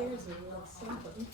scares me like something.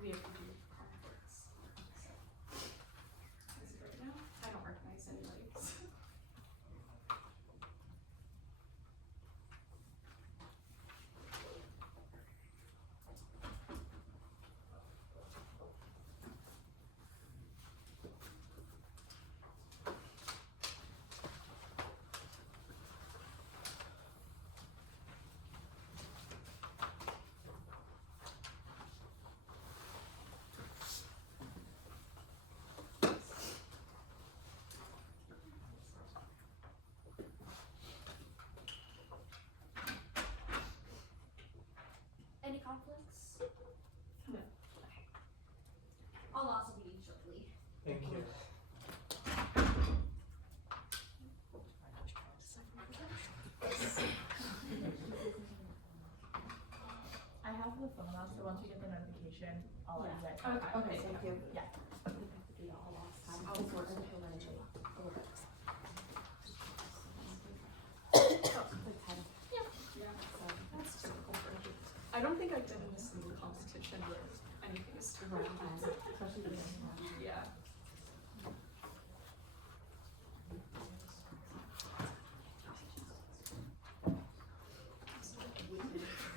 We have to do conflicts. Is it right now? I don't recognize any lights. Any conflicts? No. I'll also be shortly. Thank you. I have the phone off, so once we get the notification, I'll let you guys know. Okay, Thank you. Yeah. That's typical for me. I don't think I've been in a single competition where anything is too hard. Yeah.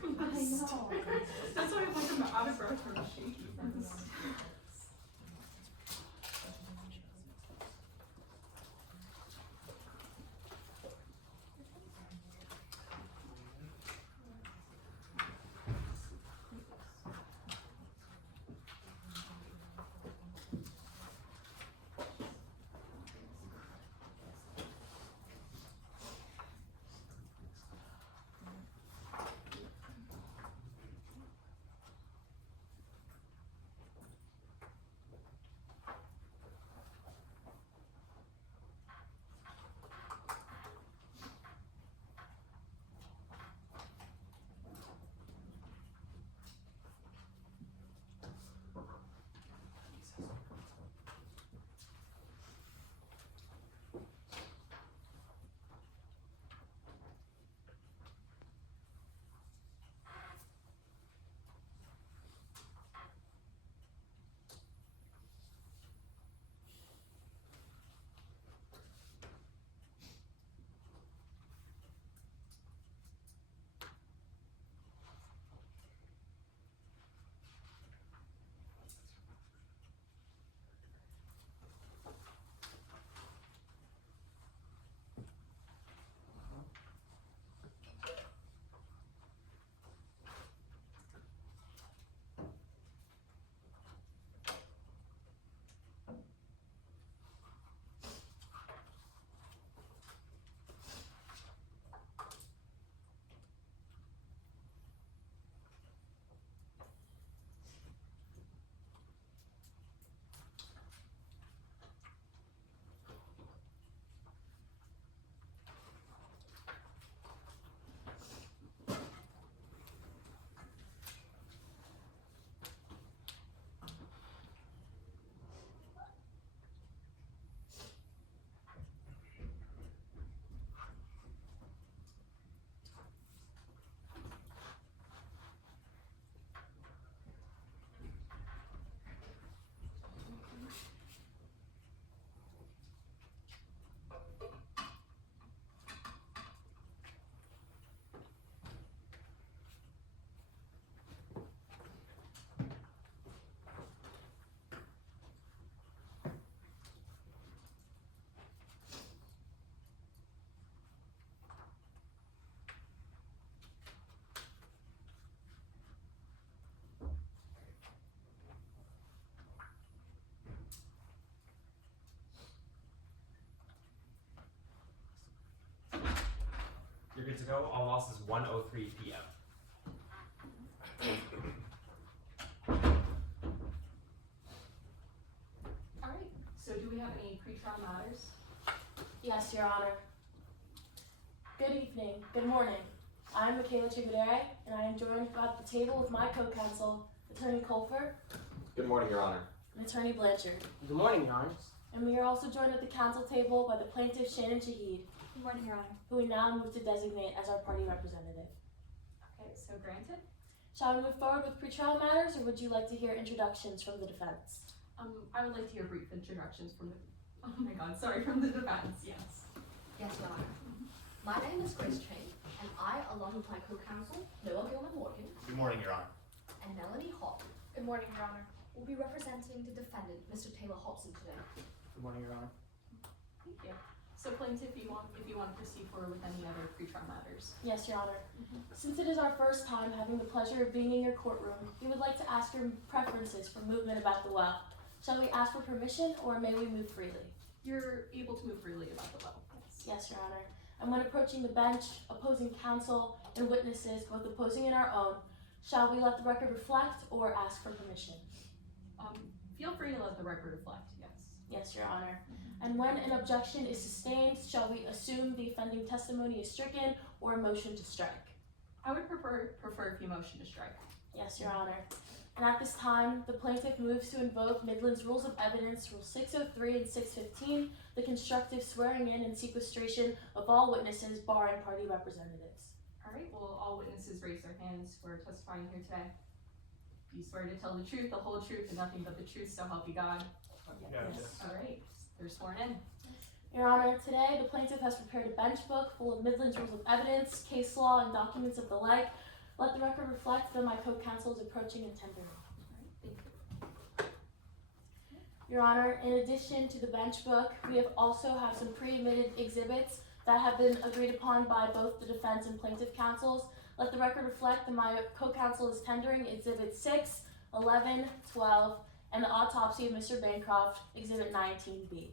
I know. That's why I'm like, I'm out of breath from shaky from this. show. All losses 1:03 p.m. Alright, so do we have any pre-trial matters? Yes, Your Honor. Good evening, good morning. I'm Michaela Chigodere, and I am joined at the table with my co-counsel, Attorney Colfer Good morning, Your Honor. and Attorney Blanchard. Good morning, Your Honors. And we are also joined at the counsel table by the plaintiff Shannon Shahid, Good morning, Your Honor. who we now move to designate as our party representative. Okay, so granted. Shall we move forward with pretrial matters, or would you like to hear introductions from the defense? I would like to hear brief introductions from the, oh my god, sorry, from the defense, yes. Yes, Your Honor. My name is Grace Chain, and I, along with my co-counsel, Noah Gilman-Morgan, Good morning, Your Honor. and Melanie Hall, Good morning, Your Honor. will be representing the defendant, Mr. Taylor Hobson, today. Good morning, Your Honor. Thank you. So plaintiff, if you want to proceed forward with any other pre-trial matters. Yes, Your Honor. Since it is our first time having the pleasure of being in your courtroom, we would like to ask your preferences for movement about the well. Shall we ask for permission, or may we move freely? You're able to move freely about the well, yes. Yes, Your Honor. And when approaching the bench, opposing counsel and witnesses, both opposing and our own, shall we let the record reflect or ask for permission? Feel free to let the record reflect, yes. Yes, Your Honor. And when an objection is sustained, shall we assume the offending testimony is stricken or a motion to strike? I would prefer if you motion to strike. Yes, Your Honor. And at this time, the plaintiff moves to invoke Midland's Rules of Evidence, Rule 603 and 615, the constructive swearing in and sequestration of all witnesses, barring party representatives. Alright, will all witnesses raise their hands who are testifying here today? Do you swear to tell the truth, the whole truth, and nothing but the truth, so help you God? Yes. Alright, they're sworn in. Your Honor, today the plaintiff has prepared a bench book full of Midland's Rules of Evidence, case law, and documents of the like. Let the record reflect that my co-counsel is approaching and tendering. Thank you. Your Honor, in addition to the bench book, we also have some pre-admitted exhibits that have been agreed upon by both the defense and plaintiff counsels. Let the record reflect that my co-counsel is tendering Exhibit 6, 11, 12, and the autopsy of Mr. Bancroft, Exhibit 19B.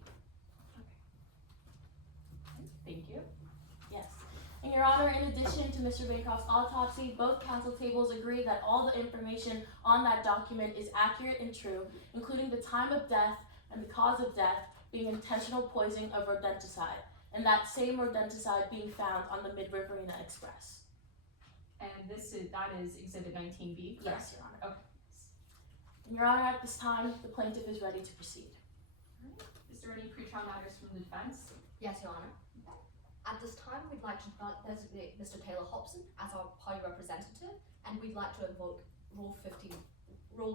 Thank you. Yes. And Your Honor, in addition to Mr. Bancroft's autopsy, both counsel tables agree that all the information on that document is accurate and true, including the time of death and the cause of death being intentional poisoning of rodenticide, and that same rodenticide being found on the Mid-Riverina Express. And that is Exhibit 19B, correct? Yes, Your Honor. Okay. And Your Honor, at this time, the plaintiff is ready to proceed. Is there any pre-trial matters from the defense? Yes, Your Honor. At this time, we'd like to designate Mr. Taylor Hobson as our party representative, and we'd like to invoke Rule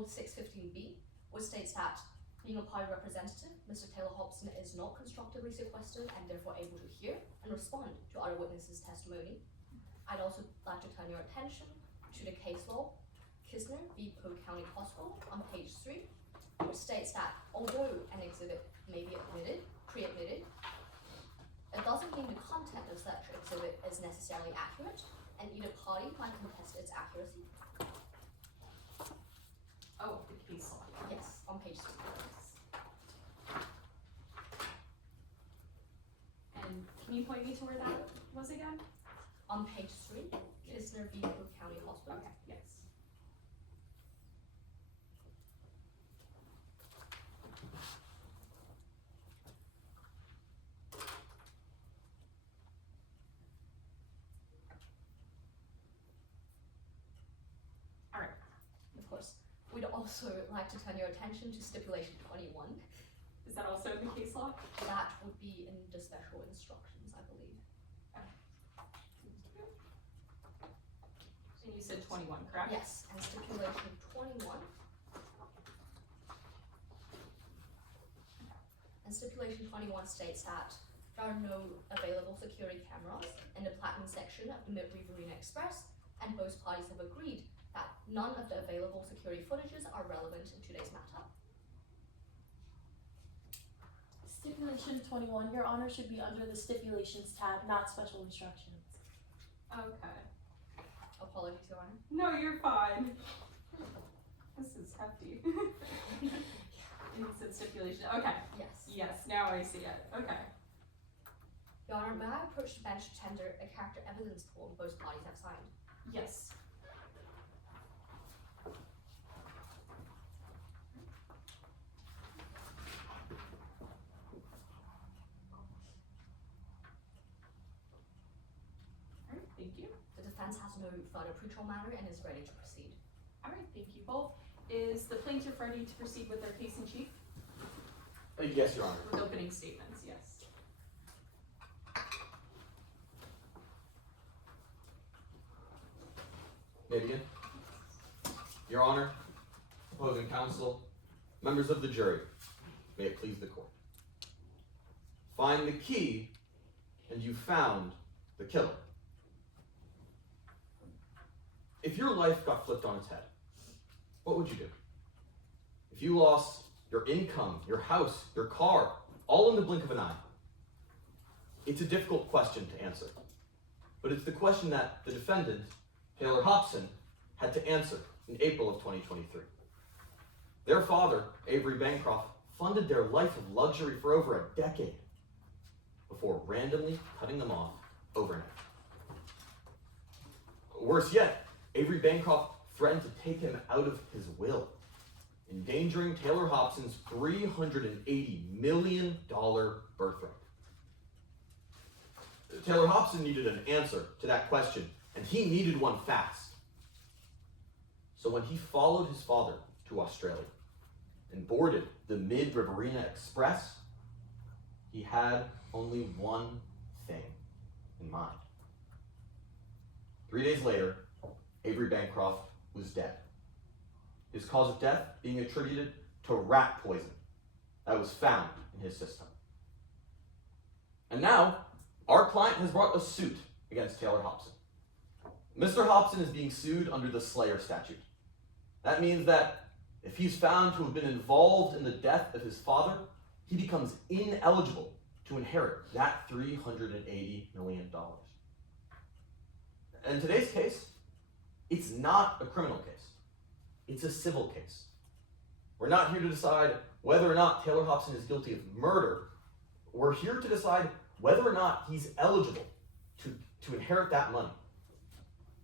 615B, which states that, being a party representative, Mr. Taylor Hobson is not constructively sequestered and therefore able to hear and respond to other witnesses' testimony. I'd also like to turn your attention to the case law, Kisner v. Polk County Hospital on page 3, which states that although an exhibit may be pre-admitted, it doesn't mean the content of such exhibit is necessarily accurate, and either party might contest its accuracy. Oh, the case law. Yes, on page 3. And can you point me to where that was again? On page 3, Kisner v. Polk County Hospital. Okay, yes. Of course, we'd also like to turn your attention to stipulation 21. Is that also in the case law? That would be in the special instructions, I believe. And you said 21, correct? Yes, and stipulation 21. And stipulation 21 states that there are no available security cameras in the platinum section of the Mid-Riverina Express, and both parties have agreed that none of the available security footages are relevant in today's matter. Stipulation 21, Your Honor, should be under the stipulations tab, not special instructions. Okay. Apologies, Your Honor. No, you're fine. This is hefty. It said stipulation. Okay. Yes. Yes, now I see it. Okay. Your Honor, may I approach the bench to tender a character evidence form both parties have signed? Yes. Alright, thank you. The defense has no further pretrial matter and is ready to proceed. Alright, thank you both. Is the plaintiff ready to proceed with their case in chief? Yes, Your Honor. With opening statements, yes. May I begin? Your Honor, opposing counsel, members of the jury, may it please the court. Find the key, and you found the killer. If your life got flipped on its head, what would you do? If you lost your income, your house, your car, all in the blink of an eye, it's a difficult question to answer. But it's the question that the defendant, Taylor Hobson, had to answer in April of 2023. Their father, Avery Bancroft, funded their life of luxury for over a decade before randomly cutting them off overnight. Worse yet, Avery Bancroft threatened to take him out of his will, endangering Taylor Hobson's $380 million birthright. Taylor Hobson needed an answer to that question, and he needed one fast. So when he followed his father to Australia and boarded the Mid-Riverina Express, he had only one thing in mind. 3 days later, Avery Bancroft was dead. His cause of death being attributed to rat poison that was found in his system. And now, our client has brought a suit against Taylor Hobson. Mr. Hobson is being sued under the Slayer statute. That means that if he's found to have been involved in the death of his father, he becomes ineligible to inherit that $380 million. And in today's case, it's not a criminal case. It's a civil case. We're not here to decide whether or not Taylor Hobson is guilty of murder. We're here to decide whether or not he's eligible to inherit that money.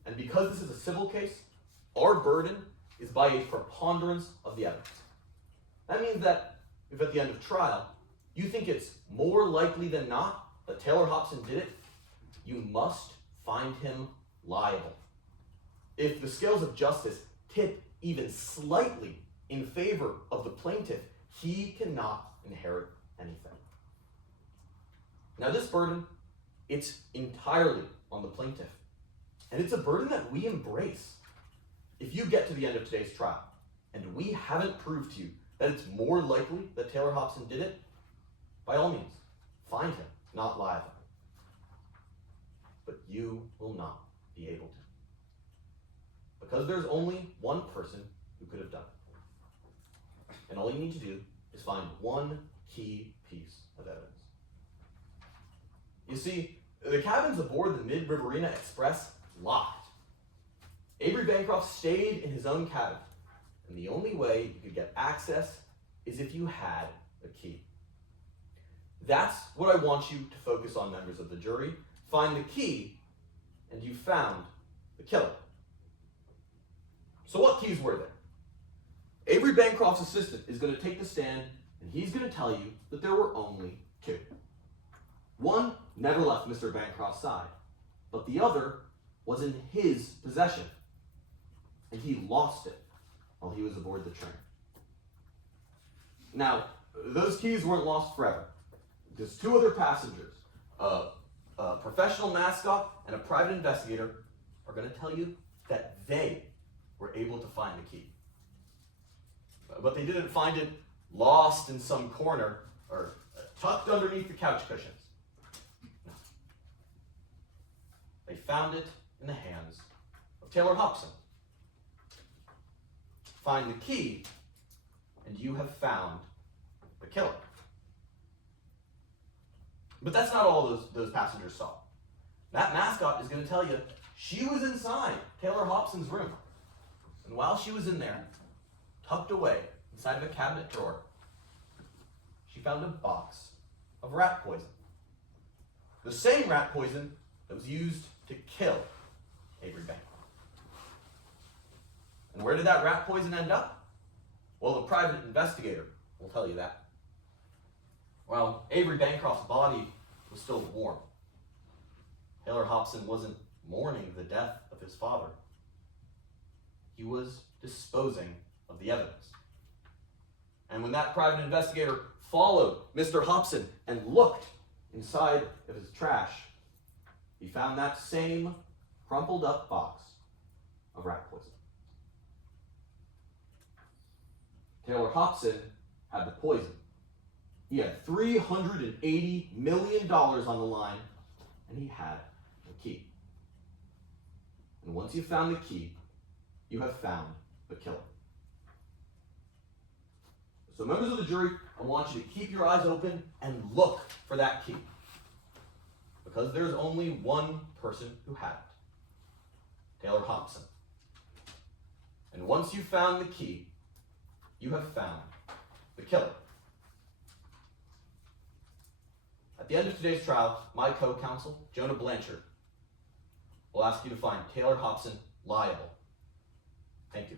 And because this is a civil case, our burden is by a preponderance of the evidence. That means that if at the end of trial, you think it's more likely than not that Taylor Hobson did it, you must find him liable. If the scales of justice tip even slightly in favor of the plaintiff, he cannot inherit anything. Now this burden, it's entirely on the plaintiff. And it's a burden that we embrace. If you get to the end of today's trial, and we haven't proved to you that it's more likely that Taylor Hobson did it, by all means, find him not liable. But you will not be able to. Because there's only one person who could have done it. And all you need to do is find one key piece of evidence. You see, the cabins aboard the Mid-Riverina Express locked. Avery Bancroft stayed in his own cabin, and the only way you could get access is if you had a key. That's what I want you to focus on, members of the jury. Find the key, and you found the killer. So what keys were there? Avery Bancroft's assistant is going to take the stand, and he's going to tell you that there were only two. One never left Mr. Bancroft's side, but the other was in his possession, and he lost it while he was aboard the train. Now, those keys weren't lost forever. There's two other passengers, a professional mascot and a private investigator, are going to tell you that they were able to find the key. But they didn't find it lost in some corner or tucked underneath the couch cushions. No. They found it in the hands of Taylor Hobson. Find the key, and you have found the killer. But that's not all those passengers saw. That mascot is going to tell you she was inside Taylor Hobson's room. And while she was in there, tucked away inside of a cabinet drawer, she found a box of rat poison. The same rat poison that was used to kill Avery Bancroft. And where did that rat poison end up? Well, the private investigator will tell you that. While Avery Bancroft's body was still warm, Taylor Hobson wasn't mourning the death of his father. He was disposing of the evidence. And when that private investigator followed Mr. Hobson and looked inside of his trash, he found that same crumpled up box of rat poison. Taylor Hobson had the poison. He had $380 million on the line, and he had the key. And once you found the key, you have found the killer. So members of the jury, I want you to keep your eyes open and look for that key. Because there's only one person who had it, Taylor Hobson. And once you found the key, you have found the killer. At the end of today's trial, my co-counsel, Jonah Blanchard, will ask you to find Taylor Hobson liable. Thank you.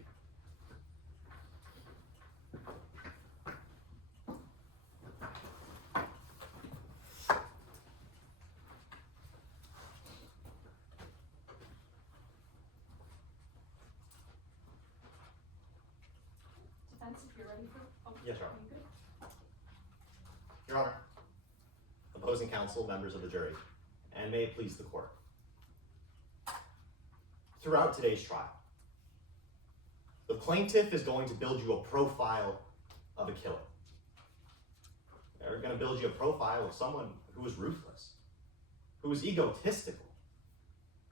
Defense, if you're ready for. Oh, Yes, Your Honor. okay, good. Your Honor, opposing counsel, members of the jury, and may it please the court. Throughout today's trial, the plaintiff is going to build you a profile of a killer. They're going to build you a profile of someone who was ruthless, who was egotistical,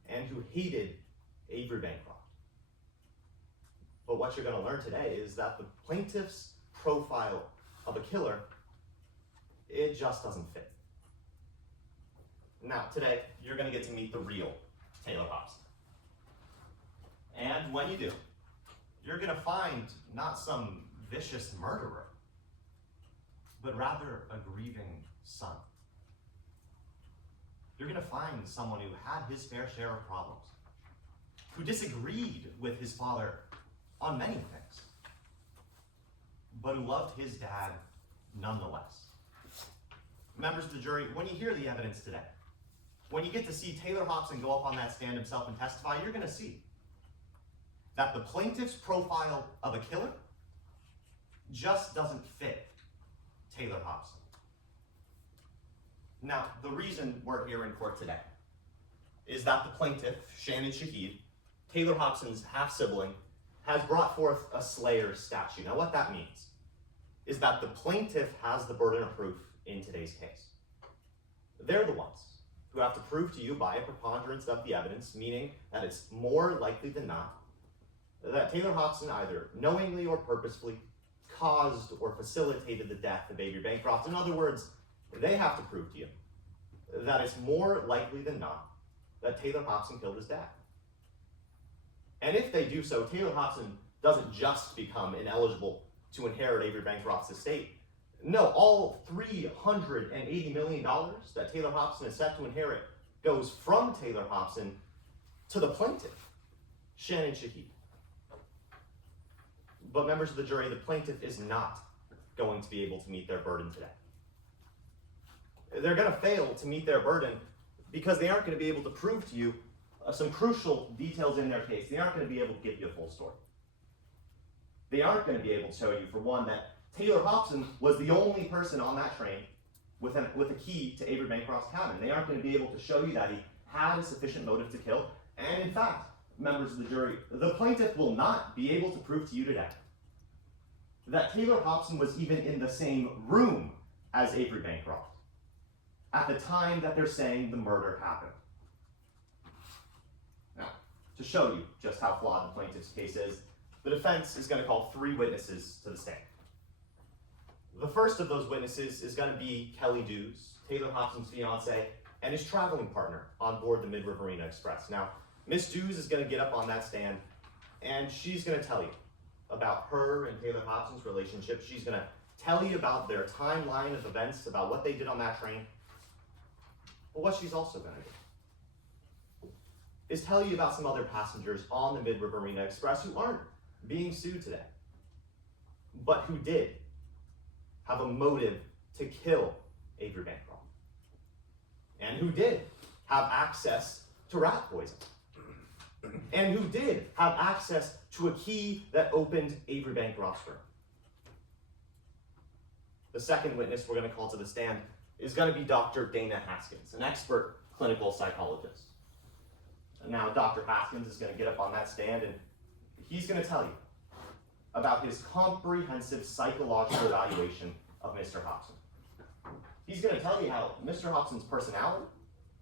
and who hated Avery Bancroft. But what you're going to learn today is that the plaintiff's profile of a killer, it just doesn't fit. Now, today, you're going to get to meet the real Taylor Hobson. And when you do, you're going to find not some vicious murderer, but rather a grieving son. You're going to find someone who had his fair share of problems, who disagreed with his father on many things, but who loved his dad nonetheless. Members of the jury, when you hear the evidence today, when you get to see Taylor Hobson go up on that stand himself and testify, you're going to see that the plaintiff's profile of a killer just doesn't fit Taylor Hobson. Now, the reason we're here in court today is that the plaintiff, Shannon Shahid, Taylor Hobson's half-sibling, has brought forth a Slayer statue. Now, what that means is that the plaintiff has the burden of proof in today's case. They're the ones who have to prove to you by a preponderance of the evidence, meaning that it's more likely than not that Taylor Hobson either knowingly or purposefully caused or facilitated the death of Avery Bancroft. In other words, they have to prove to you that it's more likely than not that Taylor Hobson killed his dad. And if they do so, Taylor Hobson doesn't just become ineligible to inherit Avery Bancroft's estate. No, all $380 million that Taylor Hobson is set to inherit goes from Taylor Hobson to the plaintiff, Shannon Shahid. But members of the jury, the plaintiff is not going to be able to meet their burden today. They're going to fail to meet their burden because they aren't going to be able to prove to you some crucial details in their case. They aren't going to be able to give you a full story. They aren't going to be able to show you, for one, that Taylor Hobson was the only person on that train with a key to Avery Bancroft's cabin. They aren't going to be able to show you that he had a sufficient motive to kill. And in fact, members of the jury, the plaintiff will not be able to prove to you today that Taylor Hobson was even in the same room as Avery Bancroft at the time that they're saying the murder happened. Now, to show you just how flawed the plaintiff's case is, the defense is going to call 3 witnesses to the stand. The first of those witnesses is going to be Kelly Dews, Taylor Hobson's fiance, and his traveling partner on board the Mid-Riverina Express. Now, Miss Dews is going to get up on that stand, and she's going to tell you about her and Taylor Hobson's relationship. She's going to tell you about their timeline of events, about what they did on that train. But what she's also going to do is tell you about some other passengers on the Mid-Riverina Express who aren't being sued today, but who did have a motive to kill Avery Bancroft, and who did have access to rat poison, and who did have access to a key that opened Avery Bancroft's room. The second witness we're going to call to the stand is going to be Dr. Dana Haskins, an expert clinical psychologist. And now Dr. Haskins is going to get up on that stand and he's going to tell you about his comprehensive psychological evaluation of Mr. Hobson. He's going to tell you how Mr. Hobson's personality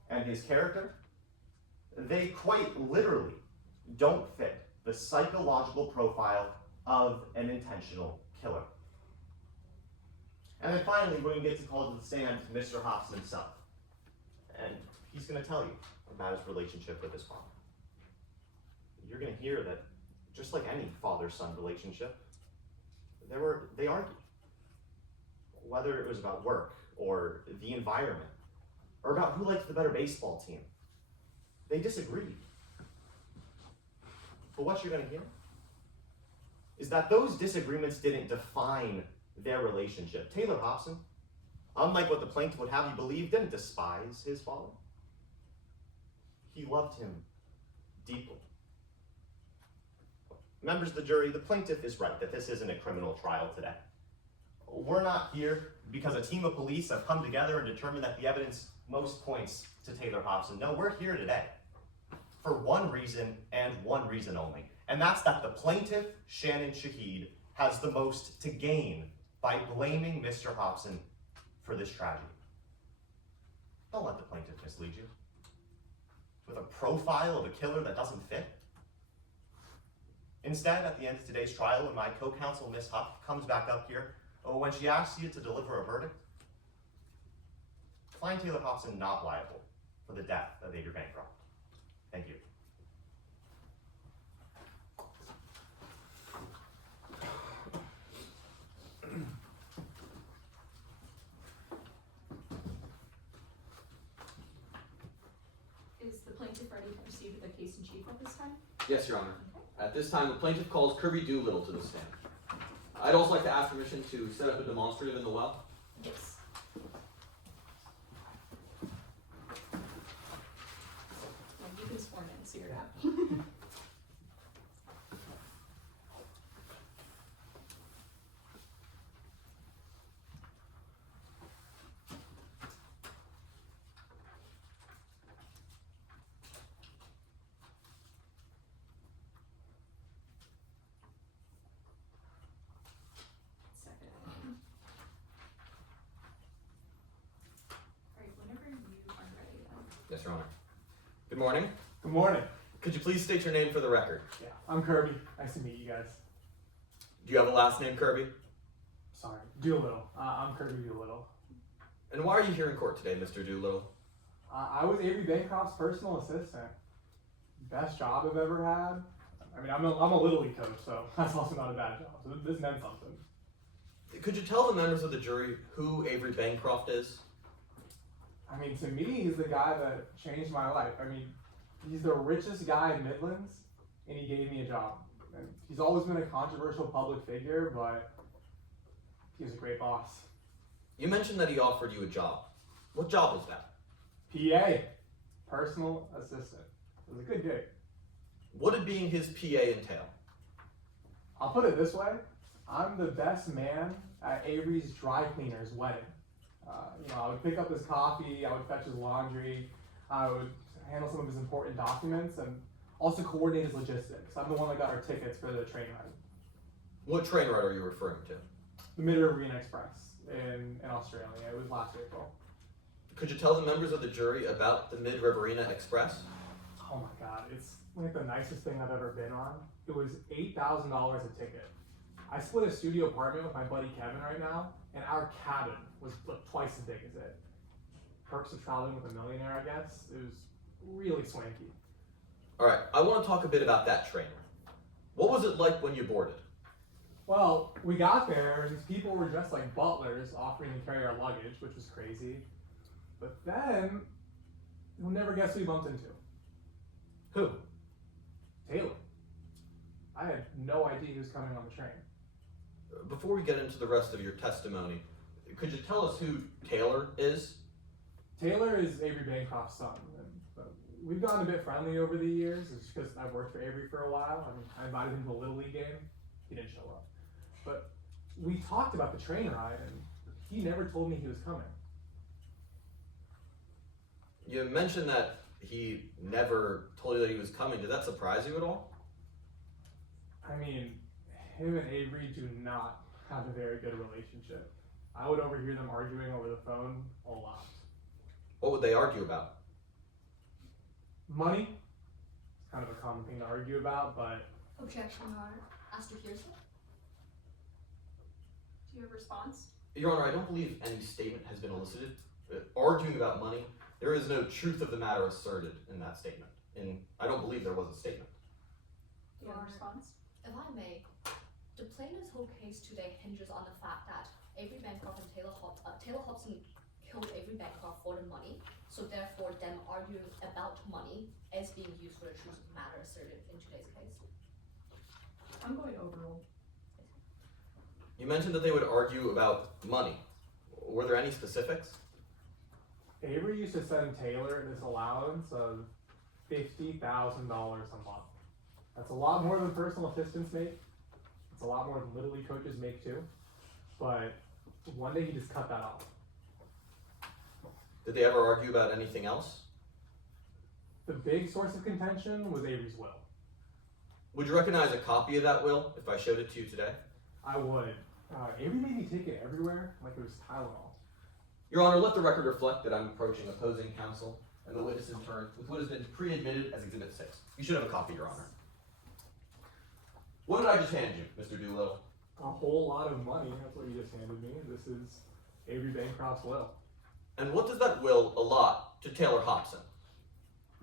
and his character, they quite literally don't fit the psychological profile of an intentional killer. And then finally, we're going to get to call to the stand Mr. Hobson himself. And he's going to tell you about his relationship with his father. You're going to hear that, just like any father-son relationship, they argued. Whether it was about work, or the environment, or about who liked the better baseball team, they disagreed. But what you're going to hear is that those disagreements didn't define their relationship. Taylor Hobson, unlike what the plaintiff would have you believe, didn't despise his father. He loved him deeply. Members of the jury, the plaintiff is right that this isn't a criminal trial today. We're not here because a team of police have come together and determined that the evidence most points to Taylor Hobson. No, we're here today for one reason and one reason only, and that's that the plaintiff, Shannon Shahid, has the most to gain by blaming Mr. Hobson for this tragedy. Don't let the plaintiff mislead you with a profile of a killer that doesn't fit. Instead, at the end of today's trial, when my co-counsel, Ms. Huff, comes back up here, when she asks you to deliver a verdict, find Taylor Hobson not liable for the death of Avery Bancroft. Thank you. Is the plaintiff ready to proceed with the case in chief at this time? Yes, Your Honor. At this time, the plaintiff calls Kirby Doolittle to the stand. I'd also like to ask permission to set up a demonstrative in the well. Yes. Well, you've been sworn in, so you're out. Yes, Your Honor. Good morning. Good morning. Could you please state your name for the record? Yeah, I'm Kirby. Nice to meet you guys. Do you have a last name, Kirby? Sorry, Doolittle. I'm Kirby Doolittle. And why are you here in court today, Mr. Doolittle? I was Avery Bancroft's personal assistant. Best job I've ever had. I mean, I'm a Little League coach, so that's also not a bad job. So this meant something. Could you tell the members of the jury who Avery Bancroft is? I mean, to me, he's the guy that changed my life. I mean, he's the richest guy in Midlands, and he gave me a job. And he's always been a controversial public figure, but he was a great boss. You mentioned that he offered you a job. What job was that? PA, personal assistant. It was a good gig. What did being his PA entail? I'll put it this way. I'm the best man at Avery's dry cleaner's wedding. I would pick up his coffee, I would fetch his laundry, I would handle some of his important documents, and also coordinate his logistics. I'm the one that got our tickets for the train ride. What train ride are you referring to? The Mid-Riverina Express in Australia. It was last April. Could you tell the members of the jury about the Mid-Riverina Express? Oh my god, it's like the nicest thing I've ever been on. It was $8,000 a ticket. I split a studio apartment with my buddy Kevin right now, and our cabin was like twice as big as it. Perks of traveling with a millionaire, I guess. It was really swanky. Alright, I want to talk a bit about that train. What was it like when you boarded? Well, we got there, and these people were dressed like butlers offering to carry our luggage, which was crazy. But then, You'll never guess who he bumped into. Who? Taylor. I had no idea he was coming on the train. Before we get into the rest of your testimony, could you tell us who Taylor is? Taylor is Avery Bancroft's son. And we've gotten a bit friendly over the years. It's because I've worked for Avery for a while. I mean, I invited him to a Little League game. He didn't show up. But we talked about the train ride, and he never told me he was coming. You mentioned that he never told you that he was coming. Did that surprise you at all? I mean, him and Avery do not have a very good relationship. I would overhear them arguing over the phone a lot. What would they argue about? Money. It's kind of a common thing to argue about, but Objection, Your Honor. As to hearsay? Do you have a response? Your Honor, I don't believe any statement has been elicited. Arguing about money, there is no truth of the matter asserted in that statement. And I don't believe there was a statement. Do you have a response? If I may, the plaintiff's whole case today hinges on the fact that Avery Bancroft and Taylor Hobson killed Avery Bancroft for the money, so therefore them arguing about money is being used for the truth of the matter asserted in today's case. I'm going to overrule. You mentioned that they would argue about money. Were there any specifics? Avery used to send Taylor this allowance of $50,000 a month. That's a lot more than personal assistants make. It's a lot more than Little League coaches make too. But one day he just cut that off. Did they ever argue about anything else? The big source of contention was Avery's will. Would you recognize a copy of that will if I showed it to you today? I would. Avery made me take it everywhere like it was Tylenol. Your Honor, let the record reflect that I'm approaching opposing counsel and the witness in turn with what has been pre-admitted as Exhibit 6. You should have a copy, Your Honor. What did I just hand you, Mr. Doolittle? A whole lot of money, that's what you just handed me. This is Avery Bancroft's will. And what does that will allot to Taylor Hobson?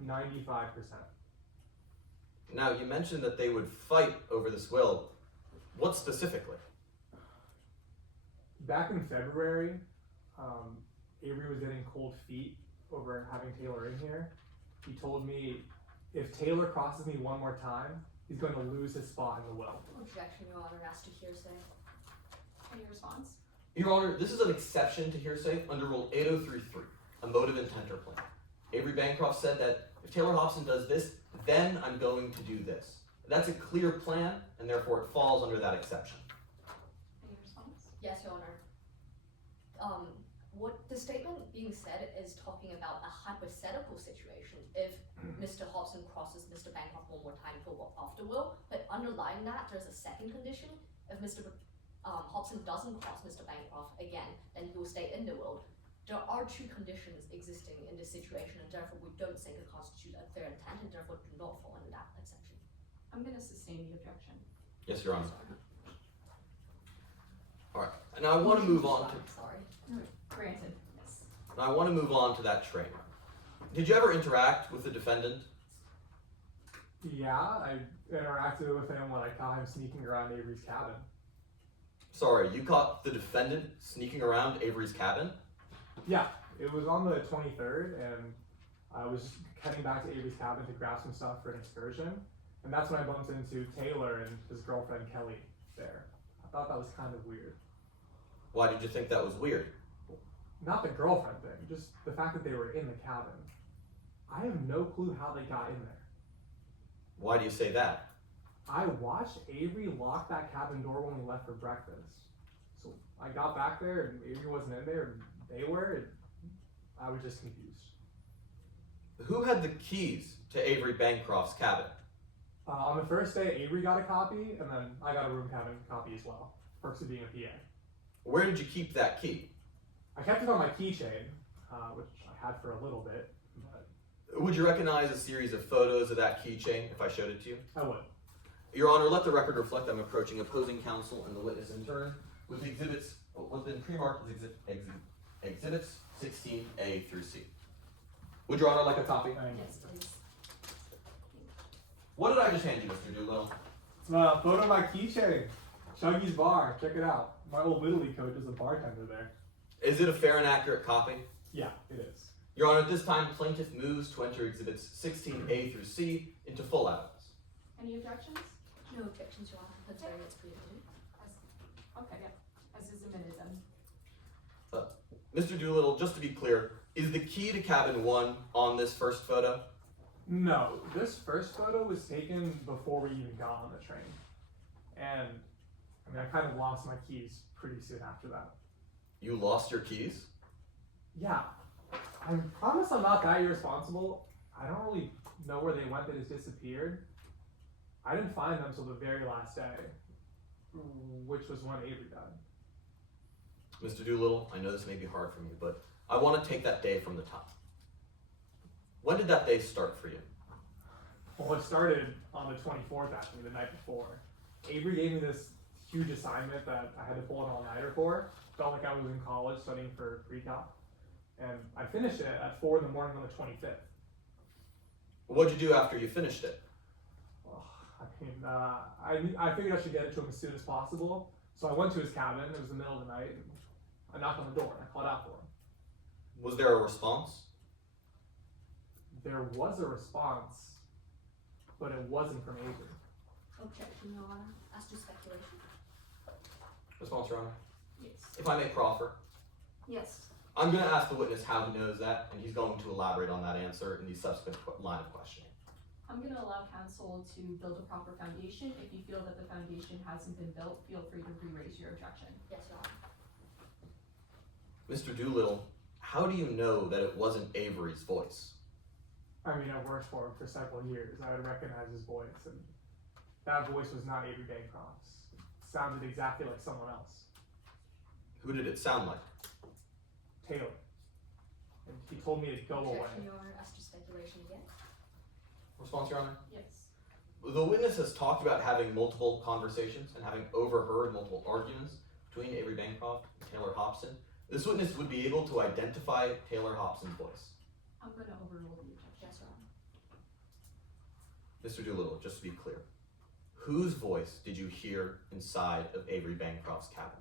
95%. Now, you mentioned that they would fight over this will. What specifically? Back in February, Avery was getting cold feet over having Taylor in here. He told me if Taylor crosses me one more time, he's going to lose his spot in the will. Objection, Your Honor. As to hearsay? Any response? Your Honor, this is an exception to hearsay under Rule 8033, a motive intent or plan. Avery Bancroft said that if Taylor Hobson does this, then I'm going to do this. That's a clear plan, and therefore it falls under that exception. Any response? Yes, Your Honor. What the statement being said is talking about a hypothetical situation if Mr. Hobson crosses Mr. Bancroft one more time for off the will, but underlying that there's a second condition. If Mr. Hobson doesn't cross Mr. Bancroft again, then he will stay in the will. There are two conditions existing in this situation, and therefore we don't think it constitutes a clear intent, and therefore do not fall under that exception. I'm going to sustain the objection. Yes, Your Honor. All right, and now I want to move on to. Sorry. Granted, yes. Now I want to move on to that train ride. Did you ever interact with the defendant? Yeah, I interacted with him when I caught him sneaking around Avery's cabin. Sorry, you caught the defendant sneaking around Avery's cabin? Yeah, it was on the 23rd, and I was heading back to Avery's cabin to grab some stuff for an excursion, and that's when I bumped into Taylor and his girlfriend Kelly there. I thought that was kind of weird. Why did you think that was weird? Not the girlfriend thing, just the fact that they were in the cabin. I have no clue how they got in there. Why do you say that? I watched Avery lock that cabin door when we left for breakfast. So I got back there and Avery wasn't in there, and they were, and I was just confused. Who had the keys to Avery Bancroft's cabin? On the first day, Avery got a copy, and then I got a room cabin copy as well. Perks of being a PA. Where did you keep that key? I kept it on my keychain, which I had for a little bit, but Would you recognize a series of photos of that keychain if I showed it to you? I would. Your Honor, let the record reflect I'm approaching opposing counsel and the witness in turn with the exhibits, what's been pre-marked as exhibits 16A through C. Would Your Honor like a copy? Yes, please. What did I just hand you, Mr. Doolittle? It's a photo of my keychain. Chuggy's Bar, check it out. My old Little League coach is a bartender there. Is it a fair and accurate copy? Yeah, it is. Your Honor, at this time, plaintiff moves to enter exhibits 16A through C into full evidence. Any objections? No objections, Your Honor. That's very much pre-admitted. Okay, yeah, as is admitted then. Mr. Doolittle, just to be clear, is the key to cabin 1 on this first photo? No, this first photo was taken before we even got on the train. And I mean, I kind of lost my keys pretty soon after that. You lost your keys? Yeah, I promise I'm not that irresponsible. I don't really know where they went. They just disappeared. I didn't find them till the very last day, which was when Avery died. Mr. Doolittle, I know this may be hard for you, but I want to take that day from the top. When did that day start for you? Well, it started on the 24th, actually, the night before. Avery gave me this huge assignment that I had to pull an all-nighter for. Felt like I was in college studying for pre-calc. And I finished it at 4 in the morning on the 25th. What'd you do after you finished it? Well, I figured I should get it to him as soon as possible. So I went to his cabin. It was the middle of the night. And I knocked on the door and I called out for him. Was there a response? There was a response, but it wasn't from Avery. Objection, Your Honor. As to speculation. Response, Your Honor. Yes. If I may proffer, Yes. I'm going to ask the witness how he knows that, and he's going to elaborate on that answer in the subsequent line of questioning. I'm going to allow counsel to build a proper foundation. If you feel that the foundation hasn't been built, feel free to re-raise your objection. Yes, Your Honor. Mr. Doolittle, how do you know that it wasn't Avery's voice? I mean, I've worked for him for several years. I would recognize his voice, and that voice was not Avery Bancroft's. It sounded exactly like someone else. Who did it sound like? Taylor. And he told me to go away. Objection, Your Honor. As to speculation again. Response, Your Honor. Yes. The witness has talked about having multiple conversations and having overheard multiple arguments between Avery Bancroft and Taylor Hobson. This witness would be able to identify Taylor Hobson's voice. I'm going to overrule the objection. Yes, Your Honor. Mr. Doolittle, just to be clear, whose voice did you hear inside of Avery Bancroft's cabin?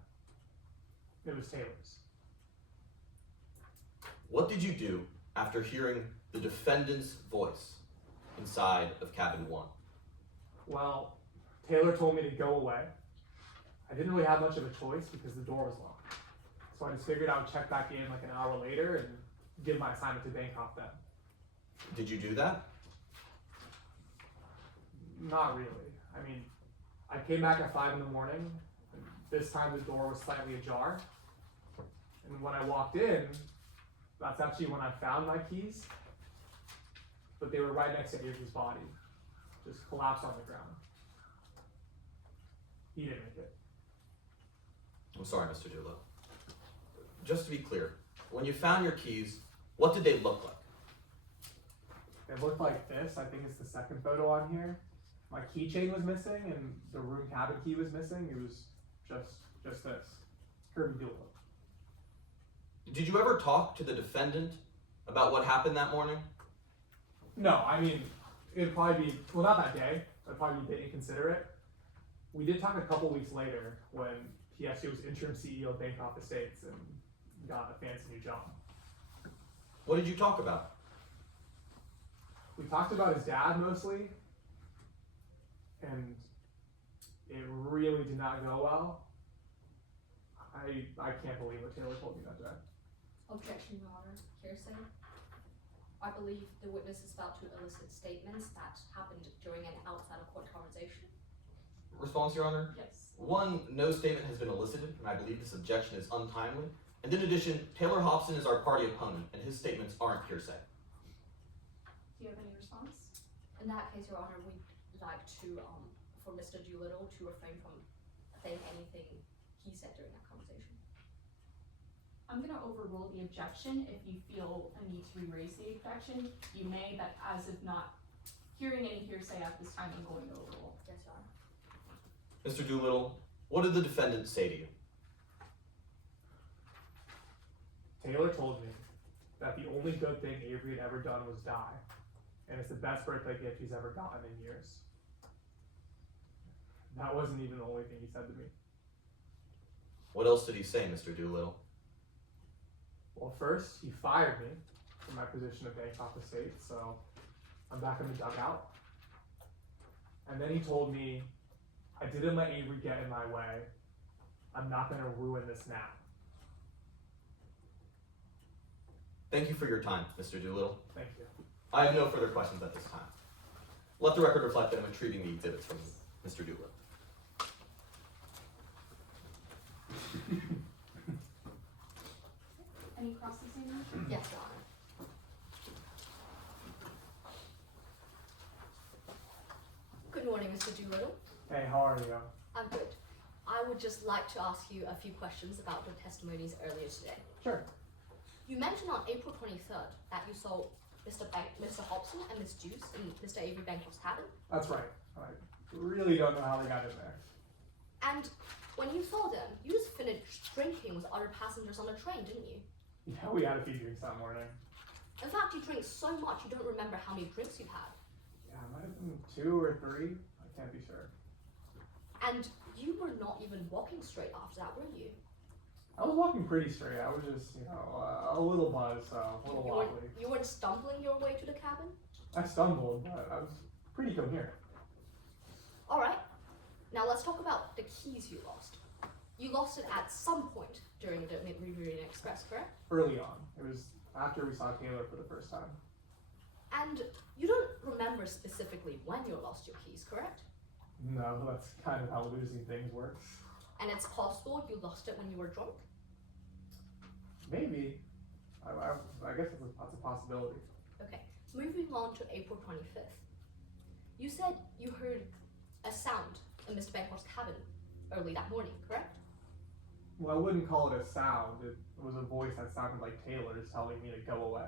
It was Taylor's. What did you do after hearing the defendant's voice inside of cabin 1? Well, Taylor told me to go away. I didn't really have much of a choice because the door was locked. So I just figured I would check back in like an hour later and give my assignment to Bancroft then. Did you do that? Not really. I mean, I came back at 5 in the morning. And this time the door was slightly ajar. And when I walked in, that's actually when I found my keys. But they were right next to Avery's body, just collapsed on the ground. He didn't make it. I'm sorry, Mr. Doolittle. Just to be clear, when you found your keys, what did they look like? It looked like this. I think it's the second photo on here. My keychain was missing and the room cabin key was missing. It was just this. Kirby Doolittle. Did you ever talk to the defendant about what happened that morning? No, I mean, it'd probably be, well, not that day. I'd probably be a bit inconsiderate. We did talk a couple weeks later when he actually was interim CEO of Bancroft Estates and got a fancy new job. What did you talk about? We talked about his dad mostly, and it really did not go well. I can't believe what Taylor told me that day. Objection, Your Honor. Hearsay. I believe the witness is about to elicit statements that happened during an outside of court conversation. Response, Your Honor? Yes. One, no statement has been elicited, and I believe this objection is untimely. And in addition, Taylor Hobson is our party opponent, and his statements aren't hearsay. Do you have any response? In that case, Your Honor, we'd like to, for Mr. Doolittle to refrain from saying anything he said during that conversation. I'm going to overrule the objection. If you feel a need to re-raise the objection, you may, but as of not hearing any hearsay at this time, I'm going to overrule. Yes, Your Honor. Mr. Doolittle, what did the defendant say to you? Taylor told me that the only good thing Avery had ever done was die, and it's the best birthday gift he's ever gotten in years. That wasn't even the only thing he said to me. What else did he say, Mr. Doolittle? Well, first, he fired me from my position at Bancroft Estates, so I'm back in the dugout. And then he told me, I didn't let Avery get in my way. I'm not gonna ruin this now. Thank you for your time, Mr. Doolittle. Thank you. I have no further questions at this time. Let the record reflect that I'm retrieving the exhibits from Mr. Doolittle. Any cross-examination? Yes, Your Honor. Good morning, Mr. Doolittle. Hey, how are you? I'm good. I would just like to ask you a few questions about your testimonies earlier today. Sure. You mentioned on April 23rd that you saw Mr. Hobson and Miss Juice in Mr. Avery Bancroft's cabin. That's right. I really don't know how they got in there. And when you saw them, you just finished drinking with other passengers on the train, didn't you? Yeah, we had a few drinks that morning. In fact, you drink so much you don't remember how many drinks you had. Yeah, it might have been 2 or 3. I can't be sure. And you were not even walking straight after that, were you? I was walking pretty straight. I was just, a little buzzed, so a little wobbly. You weren't stumbling your way to the cabin? I stumbled, but I was pretty coherent. Alright, now let's talk about the keys you lost. You lost it at some point during the Riverina Express, correct? Early on. It was after we saw Taylor for the first time. And you don't remember specifically when you lost your keys, correct? No, that's kind of how losing things works. And it's possible you lost it when you were drunk? Maybe. I guess that's a possibility. Okay, moving on to April 25th. You said you heard a sound in Mr. Bancroft's cabin early that morning, correct? Well, I wouldn't call it a sound. It was a voice that sounded like Taylor's telling me to go away.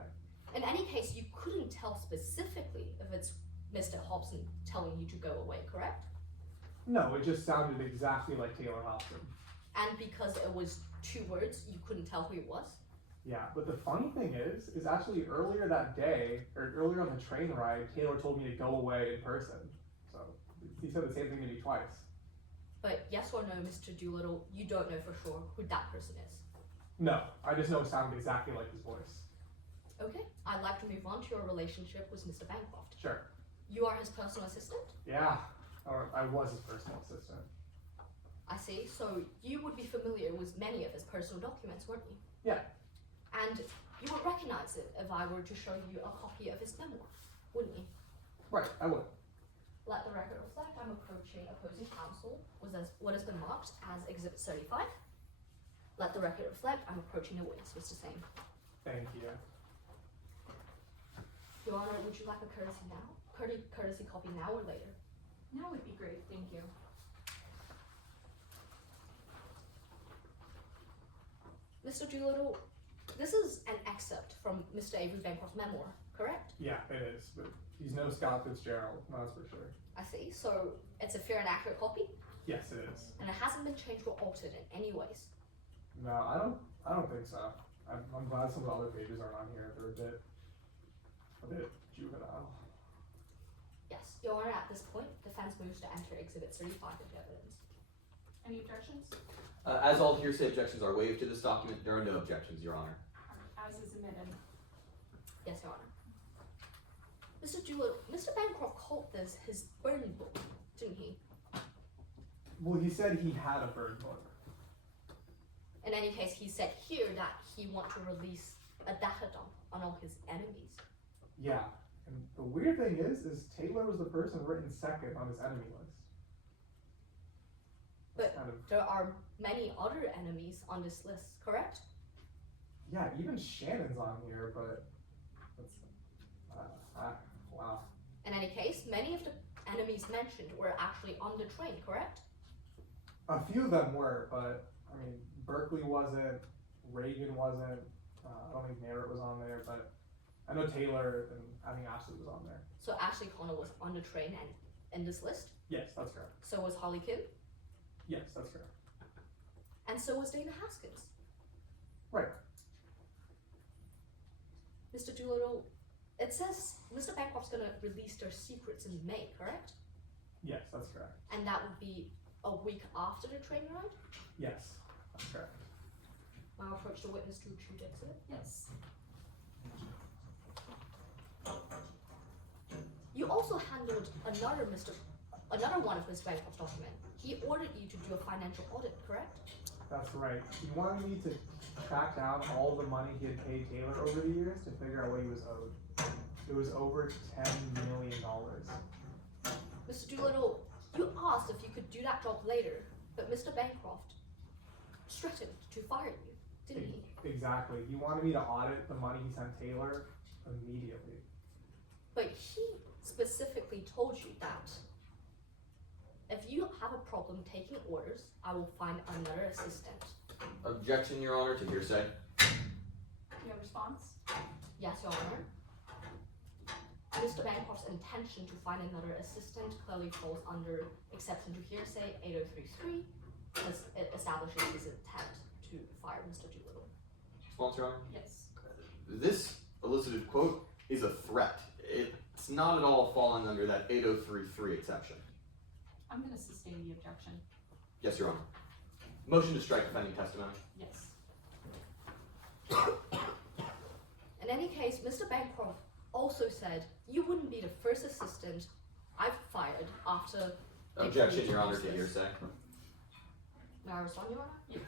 In any case, you couldn't tell specifically if it's Mr. Hobson telling you to go away, correct? No, it just sounded exactly like Taylor Hobson. And because it was 2 words, you couldn't tell who it was? Yeah, but the funny thing is actually earlier that day, or earlier on the train ride, Taylor told me to go away in person. So he said the same thing to me twice. But yes or no, Mr. Doolittle, you don't know for sure who that person is. No, I just know it sounded exactly like his voice. Okay, I'd like to move on to your relationship with Mr. Bancroft. Sure. You are his personal assistant? Yeah, or I was his personal assistant. I see, so you would be familiar with many of his personal documents, weren't you? Yeah. And you would recognize it if I were to show you a copy of his memoir, wouldn't you? Right, I would. Let the record reflect I'm approaching opposing counsel with what has been marked as Exhibit 35. Let the record reflect I'm approaching the witness with the same. Thank you. Your Honor, would you like a courtesy now? Courtesy copy now or later? Now would be great, thank you. Mr. Doolittle, this is an excerpt from Mr. Avery Bancroft's memoir, correct? Yeah, it is, but he's no Scott Fitzgerald, that's for sure. I see, so it's a fair and accurate copy, Yes, it is. and it hasn't been changed or altered in any ways. No, I don't think so. I'm glad some of the other pages aren't on here. They're a bit juvenile. Yes, Your Honor, at this point, defense moves to enter Exhibit 35 into evidence. Any objections? As all hearsay objections are waived to this document, there are no objections, Your Honor. As is admitted. Yes, Your Honor. Mr. Doolittle, Mr. Bancroft called this his burn book, didn't he? Well, he said he had a bird book. In any case, he said here that he wanted to release a data dump on all his enemies. Yeah, and the weird thing is Taylor was the person written second on his enemy list. That's But kind of, there are many other enemies on this list, correct? yeah, even Shannon's on here, but that's, wow. In any case, many of the enemies mentioned were actually on the train, correct? A few of them were, but I mean, Berkeley wasn't, Reagan wasn't, I don't think Merritt was on there, but I know Taylor and I think Ashley was on there. So Ashley Connor was on the train and in this list. Yes, that's correct. So was Holly Kim, Yes, that's correct. and so was Dana Haskins. Right. Mr. Doolittle, it says Mr. Bancroft's gonna release their secrets in May, correct? Yes, that's correct. And that would be a week after the train ride? Yes, that's correct. Now approach the witness to choose exhibit. Yes. also handled another one of Mr. Bancroft's documents. He ordered you to do a financial audit, correct? That's right. He wanted me to track down all the money he had paid Taylor over the years to figure out what he was owed. It was over $10 million. Mr. Doolittle, you asked if you could do that job later, but Mr. Bancroft threatened to fire you, didn't he? Exactly. He wanted me to audit the money he sent Taylor immediately. But he specifically told you that if you have a problem taking orders, I will find another assistant. Objection, Your Honor, to hearsay. You have a response? Yes, Your Honor. Mr. Bancroft's intention to find another assistant clearly falls under exception to hearsay 8033, because it establishes his intent to fire Mr. Doolittle. Response, Your Honor. Yes. This elicited quote is a threat. It's not at all falling under that 8033 exception. I'm gonna sustain the objection. Yes, Your Honor. Motion to strike defending testimony. Yes. In any case, Mr. Bancroft also said you wouldn't be the first assistant I've fired after. they Objection, proved Your Honor, to useless. hearsay. May I respond, Your Honor? Yes.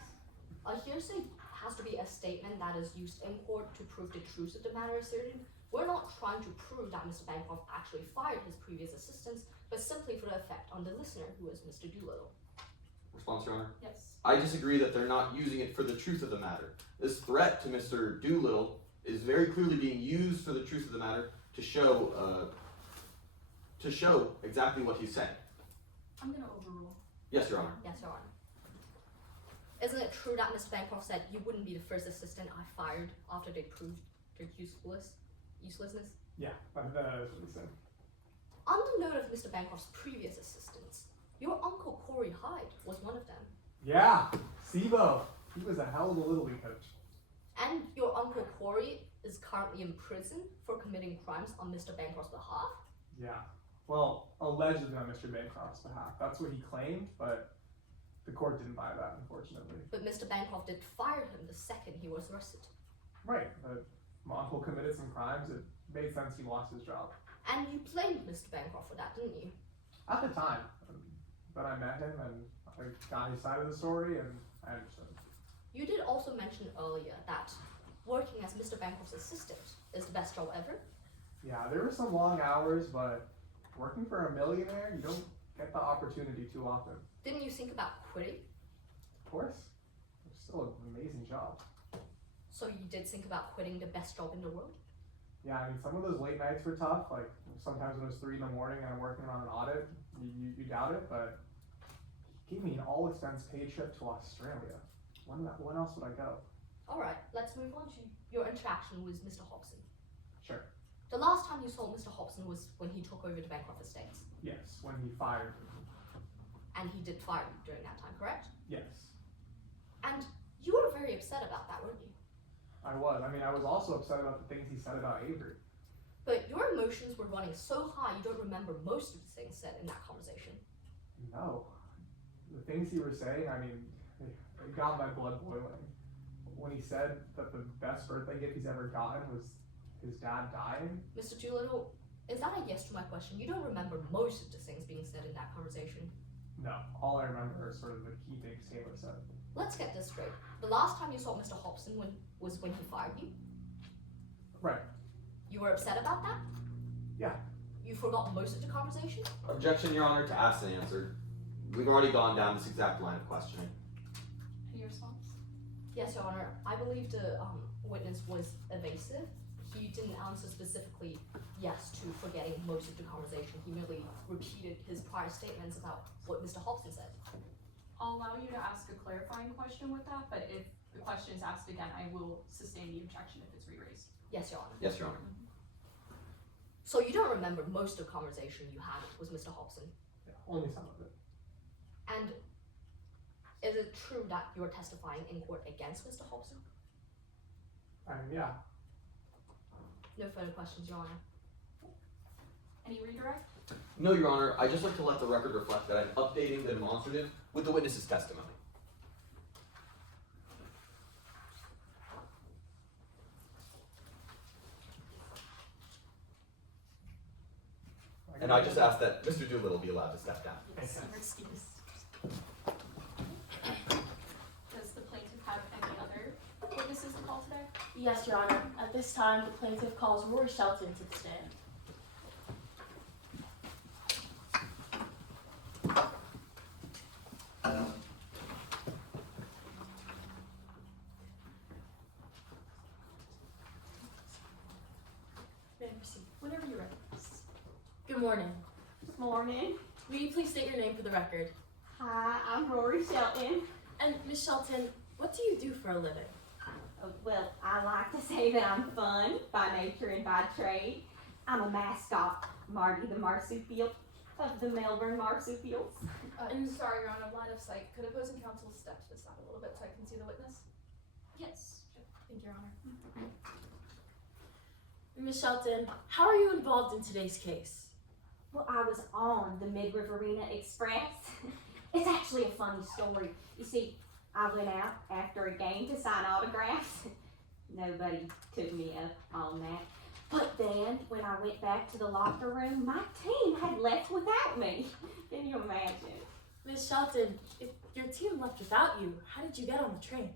A hearsay has to be a statement that is used in court to prove the truth of the matter asserted. We're not trying to prove that Mr. Bancroft actually fired his previous assistants, but simply for the effect on the listener, who is Mr. Doolittle. Response, Your Honor. Yes. I disagree that they're not using it for the truth of the matter. This threat to Mr. Doolittle is very clearly being used for the truth of the matter to show exactly what he's saying. I'm gonna overrule. Yes, Your Honor. Yes, Your Honor. Isn't it true that Mr. Bancroft said you wouldn't be the first assistant I fired after they proved their uselessness? Yeah, that's what he said. On the note of Mr. Bancroft's previous assistants, your uncle Corey Hyde was one of them. Yeah, SIBO. He was a hell of a Little League coach. And your uncle Corey is currently in prison for committing crimes on Mr. Bancroft's behalf? Yeah. Well, allegedly on Mr. Bancroft's behalf. That's what he claimed, but the court didn't buy that, unfortunately. But Mr. Bancroft did fire him the second he was arrested. Right, but my uncle committed some crimes. It made sense he lost his job. And you blamed Mr. Bancroft for that, didn't you? At the time. But I met him and I got his side of the story and I understood. You did also mention earlier that working as Mr. Bancroft's assistant is the best job ever. Yeah, there were some long hours, but working for a millionaire, you don't get the opportunity too often. Didn't you think about quitting? Of course. It's still an amazing job. So you did think about quitting the best job in the world? Yeah, I mean, some of those late nights were tough. Like, sometimes when it was 3 in the morning and I'm working on an audit, you doubt it, but he gave me an all-expense paid trip to Australia. When else would I go? Alright, let's move on to your interaction with Mr. Hobson. Sure. The last time you saw Mr. Hobson was when he took over the Bancroft estates. Yes, when he fired me. And he did fire you during that time, correct? Yes, And you were very upset about that, weren't you? I was. I mean, I was also upset about the things he said about Avery. But your emotions were running so high you don't remember most of the things said in that conversation. No. The things he was saying, I mean, it got my blood boiling. When he said that the best birthday gift he's ever gotten was his dad dying. Mr. Doolittle, is that a yes to my question? You don't remember most of the things being said in that conversation. No, all I remember are sort of the key things Taylor said. Let's get this straight. The last time you saw Mr. Hobson was when he fired you? Right. You were upset about that? Yeah. You forgot most of the conversation? Objection, Your Honor, to asked and answered. We've already gone down this exact line of questioning. Any response? Yes, Your Honor. I believe the witness was evasive. He didn't answer specifically yes to forgetting most of the conversation. He merely repeated his prior statements about what Mr. Hobson said. I'll allow you to ask a clarifying question with that, but if the question is asked again, I will sustain the objection if it's re-raised. Yes, Your Honor. Yes, Your Honor. So you don't remember most of the conversation you had with Mr. Hobson? Yeah, only some of it. And is it true that you're testifying in court against Mr. Hobson? Yeah. No further questions, Your Honor. Any redirect? No, Your Honor, I'd just like to let the record reflect that I'm updating the demonstrative with the witness's testimony. And I just ask that Mr. Doolittle be allowed to step down. Yes, excuse. Does the plaintiff have any other witnesses to call today? Yes, Your Honor. At this time, the plaintiff calls Rory Shelton to the stand. May I proceed? Whenever you're ready. Good morning. Morning. Will you please state your name for the record? Hi, I'm Rory Shelton. And Ms. Shelton, what do you do for a living? Well, I like to say that I'm fun by nature and by trade. I'm a mascot, Marty the Marsupial of the Melbourne Marsupials. Sorry, Your Honor, line of sight. Could opposing counsel step to the side a little bit so I can see the witness? Yes. Thank you, Your Honor. Ms. Shelton, how are you involved in today's case? Well, I was on the Mid-Riverina Express. It's actually a funny story. You see, I went out after a game to sign autographs. Nobody took me up on that. But then, when I went back to the locker room, my team had left without me. Can you imagine? Ms. Shelton, if your team left without you, how did you get on the train?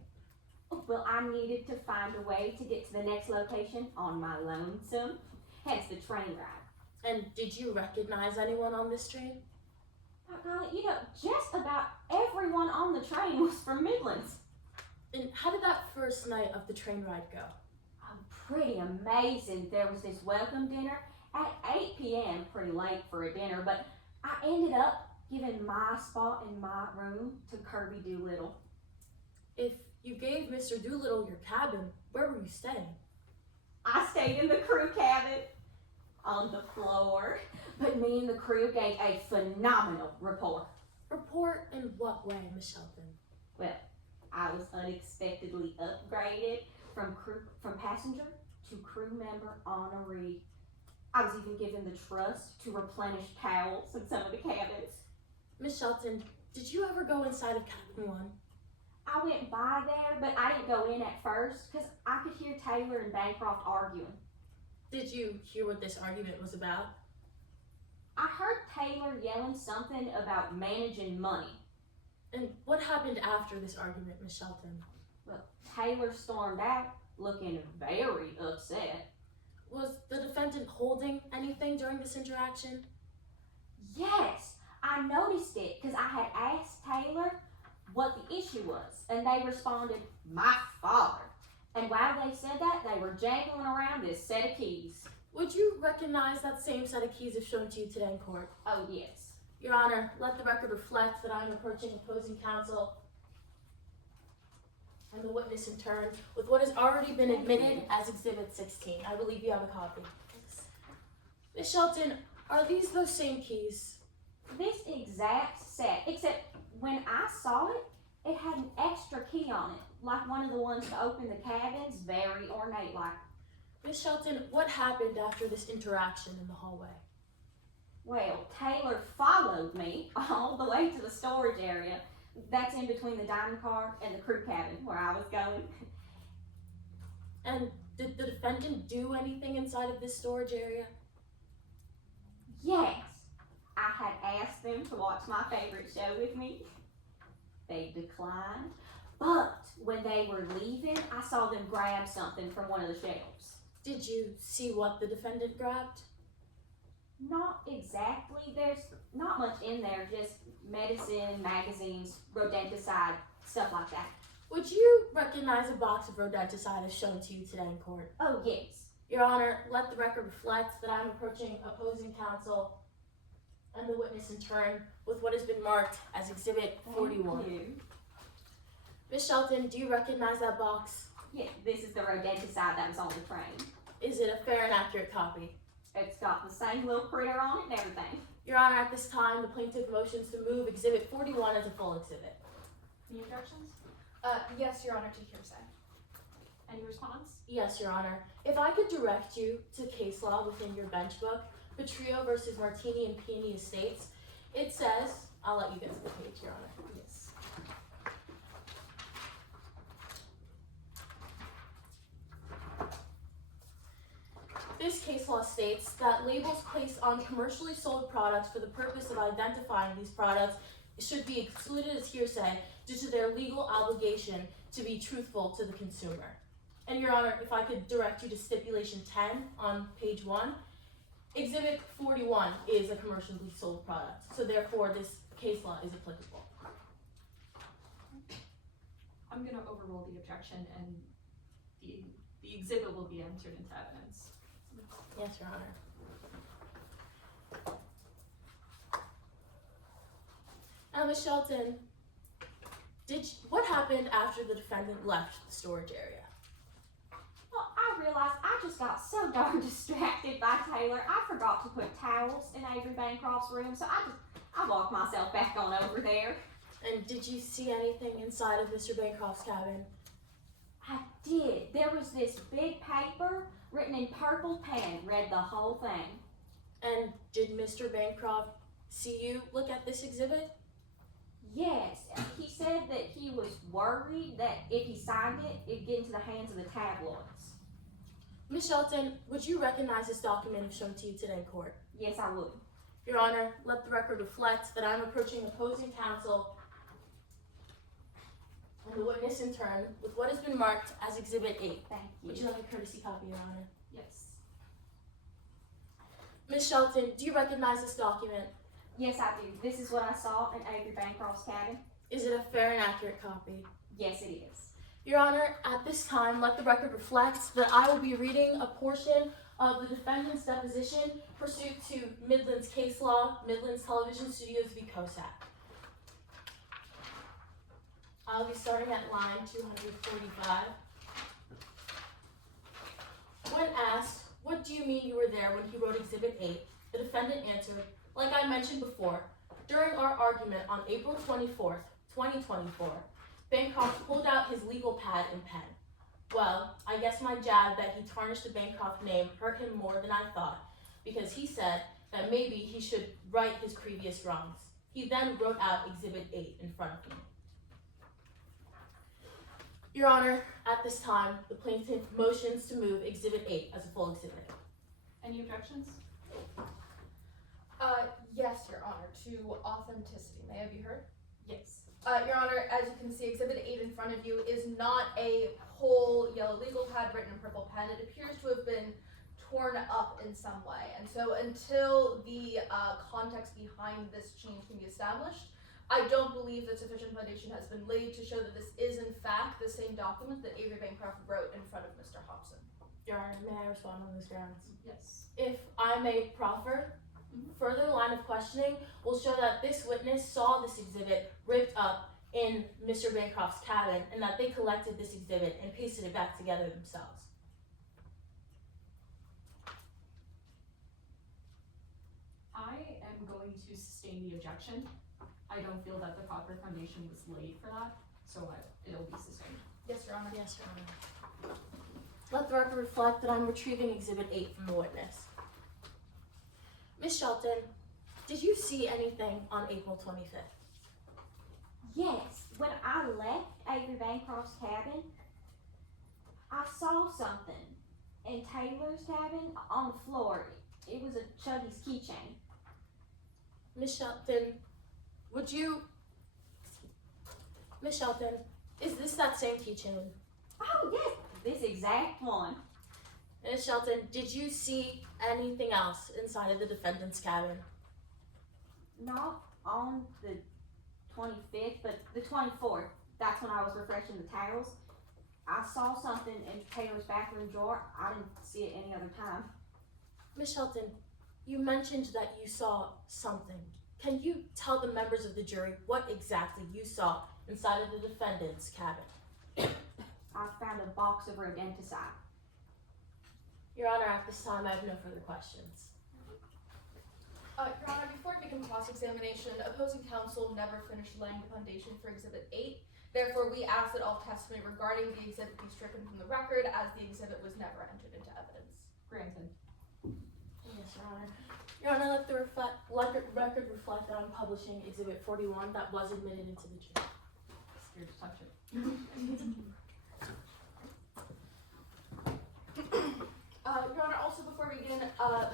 Well, I needed to find a way to get to the next location on my lonesome. Hence the train ride. And did you recognize anyone on this train? You know, just about everyone on the train was from Midlands. And how did that first night of the train ride go? Pretty amazing. There was this welcome dinner at 8 p.m., pretty late for a dinner, but I ended up giving my spot in my room to Kirby Doolittle. If you gave Mr. Doolittle your cabin, where were you staying? I stayed in the crew cabin on the floor, but me and the crew gave a phenomenal rapport. Report in what way, Ms. Shelton? Well, I was unexpectedly upgraded from passenger to crew member honoree. I was even given the trust to replenish towels in some of the cabins. Ms. Shelton, did you ever go inside of cabin 1? I went by there, but I didn't go in at first because I could hear Taylor and Bancroft arguing. Did you hear what this argument was about? I heard Taylor yelling something about managing money. And what happened after this argument, Ms. Shelton? Well, Taylor stormed out looking very upset. Was the defendant holding anything during this interaction? Yes, I noticed it because I had asked Taylor what the issue was, and they responded, "My father." And while they said that, they were jangling around this set of keys. Would you recognize that same set of keys if shown to you today in court? Oh, yes. Your Honor, let the record reflect that I am approaching opposing counsel and the witness in turn with what has already been admitted as Exhibit 16. I believe you have a copy. Ms. Shelton, are these those same keys? This exact set, except when I saw it, it had an extra key on it, like one of the ones to open the cabins, very ornate like. Ms. Shelton, what happened after this interaction in the hallway? Well, Taylor followed me all the way to the storage area. That's in between the dining car and the crew cabin where I was going. And did the defendant do anything inside of this storage area? Yes, I had asked them to watch my favorite show with me. They declined, but when they were leaving, I saw them grab something from one of the shelves. Did you see what the defendant grabbed? Not exactly. There's not much in there, just medicine, magazines, rodenticide, stuff like that. Would you recognize a box of rodenticide as shown to you today in court? Oh, yes. Your Honor, let the record reflect that I'm approaching opposing counsel and the witness in turn with what has been marked as Exhibit 41. Thank you. Ms. Shelton, do you recognize that box? Yeah, this is the rodenticide that was on the train. Is it a fair and accurate copy? It's got the same little critter on it and everything. Your Honor, at this time, the plaintiff motions to move Exhibit 41 as a full exhibit. Any objections? Yes, Your Honor, to hearsay. Any response? Yes, Your Honor. If I could direct you to case law within your bench book, Petrillo versus Martini and Peony Estates, it says, I'll let you get to the page, Your Honor. Yes. this case law states that labels placed on commercially sold products for the purpose of identifying these products should be excluded as hearsay due to their legal obligation to be truthful to the consumer. And Your Honor, if I could direct you to stipulation 10 on page 1, Exhibit 41 is a commercially sold product, so therefore this case law is applicable. I'm gonna overrule the objection and the exhibit will be entered into evidence. Yes, Your Honor. Now, Ms. Shelton, what happened after the defendant left the storage area? Well, I realized I just got so darn distracted by Taylor, I forgot to put towels in Avery Bancroft's room, so I walked myself back on over there. And did you see anything inside of Mr. Bancroft's cabin? I did. There was this big paper written in purple pen, read the whole thing. And did Mr. Bancroft see you look at this exhibit? Yes, he said that he was worried that if he signed it, it'd get into the hands of the tabloids. Ms. Shelton, would you recognize this document if shown to you today in court? Yes, I would. Your Honor, let the record reflect that I'm approaching opposing counsel and the witness in turn with what has been marked as Exhibit 8. Thank Would you. you like a courtesy copy, Your Honor? Yes. Ms. Shelton, do you recognize this document? Yes, I do. This is what I saw in Avery Bancroft's cabin. Is it a fair and accurate copy? Yes, it is. Your Honor, at this time, let the record reflect that I will be reading a portion of the defendant's deposition pursuant to Midland's case law, Midland's Television Studios v. COSAC. I'll be starting at line 245. When asked, "What do you mean you were there when he wrote Exhibit 8?" the defendant answered, "Like I mentioned before, during our argument on April 24th, 2024, Bancroft pulled out his legal pad and pen. Well, I guess my jab that he tarnished the Bancroft name hurt him more than I thought, because he said that maybe he should right his previous wrongs. He then wrote out Exhibit 8 in front of me." Your Honor, at this time, the plaintiff motions to move Exhibit 8 as a full exhibit. Any objections? Yes, Your Honor, to authenticity. May I be heard? Yes. Your Honor, as you can see, Exhibit 8 in front of you is not a whole yellow legal pad written in purple pen. It appears to have been torn up in some way. And so until the context behind this change can be established, I don't believe that sufficient foundation has been laid to show that this is in fact the same document that Avery Bancroft wrote in front of Mr. Hobson. Your Honor, may I respond on those grounds? Yes. If I may proffer, further line of questioning will show that this witness saw this exhibit ripped up in Mr. Bancroft's cabin and that they collected this exhibit and pasted it back together themselves. I am going to sustain the objection. I don't feel that the proper foundation was laid for that, so it'll be sustained. Yes, Your Honor. Yes, Your Honor. Let the record reflect that I'm retrieving Exhibit 8 from the witness. Ms. Shelton, did you see anything on April 25th? Yes, when I left Avery Bancroft's cabin, I saw something in Taylor's cabin on the floor. It was a Chuggy's keychain. Ms. Shelton, Ms. Shelton, is this that same keychain? Oh yes, this exact one. Ms. Shelton, did you see anything else inside of the defendant's cabin? Not on the 25th, but the 24th. That's when I was refreshing the towels. I saw something in Taylor's bathroom drawer. I didn't see it any other time. Ms. Shelton, you mentioned that you saw something. Can you tell the members of the jury what exactly you saw inside of the defendant's cabin? I found a box of rodenticide. Your Honor, at this time, I have no further questions. Your Honor, before it becomes cross-examination, opposing counsel never finished laying the foundation for Exhibit 8. Therefore, we ask that all testimony regarding the exhibit be stricken from the record, as the exhibit was never entered into evidence. Granted. Yes, Your Honor. Your Honor, let the record reflect that I'm publishing Exhibit 41 that was admitted into the jury. Scared to touch it. Your Honor, also before Regan,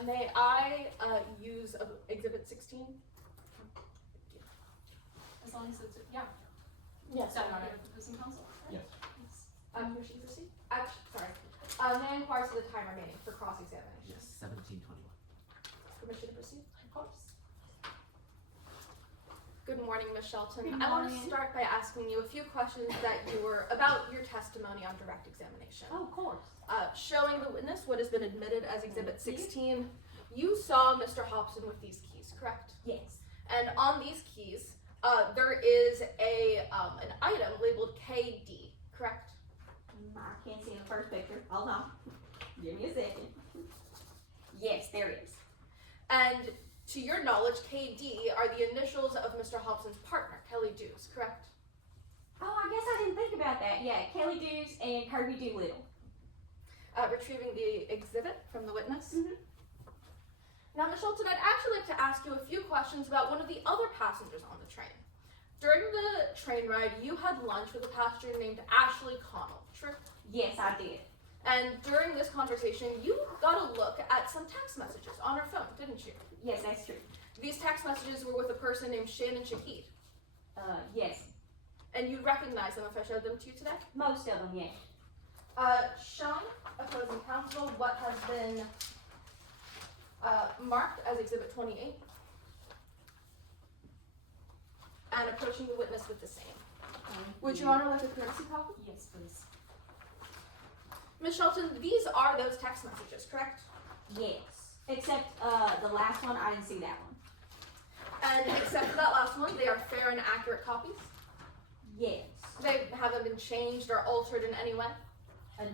may I use Exhibit 16? As long as it's, yeah. Yes, Is that Your okay Honor. with the opposing counsel? Yes. Proceed, proceed. Sorry. May I inquire as to the time remaining for cross-examination? Yes, 1721. Permission to proceed? Of course. Good morning, Ms. Shelton. Good I want to morning. start by asking you a few questions about your testimony on direct examination. Oh, of course. Showing the witness what has been admitted as Exhibit Thank you. 16. You saw Mr. Hobson with these keys, correct? Yes. And on these keys, there is an item labeled KD, correct? I can't see in the first picture. Hold on. Give me a second. Yes, there is. And to your knowledge, KD are the initials of Mr. Hobson's partner, Kelly Dews, correct? Oh, I guess I didn't think about that. Yeah, Kelly Dews and Kirby Doolittle. Retrieving the exhibit from the witness. Mhm. Now, Ms. Shelton, I'd actually like to ask you a few questions about one of the other passengers on the train. During the train ride, you had lunch with a passenger named Ashley Connell, true? Yes, I did. And during this conversation, you got a look at some text messages on her phone, didn't you? Yes, that's true. These text messages were with a person named Shannon Shahid, Yes. and you recognize them if I showed them to you today? Most of them, yes. Shown, opposing counsel, what has been marked as Exhibit 28, and approaching the witness with the same. Would Your Honor like a courtesy copy? Yes, please. Ms. Shelton, these are those text messages, correct? Yes. Except the last one, I didn't see that one. And except for that last one, they are fair and accurate copies? Yes. They haven't been changed or altered in any way?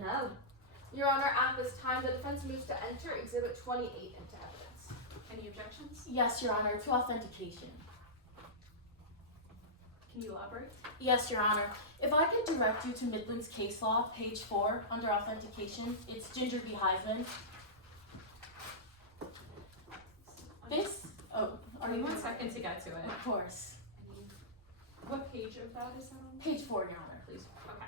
No. Your Honor, at this time, the defense moves to enter Exhibit 28 into evidence. Any objections? Yes, Your Honor, to authentication. Can you elaborate? Yes, Your Honor. If I could direct you to Midland's case law, page 4, under authentication, it's Ginger v. Heisman. This, Are you 1 second to get to it? Of course. What page of that is that on? Page 4, Your Honor, please. Okay.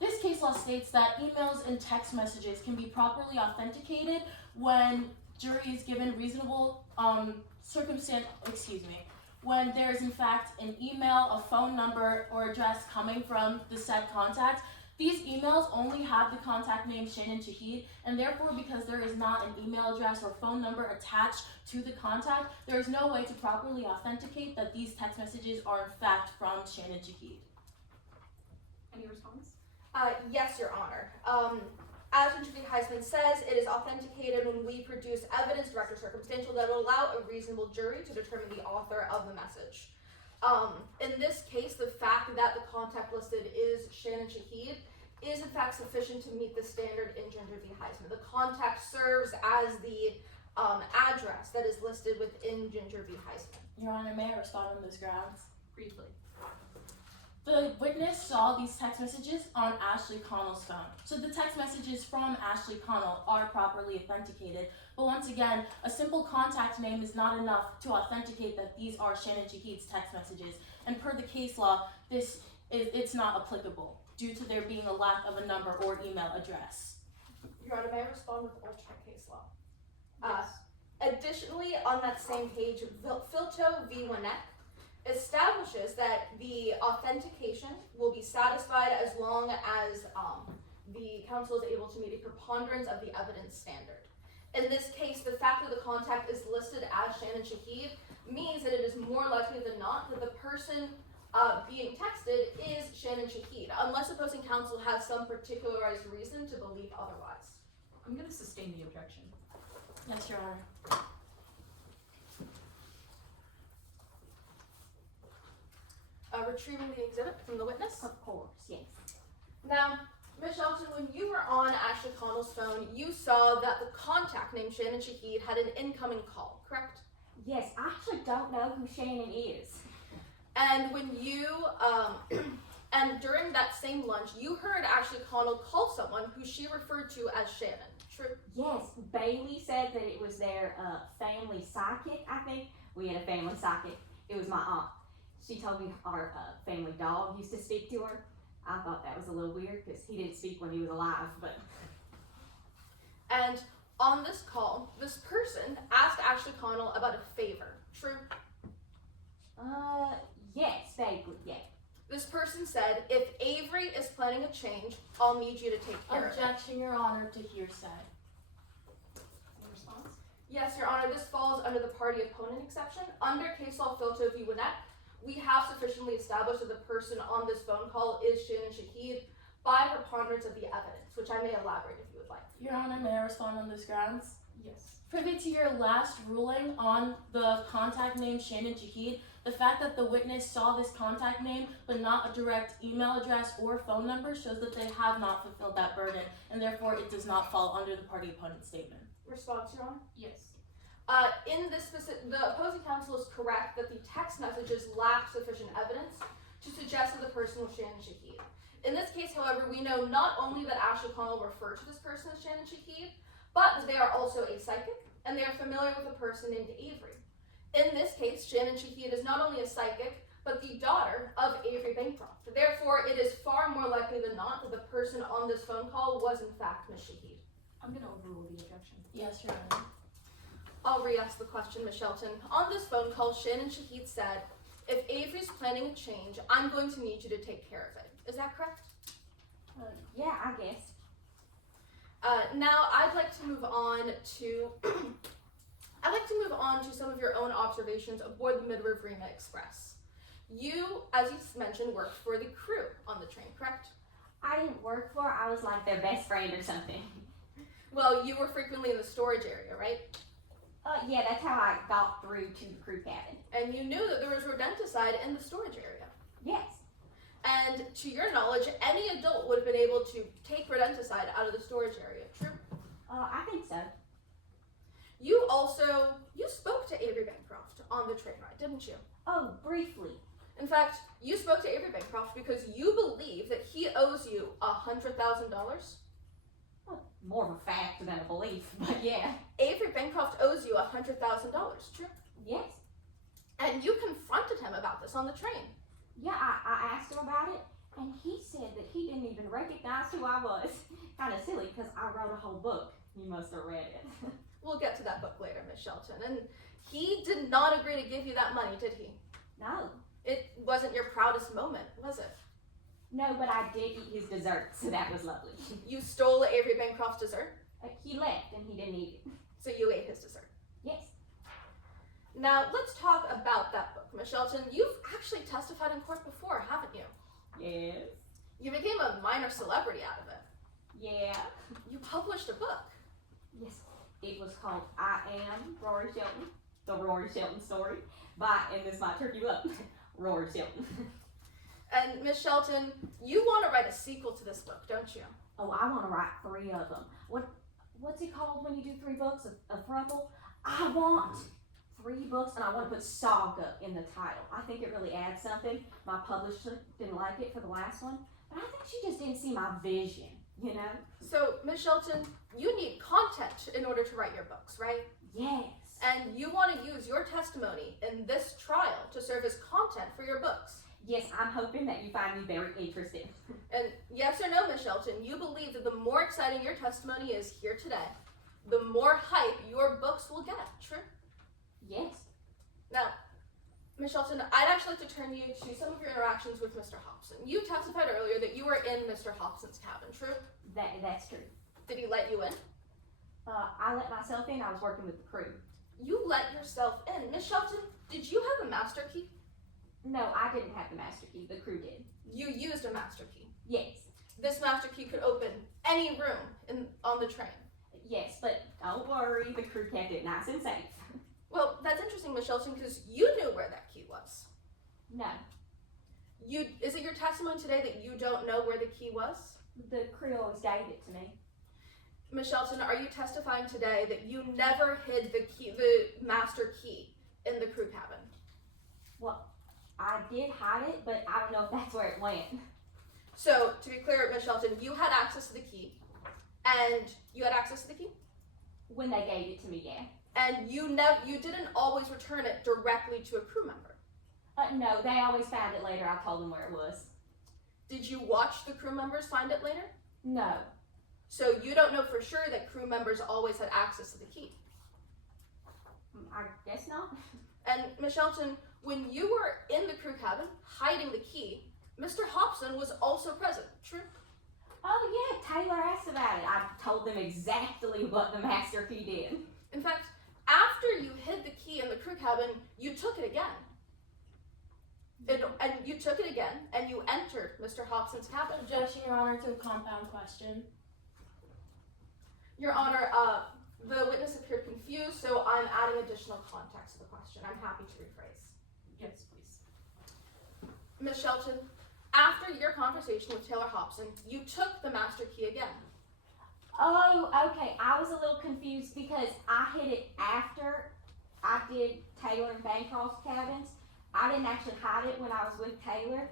This case law states that emails and text messages can be properly authenticated when jury is given reasonable when there is in fact an email, a phone number, or address coming from the said contact. These emails only have the contact name Shannon Shahid, and therefore because there is not an email address or phone number attached to the contact, there is no way to properly authenticate that these text messages are in fact from Shannon Shahid. Any response? Yes, Your Honor. As Ginger v. Heisman says, it is authenticated when we produce evidence, direct or circumstantial, that will allow a reasonable jury to determine the author of the message. In this case, the fact that the contact listed is Shannon Shahid is in fact sufficient to meet the standard in Ginger v. Heisman. The contact serves as the address that is listed within Ginger v. Heisman. Your Honor, may I respond on those grounds? Briefly. The witness saw these text messages on Ashley Connell's phone. So the text messages from Ashley Connell are properly authenticated. But once again, a simple contact name is not enough to authenticate that these are Shannon Shahid's text messages. And per the case law, it's not applicable due to there being a lack of a number or email address. Your Honor, may I respond with alternate case law? Yes. Additionally, on that same page, Filto v. Winnett establishes that the authentication will be satisfied as long as the counsel is able to meet a preponderance of the evidence standard. In this case, the fact that the contact is listed as Shannon Shahid means that it is more likely than not that the person being texted is Shannon Shahid, unless opposing counsel has some particularized reason to believe otherwise. I'm going to sustain the objection. Yes, Your Honor. Retrieving the exhibit from the witness. Of course, yes. Now, Ms. Shelton, when you were on Ashley Connell's phone, you saw that the contact named Shannon Shahid had an incoming call, correct? Yes, I actually don't know who Shannon is. And when you, and during that same lunch, you heard Ashley Connell call someone who she referred to as Shannon, true? Yes, Bailey said that it was their family psychic, I think. We had a family psychic. It was my aunt. She told me our family dog used to speak to her. I thought that was a little weird because he didn't speak when he was alive, but... And On this call, this person asked Ashley Connell about a favor. True? Yes, vaguely, yeah. This person said, if Avery is planning a change, I'll need you to take care of it. Objection, Your Honor, to hearsay. Any response? Yes, Your Honor, this falls under the party opponent exception. Under case law Filto v. Winnett, we have sufficiently established that the person on this phone call is Shannon Shahid by preponderance of the evidence, which I may elaborate if you would like. Your Honor, may I respond on those grounds? Yes. Privy to your last ruling on the contact name Shannon Shahid, the fact that the witness saw this contact name but not a direct email address or phone number shows that they have not fulfilled that burden, and therefore it does not fall under the party opponent statement. Response, Your Honor? Yes. In this specific, the opposing counsel is correct that the text messages lack sufficient evidence to suggest that the person was Shannon Shahid. In this case, however, we know not only that Ashley Connell referred to this person as Shannon Shahid, but that they are also a psychic, and they are familiar with a person named Avery. In this case, Shannon Shahid is not only a psychic, but the daughter of Avery Bancroft. Therefore, it is far more likely than not that the person on this phone call was in fact Ms. Shahid. I'm gonna overrule the objection. Yes, Your Honor. I'll re-ask the question, Ms. Shelton. On this phone call, Shannon Shahid said, if Avery's planning a change, I'm going to need you to take care of it. Is that correct? Yeah, I guess. Now, I'd like to move on to some of your own observations aboard the Mid-Riverina Express. You, as you mentioned, worked for the crew on the train, correct? I didn't work for her, I was like their best friend or something. Well, you were frequently in the storage area, right? Yeah, that's how I got through to the crew cabin. And you knew that there was rodenticide in the storage area. Yes. And to your knowledge, any adult would have been able to take rodenticide out of the storage area, true? I think so. You spoke to Avery Bancroft on the train ride, didn't you? Oh, briefly. In fact, you spoke to Avery Bancroft because you believe that he owes you $100,000. Well, more of a fact than a belief, but yeah. Avery Bancroft owes you $100,000, true? Yes. And you confronted him about this on the train. Yeah, I asked him about it, and he said that he didn't even recognize who I was. Kind of silly, because I wrote a whole book. You must have read it. We'll get to that book later, Miss Shelton. And he did not agree to give you that money, did he? No. It wasn't your proudest moment, was it? No, but I did eat his dessert, so that was lovely. You stole Avery Bancroft's dessert, He left, and he didn't eat it. so you ate his dessert. Yes. Now, let's talk about that book, Miss Shelton. You've actually testified in court before, haven't you? Yes. You became a minor celebrity out of it. Yeah. You published a book. Yes. It was called I Am Rory Shelton, the Rory Shelton story, and this might turn you up, Rory Shelton. And Miss Shelton, you want to write a sequel to this book, don't you? Oh, I want to write 3 of them. What's it called when you do 3 books? A throuple? I want 3 books, and I want to put saga in the title. I think it really adds something. My publisher didn't like it for the last one, but I think she just didn't see my vision, you know? So, Miss Shelton, you need content in order to write your books, right? Yes. And you want to use your testimony in this trial to serve as content for your books. Yes, I'm hoping that you find me very interesting. And yes or no, Miss Shelton, you believe that the more exciting your testimony is here today, the more hype your books will get, true? Yes. Now, Miss Shelton, I'd actually like to turn you to some of your interactions with Mr. Hobson. You testified earlier that you were in Mr. Hobson's cabin, true? That's true. Did he let you in? I let myself in. I was working with the crew. You let yourself in. Miss Shelton, did you have a master key? No, I didn't have the master key. The crew did. You used a master key. Yes. This master key could open any room on the train. Yes, but don't worry. The crew kept it nice and safe. Well, that's interesting, Miss Shelton, because you knew where that key was. No. Is it your testimony today that you don't know where the key was? The crew always gave it to me. Miss Shelton, are you testifying today that you never hid the master key in the crew cabin? Well, I did hide it, but I don't know if that's where it went. So, to be clear, Miss Shelton, you had access to the key, and you had access to the key, When they gave it to me, yeah. and you didn't always return it directly to a crew member. No, they always found it later. I told them where it was. Did you watch the crew members find it later? No. So you don't know for sure that crew members always had access to the key. I guess not. And Ms. Shelton, when you were in the crew cabin hiding the key, Mr. Hobson was also present, true? Oh yeah, Taylor asked about it. I told them exactly what the master key did. In fact, after you hid the key in the crew cabin, you took it again. And you took it again, and you entered Mr. Hobson's cabin. Objection, Your Honor, to a compound question. Your Honor, the witness appeared confused, so I'm adding additional context to the question. I'm happy to rephrase. Yes, please. Ms. Shelton, after your conversation with Taylor Hobson, you took the master key again. Oh, okay. I was a little confused because I hid it after I did Taylor and Bancroft's cabins. I didn't actually hide it when I was with Taylor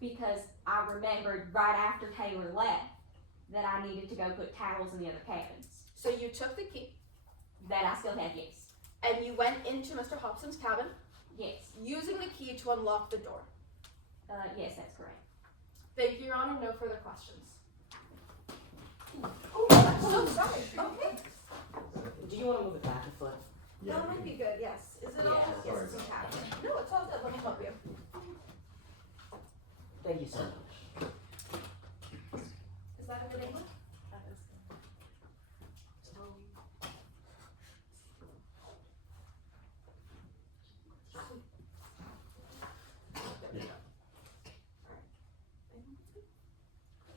because I remembered right after Taylor left that I needed to go put towels in the other cabins. So you took the key, That I still had, yes. and you went into Mr. Hobson's cabin, Yes. using the key to unlock the door. Yes, that's correct. Thank you, Your Honor. No further questions. Oh, I'm so sorry. Okay. Do you want to move it back a foot? That might be good, yes. Is it all? Yeah, Yes, sorry it's about okay. No, it's all good. Let me help you. Thank you so much. Is that a good angle?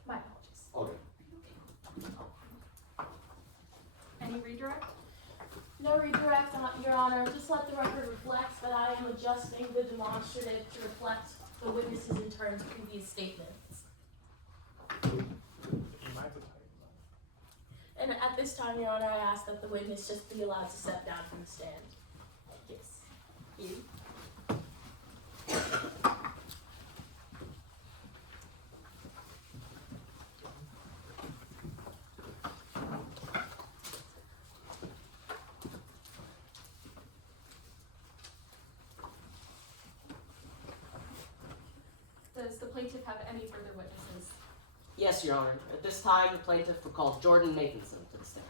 My apologies. All good. Any redirect? No redirect, Your Honor. Just let the record reflect that I am adjusting the demonstrative to reflect the witness's in turn previous statements. And at this time, Your Honor, I ask that the witness just be allowed to step down from the stand. Yes. You? Does the plaintiff have any further witnesses? Yes, Your Honor. At this time, the plaintiff recalls Jordan Nathanson to the stand.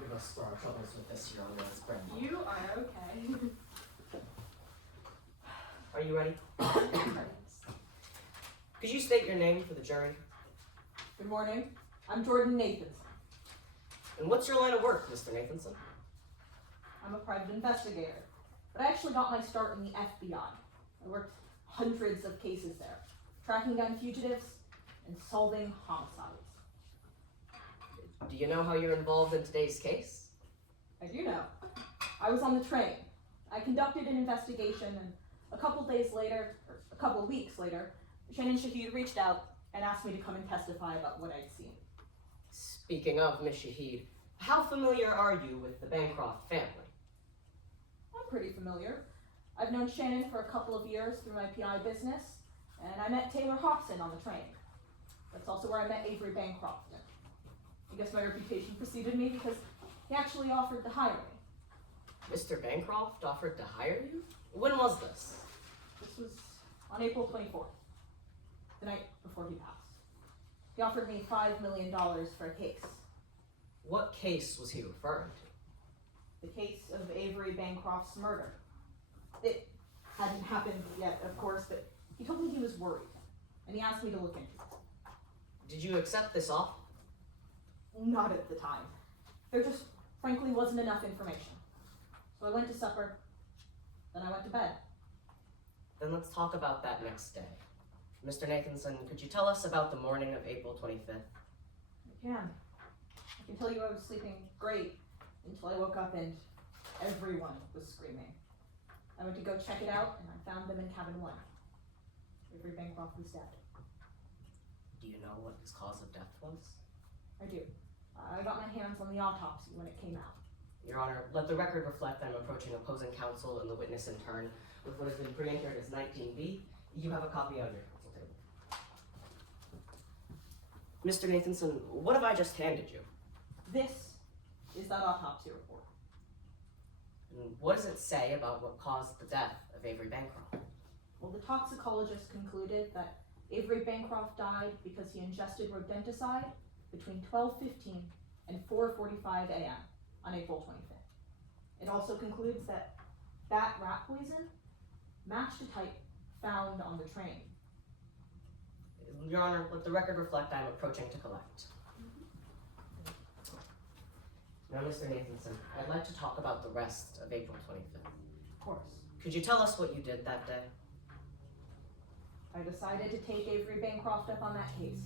We must spare our troubles with this, Your Honor. It's Brendan. You are okay. Are you ready? Could you state your name for the jury? Good morning. I'm Jordan Nathanson. And what's your line of work, Mr. Nathanson? I'm a private investigator, but I actually got my start in the FBI. I worked hundreds of cases there, tracking down fugitives and solving homicides. Do you know how you're involved in today's case? I do know. I was on the train. I conducted an investigation, and a couple weeks later, Shannon Shahid reached out and asked me to come and testify about what I'd seen. Speaking of Miss Shahid, how familiar are you with the Bancroft family? I'm pretty familiar. I've known Shannon for a couple of years through my PI business, and I met Taylor Hobson on the train. That's also where I met Avery Bancroft. I guess my reputation preceded me because he actually offered to hire me. Mr. Bancroft offered to hire you? When was this? This was on April 24th, the night before he passed. He offered me $5 million for a case. What case was he referring to? The case of Avery Bancroft's murder. It hadn't happened yet, of course, but he told me he was worried, and he asked me to look into it. Did you accept this offer? Not at the time. There just, frankly, wasn't enough information. So I went to supper, then I went to bed. Then let's talk about that next day. Mr. Nathanson, could you tell us about the morning of April 25th? I can tell you I was sleeping great until I woke up and everyone was screaming. I went to go check it out, and I found them in cabin 1. Avery Bancroft was dead. Do you know what his cause of death was? I do. I got my hands on the autopsy when it came out. Your Honor, let the record reflect I'm approaching opposing counsel and the witness in turn with what has been pre-entered as 19B. You have a copy on your counsel table. Mr. Nathanson, what have I just handed you? This is that autopsy report. And what does it say about what caused the death of Avery Bancroft? Well, the toxicologist concluded that Avery Bancroft died because he ingested rodenticide between 12:15 and 4:45 a.m. on April 25th. It also concludes that rat poison matched a type found on the train. Your Honor, let the record reflect I am approaching to collect. Now, Mr. Nathanson, I'd like to talk about the rest of April 25th. Of course. Could you tell us what you did that day? I decided to take Avery Bancroft up on that case,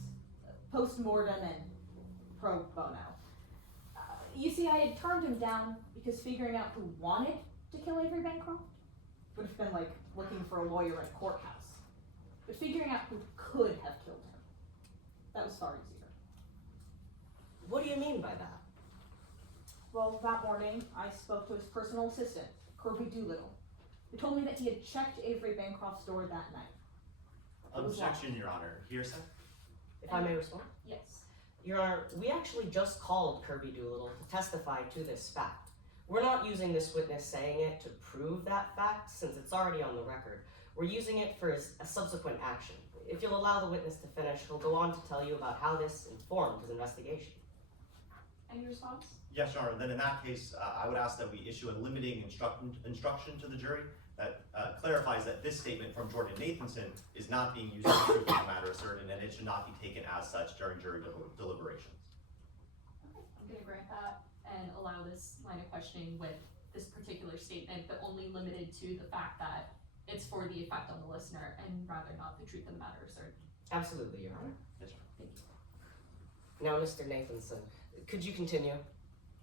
post-mortem and pro bono. You see, I had turned him down because figuring out who wanted to kill Avery Bancroft would have been like looking for a lawyer in a courthouse. But figuring out who could have killed him, that was far easier. What do you mean by that? Well, that morning, I spoke to his personal assistant, Kirby Doolittle, who told me that he had checked Avery Bancroft's door that night. Objection, Your Honor. Hearsay? If I may respond? Yes. Your Honor, we actually just called Kirby Doolittle to testify to this fact. We're not using this witness saying it to prove that fact, since it's already on the record. We're using it for a subsequent action. If you'll allow the witness to finish, he'll go on to tell you about how this informed his investigation. Any response? Yes, Your Honor. Then in that case, I would ask that we issue a limiting instruction to the jury that clarifies that this statement from Jordan Nathanson is not being used to prove the matter asserted, and it should not be taken as such during jury deliberations. Okay, I'm gonna grant that and allow this line of questioning with this particular statement, but only limited to the fact that it's for the effect on the listener and rather not the truth of the matter asserted. Absolutely, Your Honor. Yes, Your Honor. Thank you. Now, Mr. Nathanson, could you continue?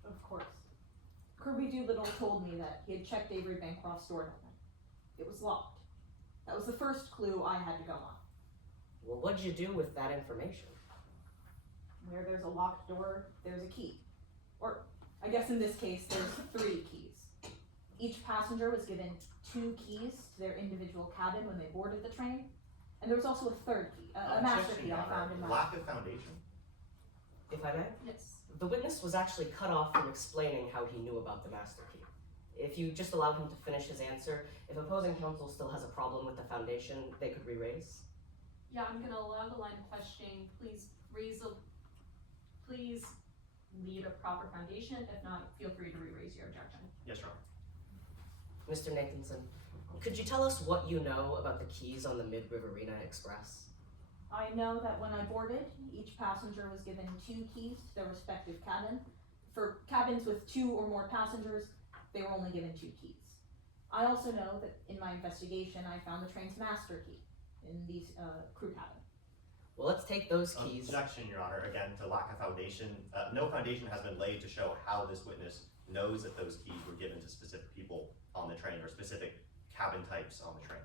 Of course. Kirby Doolittle told me that he had checked Avery Bancroft's door that night. It was locked. That was the first clue I had to go on. Well, what'd you do with that information? Where there's a locked door, there's a key. Or, I guess in this case, there's 3 keys. Each passenger was given 2 keys to their individual cabin when they boarded the train. And there was also a 3rd key, a master Objection, key Your I Honor. found in my... Lack of foundation. If I may? Yes. The witness was actually cut off from explaining how he knew about the master key. If you just allow him to finish his answer, if opposing counsel still has a problem with the foundation, they could re-raise. Yeah, I'm gonna allow the line of questioning. Please lead a proper foundation. If not, feel free to re-raise your objection. Yes, Your Honor. Mr. Nathanson, could you tell us what you know about the keys on the Mid-Riverina Express? I know that when I boarded, each passenger was given 2 keys to their respective cabin. For cabins with 2 or more passengers, they were only given 2 keys. I also know that in my investigation, I found the train's master key in the crew cabin. Well, let's take those keys. Objection, Your Honor. Again, to lack of foundation. No foundation has been laid to show how this witness knows that those keys were given to specific people on the train or specific cabin types on the train.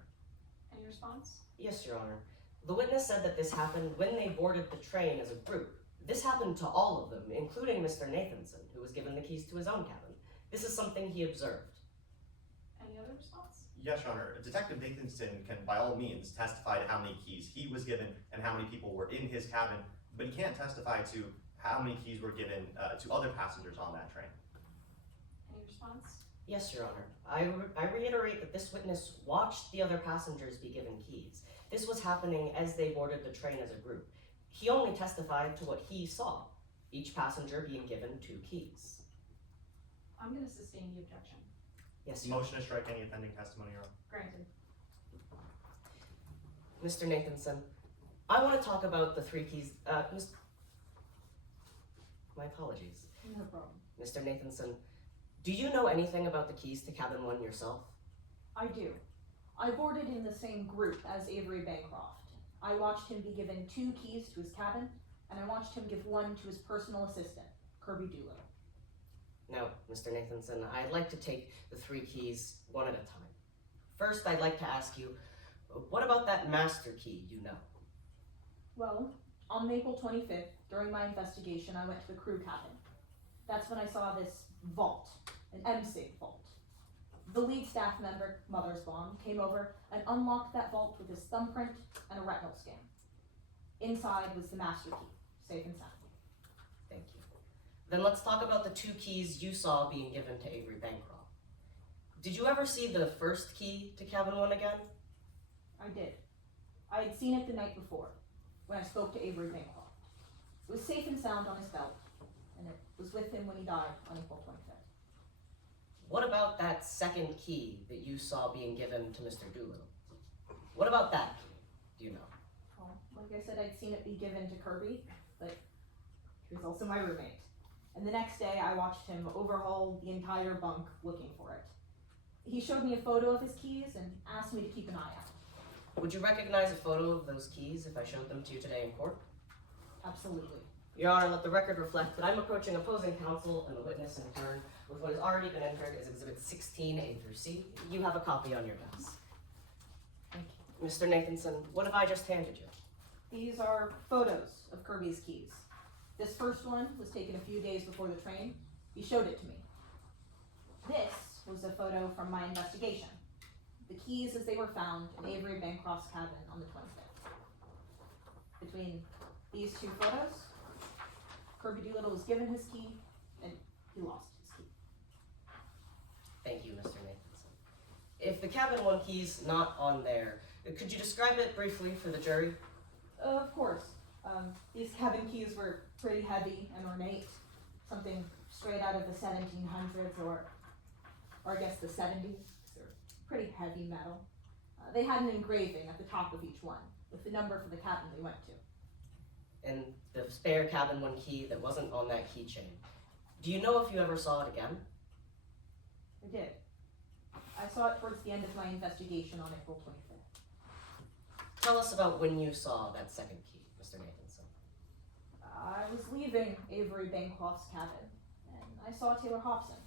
Any response? Yes, Your Honor. The witness said that this happened when they boarded the train as a group. This happened to all of them, including Mr. Nathanson, who was given the keys to his own cabin. This is something he observed. Any other response? Yes, Your Honor. Detective Nathanson can, by all means, testify to how many keys he was given and how many people were in his cabin, but he can't testify to how many keys were given to other passengers on that train. Any response? Yes, Your Honor. I reiterate that this witness watched the other passengers be given keys. This was happening as they boarded the train as a group. He only testified to what he saw, each passenger being given 2 keys. I'm gonna sustain the objection. Yes, Your Honor. Motion to strike any offending testimony, Your Honor. Granted. Mr. Nathanson, I want to talk about the 3 keys. My apologies. No problem. Mr. Nathanson, do you know anything about the keys to cabin 1 yourself? I do. I boarded in the same group as Avery Bancroft. I watched him be given 2 keys to his cabin, and I watched him give 1 to his personal assistant, Kirby Doolittle. Now, Mr. Nathanson, I'd like to take the 3 keys one at a time. First, I'd like to ask you, what about that master key you know? Well, on April 25th, during my investigation, I went to the crew cabin. That's when I saw this vault, an MSIG vault. The lead staff member, Mothersbaum, came over and unlocked that vault with his thumbprint and a retinal scan. Inside was the master key, safe and sound. Thank you. Then let's talk about the 2 keys you saw being given to Avery Bancroft. Did you ever see the first key to cabin 1 again? I did. I had seen it the night before, when I spoke to Avery Bancroft. It was safe and sound on his belt, and it was with him when he died on April 25th. What about that second key that you saw being given to Mr. Doolittle? What about that key? Do you know? Well, like I said, I'd seen it be given to Kirby, but he was also my roommate. And the next day, I watched him overhaul the entire bunk looking for it. He showed me a photo of his keys and asked me to keep an eye out. Would you recognize a photo of those keys if I showed them to you today in court? Absolutely. Your Honor, let the record reflect that I'm approaching opposing counsel and the witness in turn with what has already been entered as Exhibit 16A through C. You have a copy on your desk. Thank you. Mr. Nathanson, what have I just handed you? These are photos of Kirby's keys. This first one was taken a few days before the train. He showed it to me. This was a photo from my investigation. The keys as they were found in Avery Bancroft's cabin on the 25th. Between these two photos, Kirby Doolittle was given his key, and he lost his key. Thank you, Mr. Nathanson. If the cabin 1 key's not on there, could you describe it briefly for the jury? Of course. These cabin keys were pretty heavy and ornate, something straight out of the 1700s or I guess the 70s. They're pretty heavy metal. They had an engraving at the top of each one with the number for the cabin they went to. And the spare cabin 1 key that wasn't on that keychain. Do you know if you ever saw it again? I did. I saw it towards the end of my investigation on April 25th. Tell us about when you saw that second key, Mr. Nathanson. I was leaving Avery Bancroft's cabin, and I saw Taylor Hobson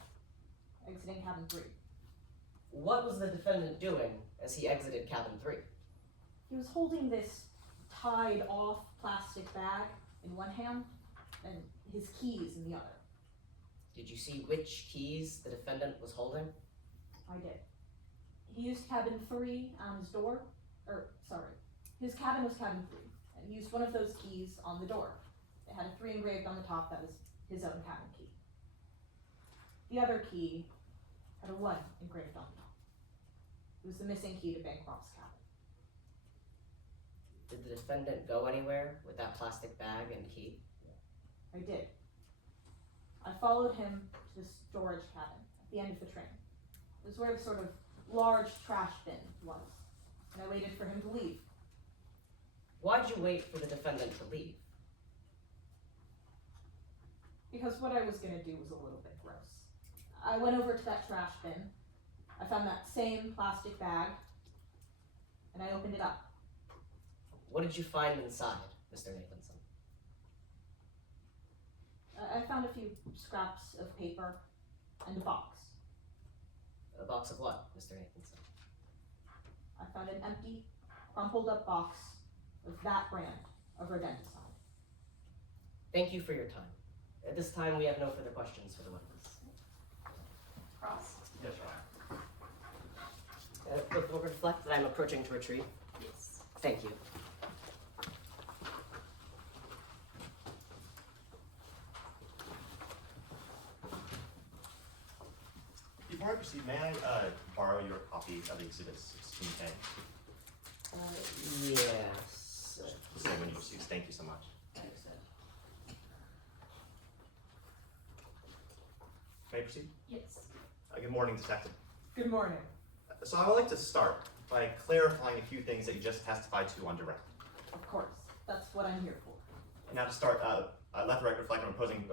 exiting cabin 3. What was the defendant doing as he exited cabin 3? He was holding this tied off plastic bag in one hand and his keys in the other. Did you see which keys the defendant was holding? I did. He used cabin 3 on his door, his cabin was cabin 3, and he used one of those keys on the door. It had a 3 engraved on the top that was his own cabin key. The other key had a 1 engraved on the top. It was the missing key to Bancroft's cabin. Did the defendant go anywhere with that plastic bag and key? I did. I followed him to the storage cabin at the end of the train. It was where the sort of large trash bin was, and I waited for him to leave. Why'd you wait for the defendant to leave? Because what I was going to do was a little bit gross. I went over to that trash bin. I found that same plastic bag, and I opened it up. What did you find inside, Mr. Nathanson? I found a few scraps of paper and a box. A box of what, Mr. Nathanson? I found an empty, crumpled up box of that brand of rodenticide. Thank you for your time. At this time, we have no further questions for the witness. Cross? Yes, Your Honor. Will it reflect that I'm approaching to retrieve? Yes. Thank you. Before I proceed, may I borrow your copy of Exhibit 16A? Yes. The same one you received. Thank you so much. May I proceed? Yes. Good morning, Detective. Good morning. So I would like to start by clarifying a few things that you just testified to on direct. Of course, that's what I'm here for. And now to start, let the record reflect I'm approaching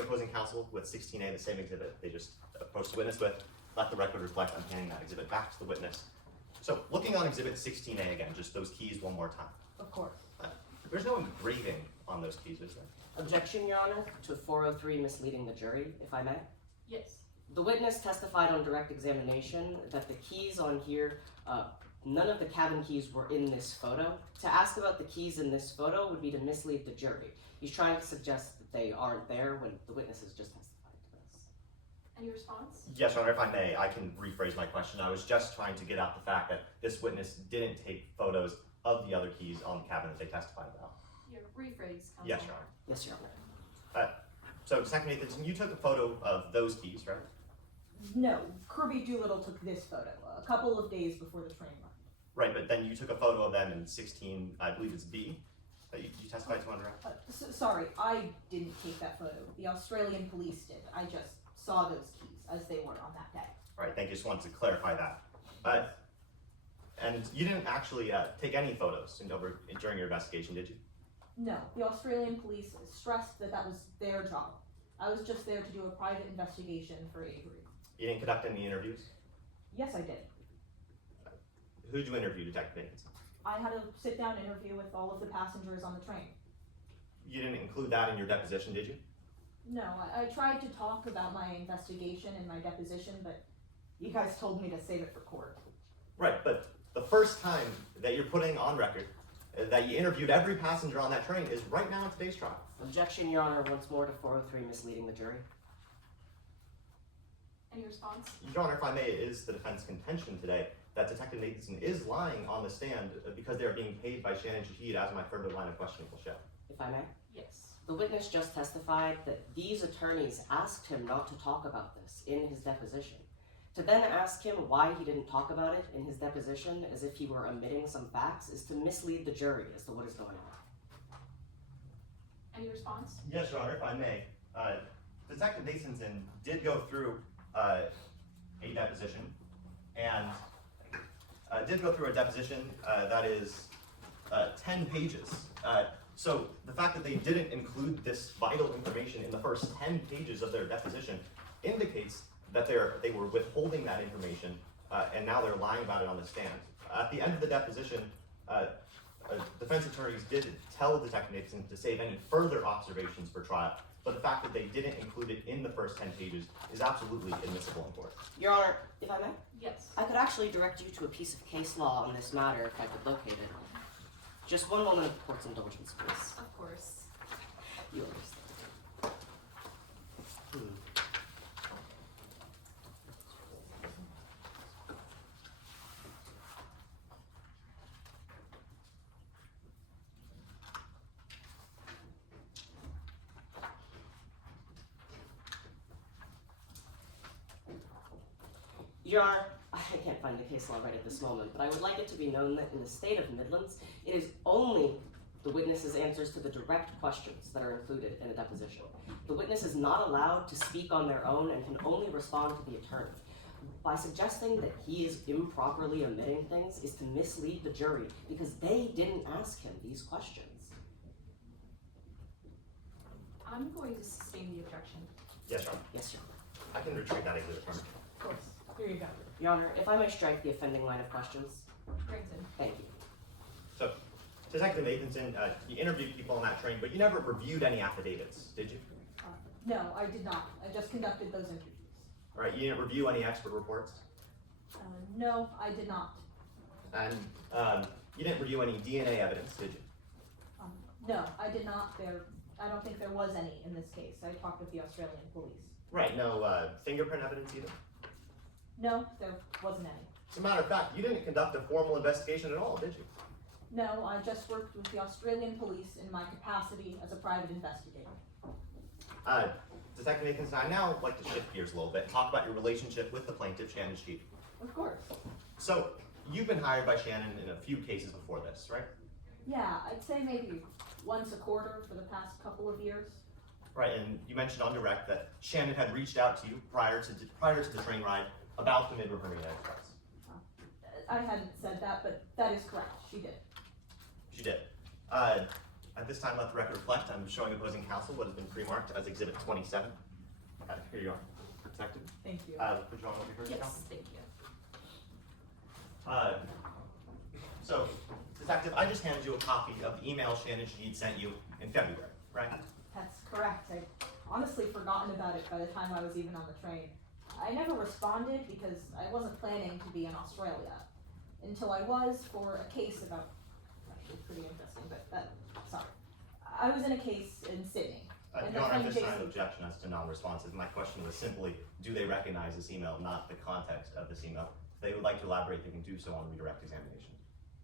opposing counsel with 16A, the same exhibit they just approached the witness with. Let the record reflect I'm handing that exhibit back to the witness. So looking on Exhibit 16A again, just those keys one more time. Of course. There's no engraving on those keys, is there? Objection, Your Honor, to 403 misleading the jury, if I may. Yes. The witness testified on direct examination that the keys on here, none of the cabin keys were in this photo. To ask about the keys in this photo would be to mislead the jury. He's trying to suggest that they aren't there when the witness has just testified to this. Any response? Yes, Your Honor, if I may, I can rephrase my question. I was just trying to get out the fact that this witness didn't take photos of the other keys on the cabin that they testified about. Your rephrase, counsel. Yes, Your Honor. Yes, Your Honor. So, Detective Nathanson, you took a photo of those keys, right? No, Kirby Doolittle took this photo a couple of days before the train ride. Right, but then you took a photo of them in 16, I believe it's B, that you testified to on direct? Sorry, I didn't take that photo. The Australian police did. I just saw those keys as they were on that day. Right, thank you, just wanted to clarify that. And you didn't actually take any photos during your investigation, did you? No, the Australian police stressed that that was their job. I was just there to do a private investigation for Avery. You didn't conduct any interviews? Yes, I did. Who did you interview, Detective Nathanson? I had a sit-down interview with all of the passengers on the train. You didn't include that in your deposition, did you? No, I tried to talk about my investigation in my deposition, but you guys told me to save it for court. Right, but the first time that you're putting on record that you interviewed every passenger on that train is right now in today's trial. Objection, Your Honor, once more to 403 misleading the jury. Any response? Your Honor, if I may, it is the defense contention today that Detective Nathanson is lying on the stand because they are being paid by Shannon Shahid, as my further line of questioning will show. If I may. Yes. The witness just testified that these attorneys asked him not to talk about this in his deposition. To then ask him why he didn't talk about it in his deposition as if he were omitting some facts is to mislead the jury as to what is going on. Any response? Yes, Your Honor, if I may. Detective Nathanson did go through a deposition, and that is 10 pages. So the fact that they didn't include this vital information in the first 10 pages of their deposition indicates that they were withholding that information, and now they're lying about it on the stand. At the end of the deposition, defense attorneys did tell Detective Nathanson to save any further observations for trial, but the fact that they didn't include it in the first 10 pages is absolutely admissible in court. Your Honor, if I may? Yes. I could actually direct you to a piece of case law on this matter if I could locate it. Just one moment of the court's indulgence, please. Of course. You understand. Your Honor, I can't find the case law right at this moment, but I would like it to be known that in the state of Midlands, it is only the witness's answers to the direct questions that are included in a deposition. The witness is not allowed to speak on their own and can only respond to the attorney. By suggesting that he is improperly omitting things is to mislead the jury because they didn't ask him these questions. I'm going to sustain the objection. Yes, Your Honor. Yes, Your Honor. I can retrieve that exhibit from you. Of course. Here you go. Your Honor, if I may strike the offending line of questions. Granted. Thank you. So, Detective Nathanson, you interviewed people on that train, but you never reviewed any affidavits, did you? No, I did not. I just conducted those interviews. All right, you didn't review any expert reports? No, I did not. And you didn't review any DNA evidence, did you? No, I did not. I don't think there was any in this case. I talked with the Australian police. Right, no fingerprint evidence either? No, there wasn't any. As a matter of fact, you didn't conduct a formal investigation at all, did you? No, I just worked with the Australian police in my capacity as a private investigator. Detective Nathanson, I now like to shift gears a little bit and talk about your relationship with the plaintiff, Shannon Shahid. Of course. So, you've been hired by Shannon in a few cases before this, right? Yeah, I'd say maybe once a quarter for the past couple of years. Right, and you mentioned on direct that Shannon had reached out to you prior to the train ride about the Mid-River Marina Express. I hadn't said that, but that is correct. She did. She did. At this time, let the record reflect, I'm showing opposing counsel what has been pre-marked as Exhibit 27. Here you are, Detective. Thank you. Put you on what you heard, Yes, counsel. thank you. So, Detective, I just handed you a copy of the email Shannon Shahid sent you in February, right? That's correct. I'd honestly forgotten about it by the time I was even on the train. I never responded because I wasn't planning to be in Australia until I was for a case about, actually pretty interesting, but sorry. I was in a case in Sydney. And Your Honor, the this train time basically- objection as to non-responsive. My question was simply, do they recognize this email, not the context of this email? If they would like to elaborate, they can do so on redirect examination.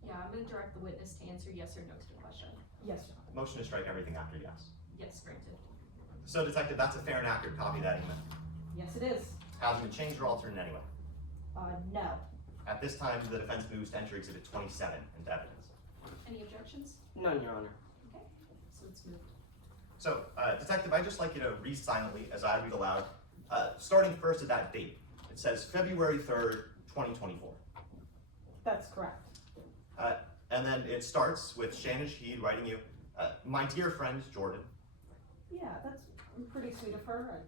Yeah, I'm going to direct the witness to answer yes or no to the question. Yes, Your Honor. Motion to strike everything after yes. Yes, granted. So, Detective, that's a fair and accurate copy of that email. Yes, it is. hasn't been changed or altered in any way. No. At this time, the defense moves to enter Exhibit 27 into evidence. Any objections? None, Your Honor. Okay, so it's moved. So, Detective, I'd just like you to read silently as I read aloud, starting first at that date. It says February 3rd, 2024. That's correct. And then it starts with Shannon Shahid writing you, my dear friend Jordan. Yeah, that's pretty sweet of her.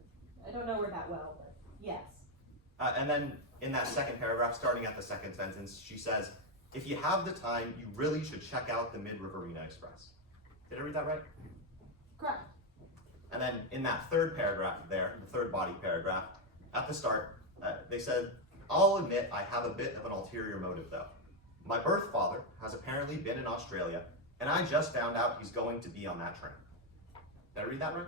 I don't know her that well, but yes. And then in that second paragraph, starting at the second sentence, she says, if you have the time, you really should check out the Mid-Riverina Express. Did I read that right? Correct. And then in that third paragraph there, the third body paragraph, at the start, they said, I'll admit I have a bit of an ulterior motive though. My birth father has apparently been in Australia, and I just found out he's going to be on that train. Did I read that right?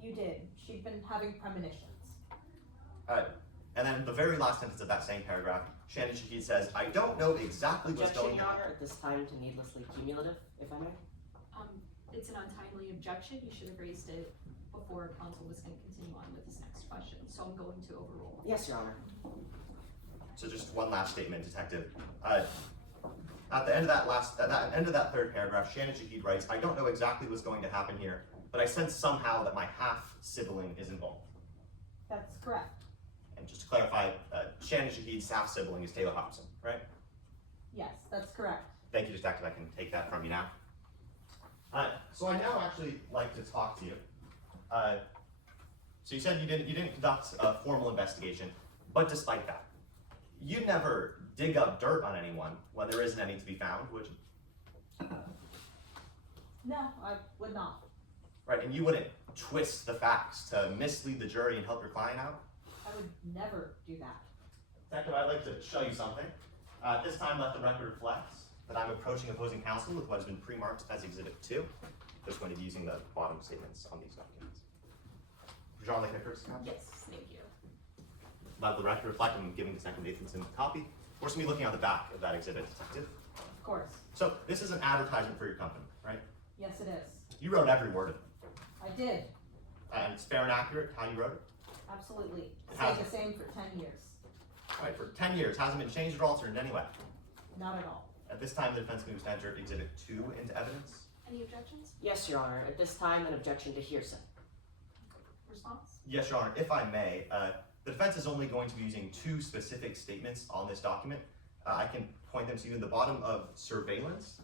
You did. She'd been having premonitions. And then the very last sentence of that same paragraph, Shannon Shahid says, I don't know exactly what's Objection, going Your on. Honor, at this time to needlessly cumulative, if I may. It's an untimely objection. You should have raised it before counsel was going to continue on with his next question. So I'm going to overrule. Yes, Your Honor. So just one last statement, Detective. At the end of that third paragraph, Shannon Shahid writes, I don't know exactly what's going to happen here, but I sense somehow that my half-sibling is involved. That's correct. And just to clarify, Shannon Shahid's half-sibling is Taylor Hobson, right? Yes, that's correct. Thank you, Detective. I can take that from you now. So I now actually like to talk to you. So you said you didn't conduct a formal investigation, but despite that, you'd never dig up dirt on anyone when there isn't any to be found, would you? No, I would not. Right, and you wouldn't twist the facts to mislead the jury and help your client out? I would never do that. Detective, I'd like to show you something. This time, let the record reflect that I'm approaching opposing counsel with what has been pre-marked as Exhibit 2. Just going to be using the bottom statements on these documents. Jean, like I first copy? Yes, thank you. Let the record reflect I'm giving Detective Nathanson a copy. We're going to be looking on the back of that exhibit, Detective. Of course. So, this is an advertisement for your company, right? Yes, it is. You wrote every word of it. I did. And it's fair and accurate how you wrote it? Absolutely. It Stayed has- the same for 10 years. Right, for 10 years, hasn't been changed or altered in any way. Not at all. At this time, the defense moves to enter Exhibit 2 into evidence. Any objections? Yes, Your Honor. At this time, an objection to hearsay. Response? Yes, Your Honor, if I may, the defense is only going to be using two specific statements on this document. I can point them to you in the bottom of surveillance.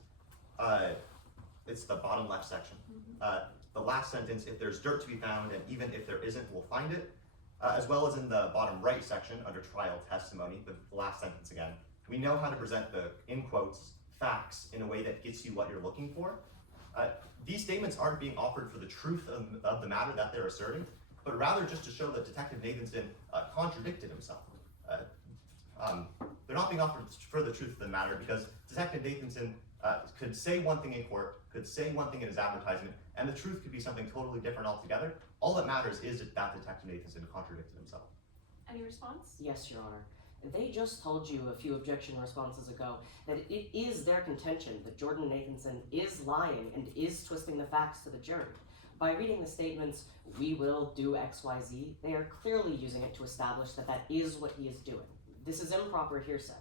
It's the bottom left section. The last sentence, if there's dirt to be found, and even if there isn't, we'll find it. As well as in the bottom right section under trial testimony, the last sentence again. We know how to present the, in quotes, facts in a way that gets you what you're looking for. These statements aren't being offered for the truth of the matter that they're asserting, but rather just to show that Detective Nathanson contradicted himself. They're not being offered for the truth of the matter because Detective Nathanson could say one thing in court, could say one thing in his advertisement, and the truth could be something totally different altogether. All that matters is that Detective Nathanson contradicted himself. Any response? Yes, Your Honor. They just told you a few objection responses ago that it is their contention that Jordan Nathanson is lying and is twisting the facts to the jury. By reading the statements, we will do XYZ, they are clearly using it to establish that that is what he is doing. This is improper hearsay.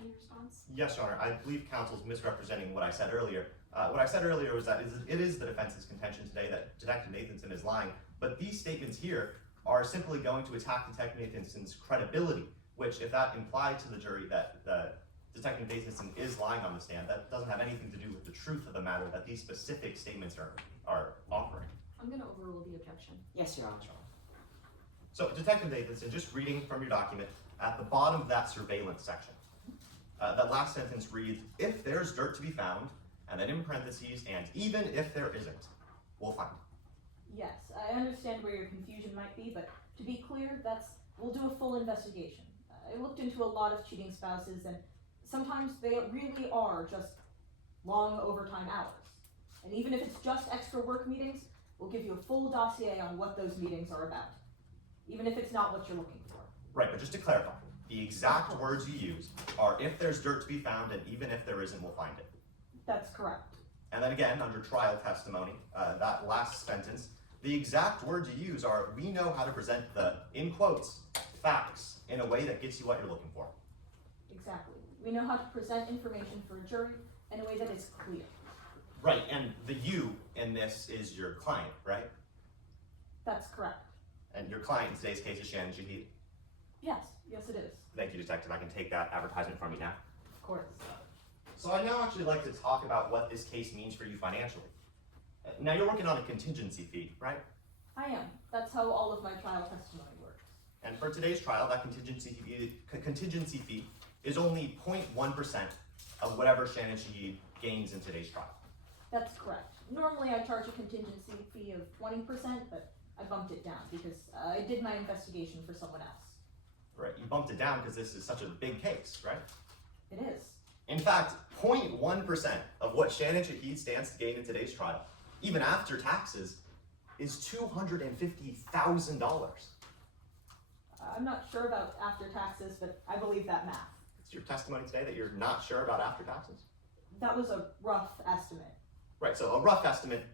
Any response? Yes, Your Honor. I believe counsel's misrepresenting what I said earlier. What I said earlier was that it is the defense's contention today that Detective Nathanson is lying, but these statements here are simply going to attack Detective Nathanson's credibility, which, if that implied to the jury that Detective Nathanson is lying on the stand, that doesn't have anything to do with the truth of the matter that these specific statements are offering. I'm going to overrule the objection. Yes, Your Honor. So, Detective Nathanson, just reading from your document, at the bottom of that surveillance section, that last sentence reads, if there's dirt to be found, and then in parentheses, and even if there isn't, we'll find it. Yes, I understand where your confusion might be, but to be clear, we'll do a full investigation. I looked into a lot of cheating spouses, and sometimes they really are just long overtime hours. And even if it's just extra work meetings, we'll give you a full dossier on what those meetings are about, even if it's not what you're looking for. Right, but just to clarify, the exact words you use are if there's dirt to be found, and even if there isn't, we'll find it. That's correct. And then again, under trial testimony, that last sentence, The exact words you use are, we know how to present the, in quotes, facts in a way that gets you what you're looking for. Exactly. We know how to present information for a jury in a way that is clear. Right, and the you in this is your client, right? That's correct. And your client in today's case is Shannon Shahid. Yes, yes it is. Thank you, Detective. I can take that advertisement from you now. Of course. So I now actually like to talk about what this case means for you financially. Now you're working on a contingency fee, right? I am. That's how all of my trial testimony works. And for today's trial, that contingency fee is only 0.1% of whatever Shannon Shahid gains in today's trial. That's correct. Normally I charge a contingency fee of 20%, but I bumped it down because I did my investigation for someone else. Right, you bumped it down because this is such a big case, right? It is. In fact, 0.1% of what Shannon Shahid stands to gain in today's trial, even after taxes, is $250,000. I'm not sure about after taxes, but I believe that math. It's your testimony today that you're not sure about after taxes? That was a rough estimate. Right, so a rough estimate,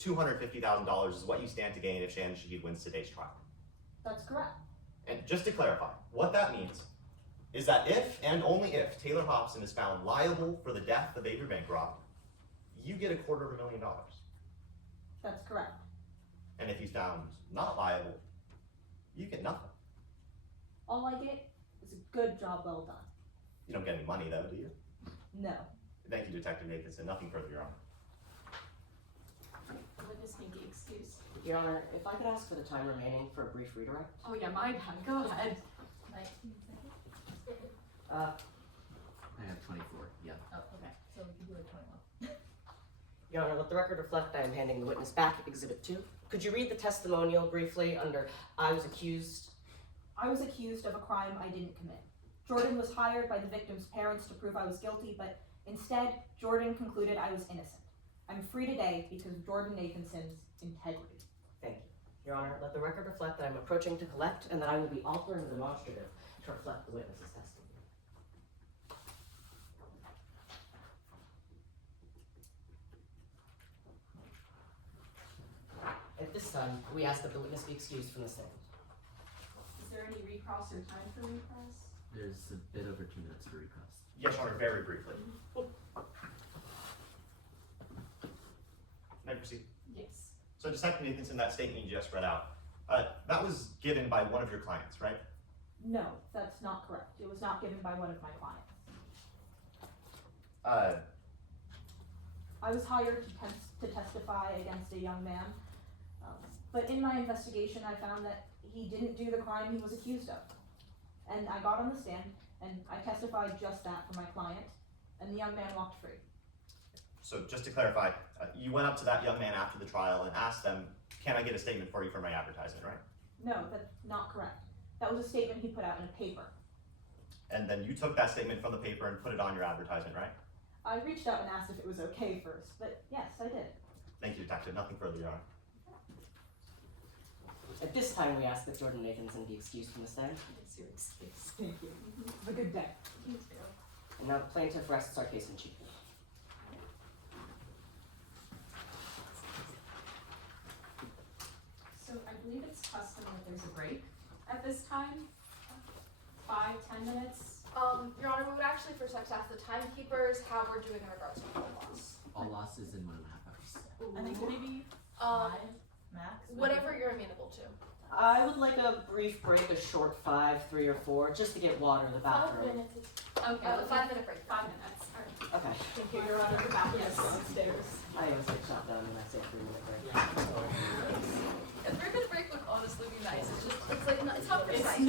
$250,000 is what you stand to gain if Shannon Shahid wins today's trial. That's correct. And just to clarify, what that means is that if and only if Taylor Hobson is found liable for the death of Avery Bancroft, you get $250,000. That's correct. And if he's found not liable, you get nothing. All I get is a good job well done. You don't get any money though, do you? No. Thank you, Detective Nathanson. Nothing further, Your Honor. Witness may be excused. Your Honor, if I could ask for the time remaining for a brief redirect. Oh yeah, my bad. Go ahead. 19 seconds? Uh, I have 24, yeah. Oh, okay. So we can do it 21. Your Honor, let the record reflect I am handing the witness back Exhibit 2. Could you read the testimonial briefly under I was accused? I was accused of a crime I didn't commit. Jordan was hired by the victim's parents to prove I was guilty, but instead, Jordan concluded I was innocent. I'm free today because of Jordan Nathanson's integrity. Thank you. Your Honor, let the record reflect that I'm approaching to collect and that I will be altering the demonstrative to reflect the witness's testimony. At this time, we ask that the witness be excused from the stand. Is there any recross or time for recross? There's a bit over 2 minutes for recross. Yes, Your Honor, very briefly. May I proceed? Yes. So Detective Nathanson, that statement you just read out, that was given by one of your clients, right? No, that's not correct. It was not given by one of my clients. I was hired to testify against a young man, but in my investigation I found that he didn't do the crime he was accused of. And I got on the stand and I testified just that for my client, and the young man walked free. So just to clarify, you went up to that young man after the trial and asked them, can I get a statement for you for my advertisement, right? No, that's not correct. That was a statement he put out in a paper. And then you took that statement from the paper and put it on your advertisement, right? I reached out and asked if it was okay first, but yes, I did. Thank you, Detective. Nothing further, Your Honor. At this time, we ask that Jordan Nathanson be excused from the stand. It's your excuse. Thank you. Have a good day. You too. And now the plaintiff rests our case in chief. So I believe it's custom that there's a break at this time. 5-10 minutes. Your Honor, we would actually first like to ask the timekeepers how we're doing in regards to total loss. All losses in 1.5 hours. I think maybe Max? Whatever you're amenable to. I would like a brief break, a short 5, 3, or 4, just to get water in the 5 bathroom. minutes is Okay. a 5-minute break. 5 minutes. All right. Okay. Thank you, Your Honor. The bathroom is Yes. downstairs. I always get shot down when I say 3-minute break. A 3-minute break would honestly be nice. It's just, it's like, it's not precise.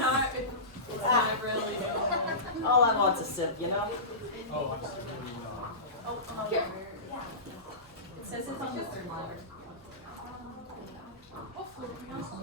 It's not really. All I want's a sip, you know? Here. It says it's on the third line. Hopefully, we can also.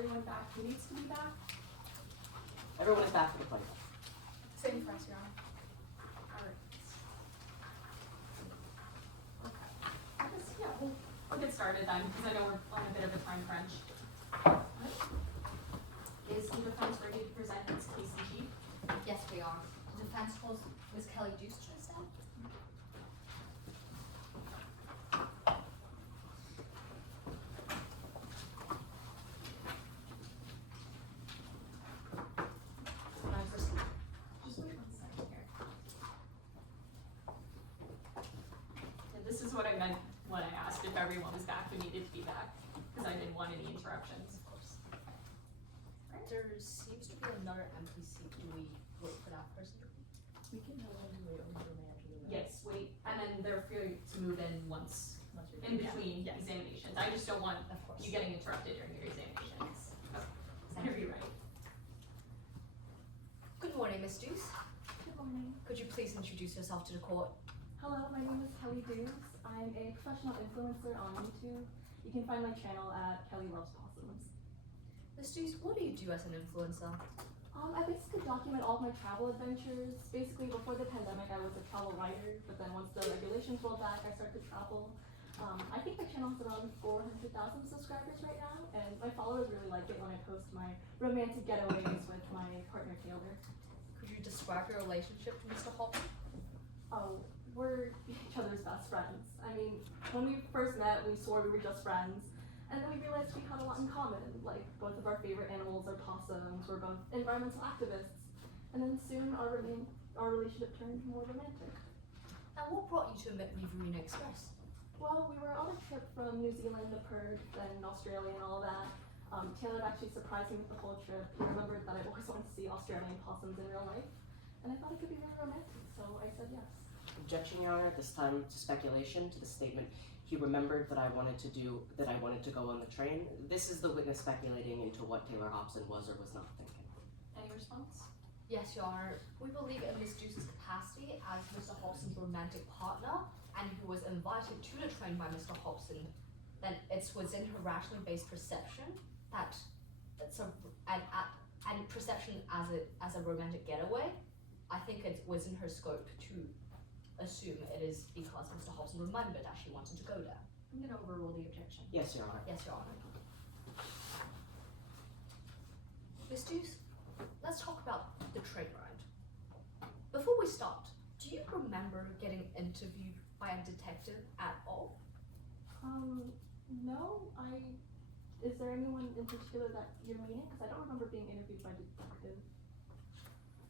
everyone back who needs to be back? Everyone is back for the plaintiff. Same for us, Your Honor. Alright. Okay. I guess, yeah, we'll get started then, because I know we're on a bit of a time crunch. Is the defense ready to present its case in chief? Yes, we are. The defense calls Ms. Kelly Deuce to stand. Just wait 1 second here. And this is what I meant when I asked if everyone was back who needed to be back, because I didn't want any interruptions. Of course. There seems to be another empty seat. Do we wait for that person? We can wait over the man to the Yes, wait, and then they're free to move in once in between examinations. I just don't want Of course. you getting interrupted during your examinations. Okay, Senator, you're right. Good morning, Ms. Deuce. Good morning. Could you please introduce yourself to the court? Hello, my name is Kelly Deuce. I'm a professional influencer on YouTube. You can find my channel at Kelly Loves Possums. Ms. Deuce, what do you do as an influencer? I basically document all of my travel adventures. Basically, before the pandemic, I was a travel writer, but then once the regulations rolled back, I started to travel. I think my channel has around 400,000 subscribers right now, and my followers really like it when I post my romantic getaways with my partner Taylor. Could you describe your relationship to Mr. Hopper? Oh, we're each other's best friends. I mean, when we first met, we swore we were just friends. And then we realized we had a lot in common, like both of our favorite animals are possums, we're both environmental activists. And then soon our relationship turned more romantic. And what brought you to Riverina Express? Well, we were on a trip from New Zealand to Perth, then Australia and all that. Taylor actually surprised me with the whole trip. He remembered that I've always wanted to see Australian possums in real life. And I thought it could be really romantic, so I said yes. Objection, Your Honor. This time to speculation, to the statement he remembered that I wanted to go on the train. This is the witness speculating into what Taylor Hobson was or was not thinking. Any response? Yes, Your Honor. We believe in Ms. Deuce's capacity as Mr. Hobson's romantic partner, and who was invited to the train by Mr. Hobson, then it's within her rationally based perception that and perception as a romantic getaway. I think it's within her scope to assume it is because Mr. Hobson remembered that she wanted to go there. I'm gonna overrule the objection. Yes, Your Honor. Yes, Your Honor. Ms. Deuce, let's talk about the train ride. Before we start, do you remember getting interviewed by a detective at all? No, is there anyone in particular that you're meaning? Because I don't remember being interviewed by a detective.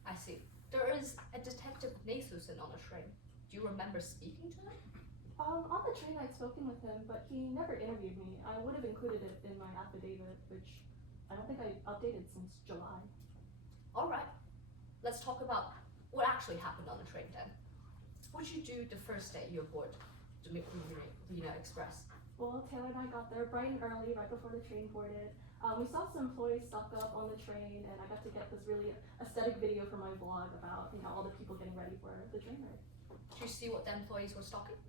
I see. There is a detective Nathanson on the train. Do you remember speaking to him? On the train I'd spoken with him, but he never interviewed me. I would have included it in my affidavit, which I don't think I updated since July. Alright, let's talk about what actually happened on the train then. What did you do the first day you aboard the Riverina Express? Well, Taylor and I got there bright and early, right before the train boarded. We saw some employees stock up on the train, and I got to get this really aesthetic video for my vlog about, all the people getting ready for the train ride. Did you see what the employees were stocking?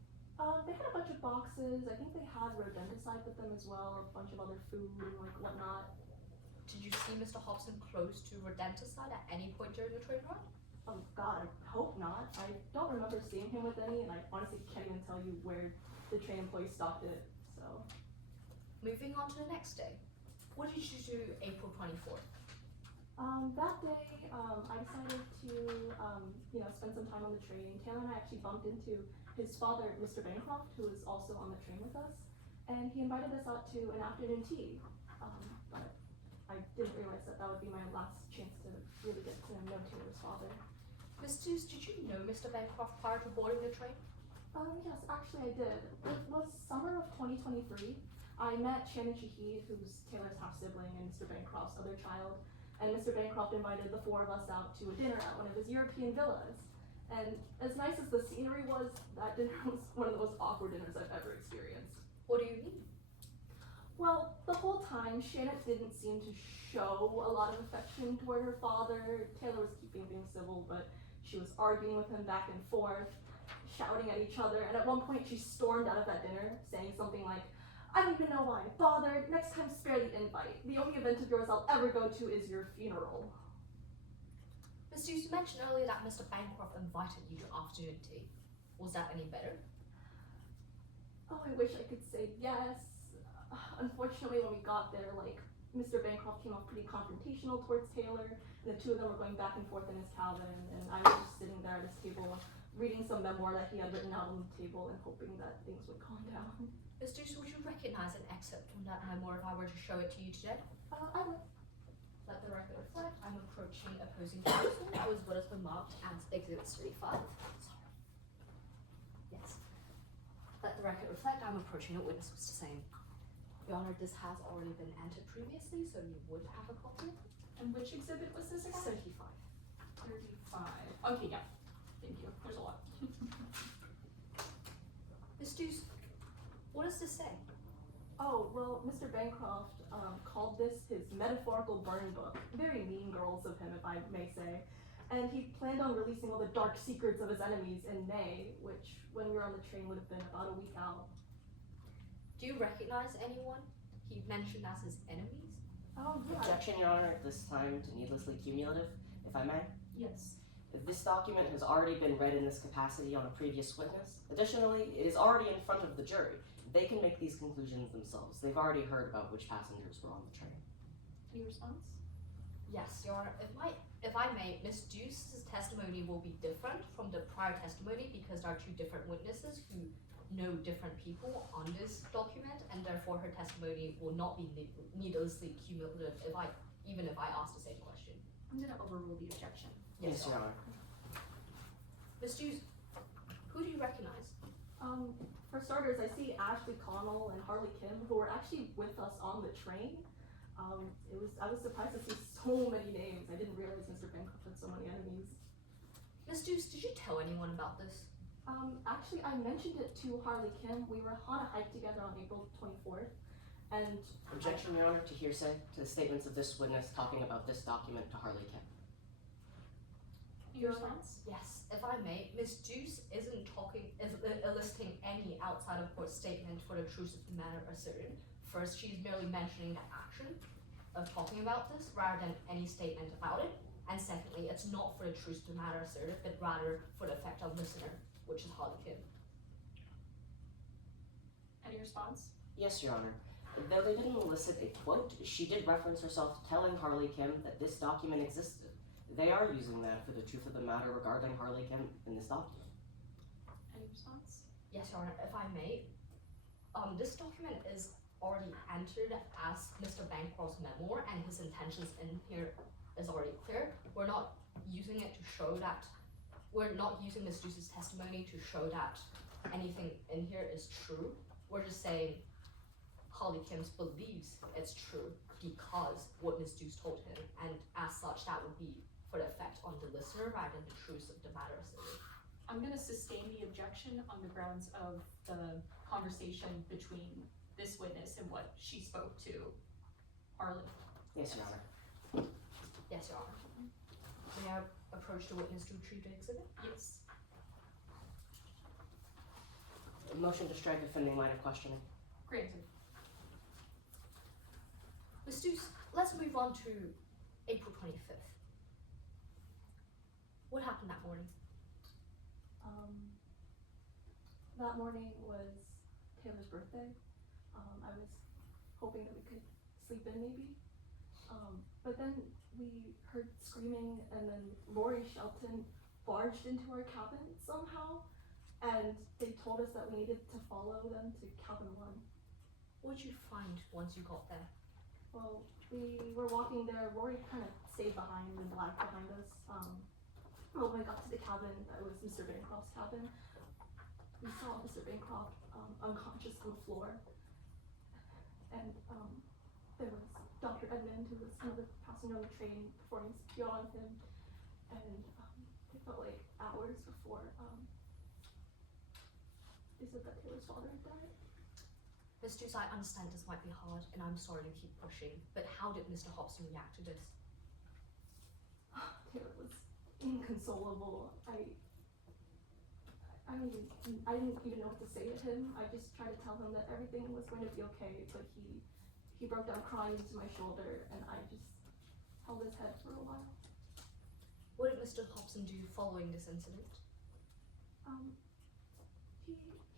They had a bunch of boxes. I think they had rodenticide with them as well, a bunch of other food and whatnot. Did you see Mr. Hobson close to rodenticide at any point during the train ride? Oh God, I hope not. I don't remember seeing him with any, and I honestly can't even tell you where the train employees stocked it, so. Moving on to the next day. What did you do April 24th? That day, I decided to, spend some time on the train. Taylor and I actually bumped into his father, Mr. Bancroft, who was also on the train with us, and he invited us out to an afternoon tea. But I didn't realize that would be my last chance to really get to know Taylor's father. Miss Deuce, did you know Mr. Bancroft prior to boarding the train? Yes, actually I did. It was summer of 2023. I met Shannon Shahid, who's Taylor's half-sibling and Mr. Bancroft's other child, and Mr. Bancroft invited the four of us out to a dinner at one of his European villas. And as nice as the scenery was, that dinner was one of the most awkward dinners I've ever experienced. What do you mean? Well, the whole time, Shannon didn't seem to show a lot of affection toward her father. Taylor was keeping things civil, but she was arguing with him back and forth, shouting at each other, and at one point she stormed out of that dinner, saying something like, "I don't even know why I bothered. Next time, spare the invite. The only event of yours I'll ever go to is your funeral." Miss Deuce, you mentioned earlier that Mr. Bancroft invited you to afternoon tea. Was that any better? Oh, I wish I could say yes. Unfortunately, when we got there, Mr. Bancroft came off pretty confrontational towards Taylor, and the two of them were going back and forth in his cabin, and I was just sitting there at his table, reading some memoir that he had written out on the table and hoping that things would calm down. Miss Deuce, would you recognize an excerpt from that memoir if I were to show it to you today? I would. Let the record reflect, I'm approaching opposing counsel. That was what has been marked as Exhibit 35. Sorry. Yes. Let the record reflect, I'm approaching a witness was the same. Your Honor, this has already been entered previously, so you would have a copy. And which exhibit was this again? 35. 35. Okay, yeah. Thank you. There's a lot. Miss Deuce, what does this say? Oh, well, Mr. Bancroft called this his metaphorical burn book. Very mean girls of him, if I may say. And he planned on releasing all the dark secrets of his enemies in May, which, when we were on the train, would have been about a week out. Do you recognize anyone he mentioned as his enemies? Oh, yeah. Objection, Your Honor, this time to needlessly cumulative, if I may. Yes. This document has already been read in this capacity on a previous witness. Additionally, it is already in front of the jury. They can make these conclusions themselves. They've already heard about which passengers were on the train. Any response? Yes, Your Honor. If I may, Miss Deuce's testimony will be different from the prior testimony because there are two different witnesses who no different people on this document, and therefore her testimony will not be needlessly cumulative even if I ask the same question. I'm gonna overrule the objection. Yes, Your Honor. Ms. Dews, who do you recognize? For starters, I see Ashley Connell and Harley Kim, who were actually with us on the train. I was surprised to see so many names. I didn't realize Mr. Bancroft had so many enemies. Ms. Dews, did you tell anyone about this? Actually, I mentioned it to Harley Kim. We were on a hike together on April 24th, and Objection, Your Honor, to hearsay, to the statements of this witness talking about this document to Harley Kim. Your response? Yes, if I may, Ms. Dews isn't eliciting any outside of court statement for the truth of the matter asserted. First, she's merely mentioning the action of talking about this rather than any statement about it. And secondly, it's not for the truth of the matter asserted, but rather for the effect on listener, which is Harley Kim. Any response? Yes, Your Honor. Though they didn't elicit a quote, she did reference herself telling Harley Kim that this document existed. They are using that for the truth of the matter regarding Harley Kim in this document. Any response? Yes, Your Honor, if I may, this document is already entered as Mr. Bancroft's memoir, and his intentions in here is already clear. We're not using it to show that, we're not using Ms. Dews' testimony to show that anything in here is true. We're just saying Harley Kim believes it's true because what Ms. Dews told him, and as such, that would be for the effect on the listener rather than the truth of the matter asserted. I'm gonna sustain the objection on the grounds of the conversation between this witness and what she spoke to Harley. Yes, Your Honor. Yes, Your Honor. May I approach the witness to retrieve the exhibit? Yes. A motion to strike offending line of questioning. Granted. Ms. Dews, let's move on to April 25th. What happened that morning? That morning was Taylor's birthday. I was hoping that we could sleep in maybe. But then we heard screaming, and then Lori Shelton barged into our cabin somehow, and they told us that we needed to follow them to cabin 1. What did you find once you got there? Well, we were walking there. Rory kind of stayed behind and lagged behind us. When we got to the cabin, it was Mr. Bancroft's cabin. We saw Mr. Bancroft unconscious on the floor, and there was Dr. Edmund, who was another passenger on the train, performing CPR on him, and it felt like hours before they said that Taylor's father had died. Ms. Dews, I understand this might be hard, and I'm sorry to keep pushing, but how did Mr. Hobson react to this? Taylor was inconsolable. I didn't even know what to say to him. I just tried to tell him that everything was going to be okay, but he broke down crying into my shoulder, and I just held his head for a while. What did Mr. Hobson do following this incident?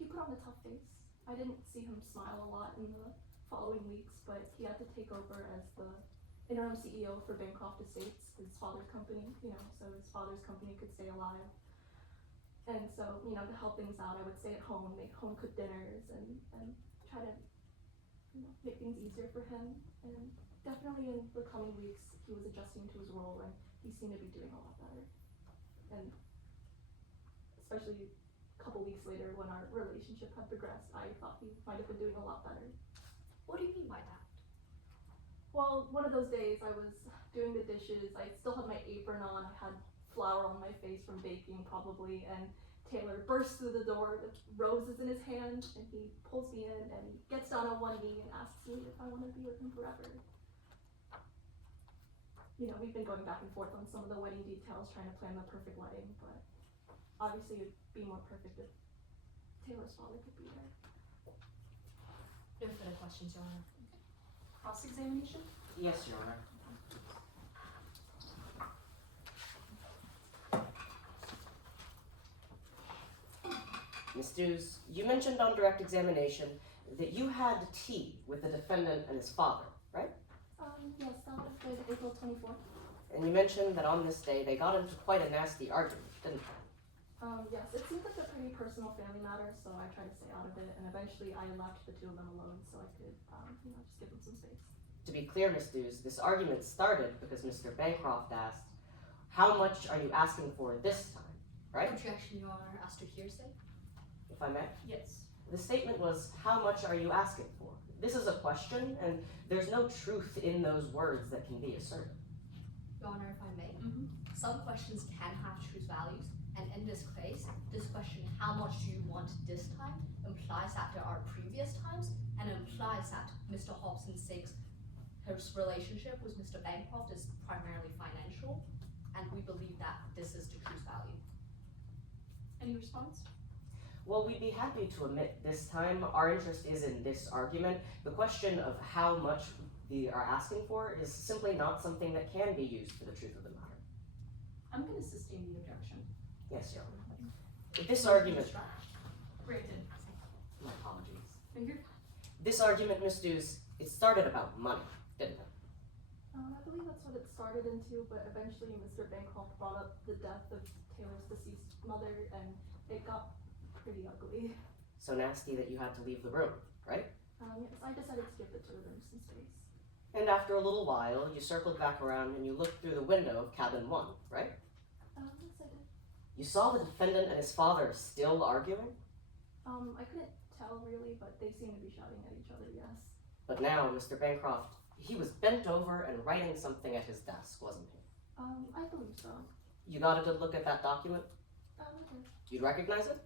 He put on a tough face. I didn't see him smile a lot in the following weeks, but he had to take over as the interim CEO for Bancroft Estates, his father's company, so his father's company could stay alive. And so, to help things out, I would stay at home, make home-cooked dinners, and try to, make things easier for him. And definitely in the coming weeks, he was adjusting to his role, and he seemed to be doing a lot better. And especially a couple weeks later, when our relationship had progressed, I thought he might have been doing a lot better. What do you mean by that? Well, one of those days I was doing the dishes, I still had my apron on, I had flour on my face from baking probably, and Taylor bursts through the door with roses in his hand, and he pulls me in, and he gets down on one knee and asks me if I want to be with him forever. We've been going back and forth on some of the wedding details, trying to plan the perfect wedding, but obviously it'd be more perfect if Taylor's father could be there. No further questions, Your Honor. Cross-examination? Yes, Your Honor. Ms. Dews, you mentioned on direct examination that you had tea with the defendant and his father, right? Yes, that was April 24th. And you mentioned that on this day they got into quite a nasty argument, didn't they? Yes, it seems like a pretty personal family matter, so I tried to stay out of it, and eventually I left the two of them alone so I could, just give them some space. To be clear, Ms. Dews, this argument started because Mr. Bancroft asked, how much are you asking for this time, right? Objection, Your Honor, as to hearsay. If I may. Yes. The statement was, how much are you asking for? This is a question, and there's no truth in those words that can be asserted. Your Honor, if I may. Mm-hmm. Some questions can have truth values, and in this case, this question, how much do you want this time, implies that there are previous times, and implies that Mr. Hobson seeks his relationship with Mr. Bancroft is primarily financial, and we believe that this is the truth value. Any response? Well, we'd be happy to admit this time our interest is in this argument. The question of how much we are asking for is simply not something that can be used for the truth of the matter. I'm gonna sustain the objection. Yes, Your Honor. This argument, Granted. my apologies. Finger? This argument, Ms. Dews, it started about money, didn't it? I believe that's what it started into, but eventually Mr. Bancroft brought up the death of Taylor's deceased mother, and it got pretty ugly. So nasty that you had to leave the room, right? Yes, I decided to give the two of them some space. And after a little while, you circled back around and you looked through the window of cabin 1, right? Yes, I did. You saw the defendant and his father still arguing? I couldn't tell really, but they seemed to be shouting at each other, yes. But now, Mr. Bancroft, he was bent over and writing something at his desk, wasn't he? I believe so. You got a good look at that document? Okay. You'd recognize it?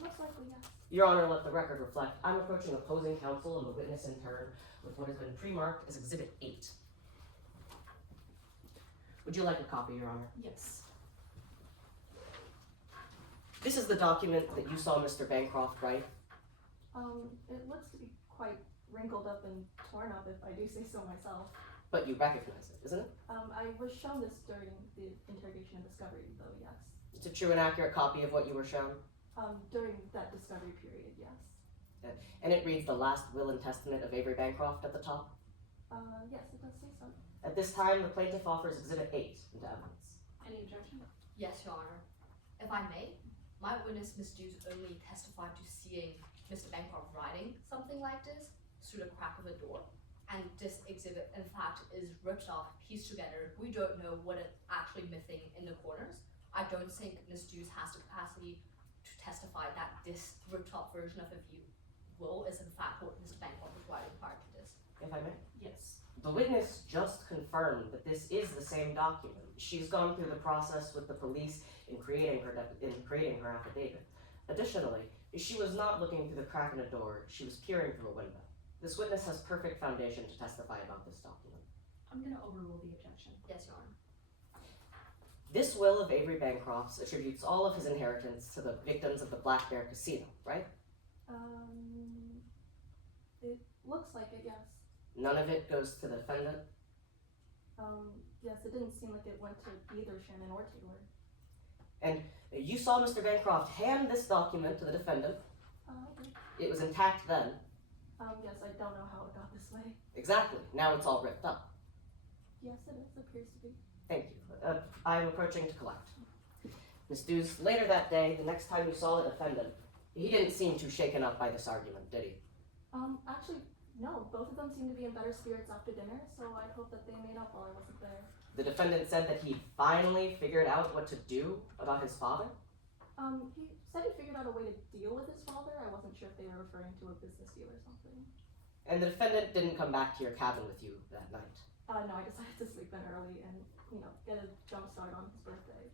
Most likely, yes. Your Honor, let the record reflect, I'm approaching opposing counsel and the witness in turn with what has been pre-marked as Exhibit 8. Would you like a copy, Your Honor? Yes. This is the document that you saw Mr. Bancroft write. It looks to be quite wrinkled up and torn up, if I do say so myself. But you recognize it, isn't it? I was shown this during the interrogation and discovery, though, yes. It's a true and accurate copy of what you were shown. During that discovery period, yes. And it reads the last will and testament of Avery Bancroft at the top. Yes, it does say so. At this time, the plaintiff offers Exhibit 8 into evidence. Any objection? Yes, Your Honor. If I may, my witness, Ms. Dews, only testified to seeing Mr. Bancroft writing something like this through the crack of a door. And this exhibit, in fact, is ripped off, pieced together. We don't know what it's actually missing in the corners. I don't think Ms. Dews has the capacity to testify that this ripped off version of a will is in fact what Mr. Bancroft was writing prior to this. If I may? Yes. The witness just confirmed that this is the same document. She's gone through the process with the police in creating her affidavit. Additionally, she was not looking through the crack in a door, she was peering through a window. This witness has perfect foundation to testify about this document. I'm gonna overrule the objection. Yes, Your Honor. This will of Avery Bancroft's attributes all of his inheritance to the victims of the Black Bear Casino, right? It looks like it, yes. None of it goes to the defendant? Yes, it didn't seem like it went to either Shannon or Taylor. And you saw Mr. Bancroft hand this document to the defendant. Okay. It was intact then. Yes, I don't know how it got this way. Exactly. Now it's all ripped up. Yes, it is, appears to be. Thank you. I'm approaching to collect. Ms. Dews, later that day, the next time you saw the defendant, he didn't seem too shaken up by this argument, did he? Actually, no. Both of them seemed to be in better spirits after dinner, so I hope that they made up while I wasn't there. The defendant said that he finally figured out what to do about his father? He said he figured out a way to deal with his father. I wasn't sure if they were referring to a business deal or something. And the defendant didn't come back to your cabin with you that night? No, I decided to sleep in early and, get a jump start on his birthday,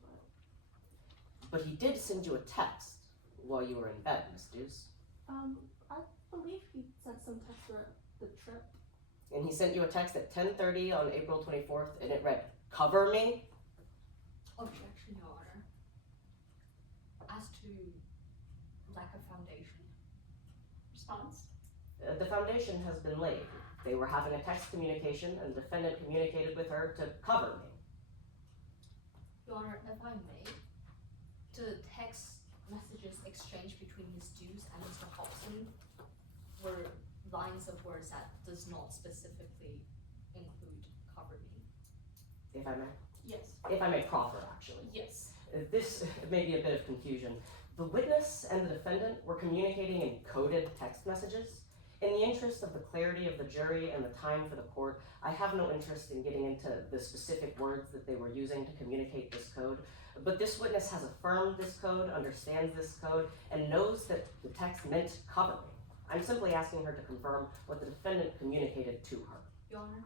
But he did send you a text while you were in bed, Ms. Dews. I believe he sent some text throughout the trip. And he sent you a text at 10:30 on April 24th, and it read, "Cover me." Objection, Your Honor. As to lack of foundation. Response? The foundation has been laid. They were having a text communication, and the defendant communicated with her to cover me. Your Honor, if I may, the text messages exchanged between Ms. Dews and Mr. Hobson were lines of words that does not specifically include cover me. If I may? Yes. If I may proffer, actually. Yes. This may be a bit of confusion. The witness and the defendant were communicating in coded text messages. In the interest of the clarity of the jury and the time for the court, I have no interest in getting into the specific words that they were using to communicate this code, but this witness has affirmed this code, understands this code, and knows that the text meant cover me. I'm simply asking her to confirm what the defendant communicated to her. Your Honor.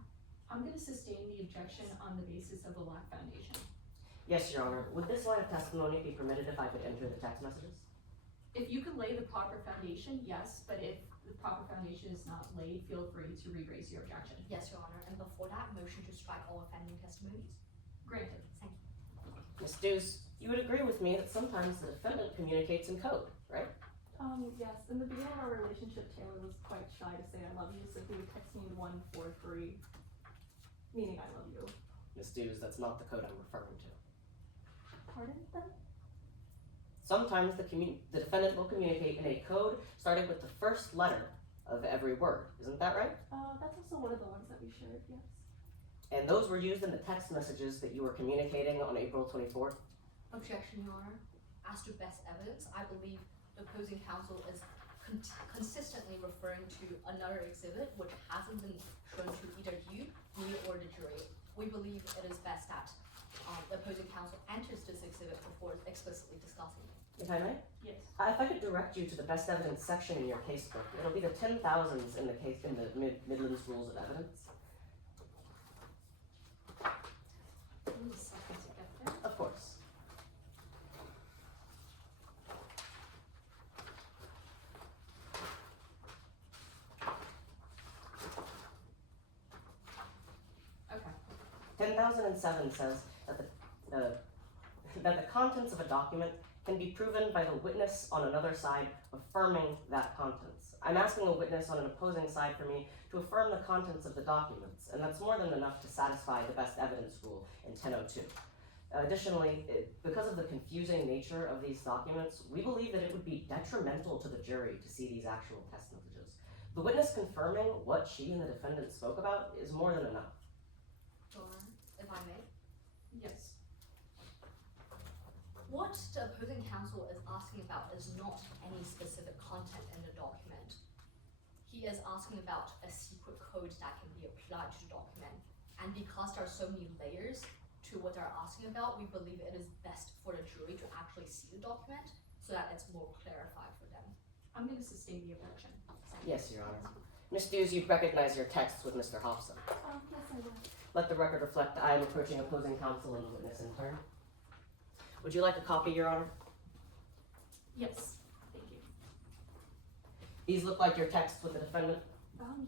I'm going to sustain the objection on the basis of a lack foundation. Yes, Your Honor. Would this line of testimony be permitted if I could enter the text messages? If you could lay the proper foundation, yes, but if the proper foundation is not laid, feel free to re-raise your objection. Yes, Your Honor. And before that, motion to strike all offending testimonies. Granted. Thank you. Ms. Dews, you would agree with me that sometimes the defendant communicates in code, right? Yes. In the beginning of our relationship, Taylor was quite shy to say I love you, so he would text me 143, meaning I love you. Ms. Dews, that's not the code I'm referring to. Pardon then? Sometimes the defendant will communicate in a code starting with the first letter of every word. Isn't that right? That's also one of the ones that we shared, yes. And those were used in the text messages that you were communicating on April 24th? Objection, Your Honor. As to best evidence, I believe the opposing counsel is consistently referring to another exhibit which hasn't been shown to either you, me, or the jury. We believe it is best that the opposing counsel enters this exhibit before explicitly discussing it. If I may? Yes. If I could direct you to the best evidence section in your casebook, it'll be the 10,000s in the case in the Midlands Rules of Evidence. Give me a second to get there. Of course. Okay. 10,007 says that the contents of a document can be proven by the witness on another side affirming that contents. I'm asking a witness on an opposing side for me to affirm the contents of the documents, and that's more than enough to satisfy the best evidence rule in 1002. Additionally, because of the confusing nature of these documents, we believe that it would be detrimental to the jury to see these actual text messages. The witness confirming what she and the defendant spoke about is more than enough. Your Honor, if I may. Yes. What the opposing counsel is asking about is not any specific content in the document. He is asking about a secret code that can be applied to the document. And because there are so many layers to what they're asking about, we believe it is best for the jury to actually see the document so that it's more clarified for them. I'm going to sustain the objection. Yes, Your Honor. Ms. Dews, you recognize your texts with Mr. Hobson. Yes, I will. Let the record reflect that I am approaching opposing counsel and witness in turn. Would you like a copy, Your Honor? Yes. Thank you. These look like your texts with the defendant?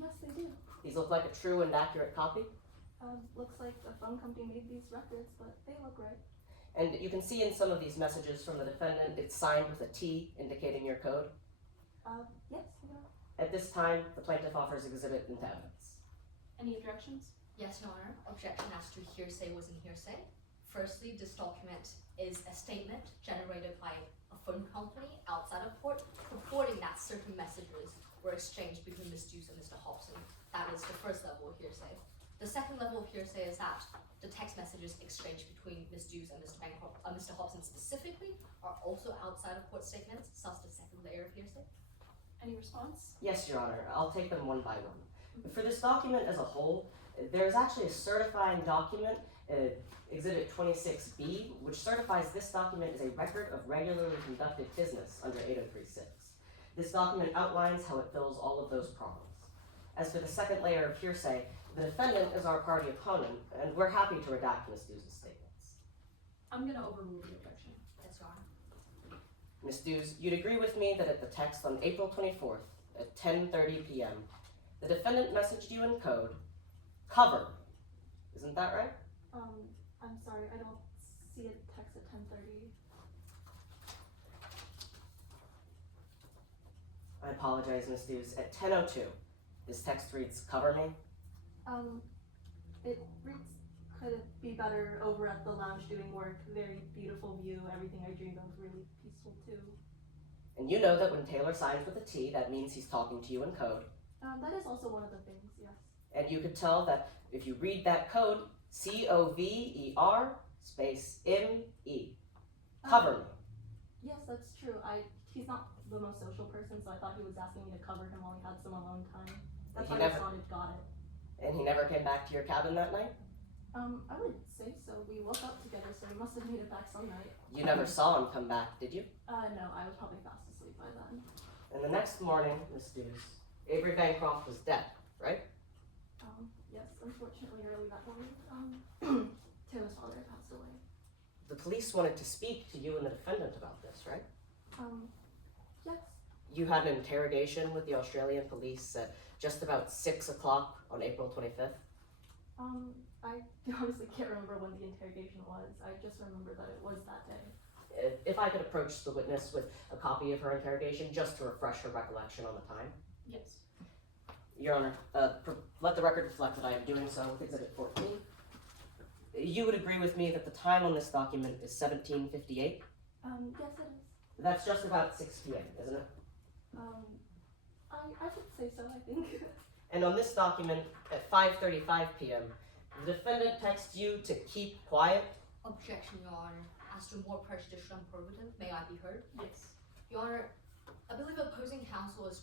Yes, they do. These look like a true and accurate copy? Looks like a phone company made these records, but they look right. And you can see in some of these messages from the defendant, it's signed with a T indicating your code. Yes, I know. At this time, the plaintiff offers exhibit into evidence. Any objections? Yes, Your Honor. Objection as to hearsay was in hearsay. Firstly, this document is a statement generated by a phone company outside of court purporting that certain messages were exchanged between Ms. Dews and Mr. Hobson. That is the first level of hearsay. The second level of hearsay is that the text messages exchanged between Ms. Dews and Mr. Hobson specifically are also outside of court statements, thus the second layer of hearsay. Any response? Yes, Your Honor. I'll take them one by one. For this document as a whole, there's actually a certifying document, Exhibit 26B, which certifies this document is a record of regularly conducted business under 8036. This document outlines how it fills all of those problems. As for the second layer of hearsay, the defendant is our party opponent, and we're happy to redact Ms. Dews' statements. I'm going to overrule the objection. Yes, Your Honor. Ms. Dews, you'd agree with me that at the text on April 24th at 10:30 p.m., the defendant messaged you in code, cover. Isn't that right? I'm sorry, I don't see a text at 10:30. I apologize, Ms. Dews. At 10:02, this text reads, cover me. It reads, could it be better over at the lounge doing work, very beautiful view, everything I dreamed of, really peaceful too. And you know that when Taylor signs with a T, that means he's talking to you in code. That is also one of the things, yes. And you could tell that if you read that code, COVER space ME. Cover me. Yes, that's true. He's not the most social person, so I thought he was asking me to cover him while he had some alone time. That's He why I never- responded, got it. And he never came back to your cabin that night? I would say so. We woke up together, so he must have made it back some night. You never saw him come back, did you? No, I was probably fast asleep by then. And the next morning, Miss Dews, Avery Bancroft was dead, right? Yes, unfortunately early that morning, Taylor's father had passed away. The police wanted to speak to you and the defendant about this, right? Yes. You had an interrogation with the Australian police at just about 6 o'clock on April 25th. I honestly can't remember when the interrogation was. I just remember that it was that day. If I could approach the witness with a copy of her interrogation just to refresh her recollection on the time. Yes. Your Honor, let the record reflect that I am doing so with Exhibit 14. You would agree with me that the time on this document is 17:58? Yes it is. That's just about 6 p.m., isn't it? I should say so, I think. And on this document, at 5:35 p.m., the defendant texts you to keep quiet. Objection, Your Honor. As to more prejudicial and probative, may I be heard? Yes. Your Honor, I believe opposing counsel is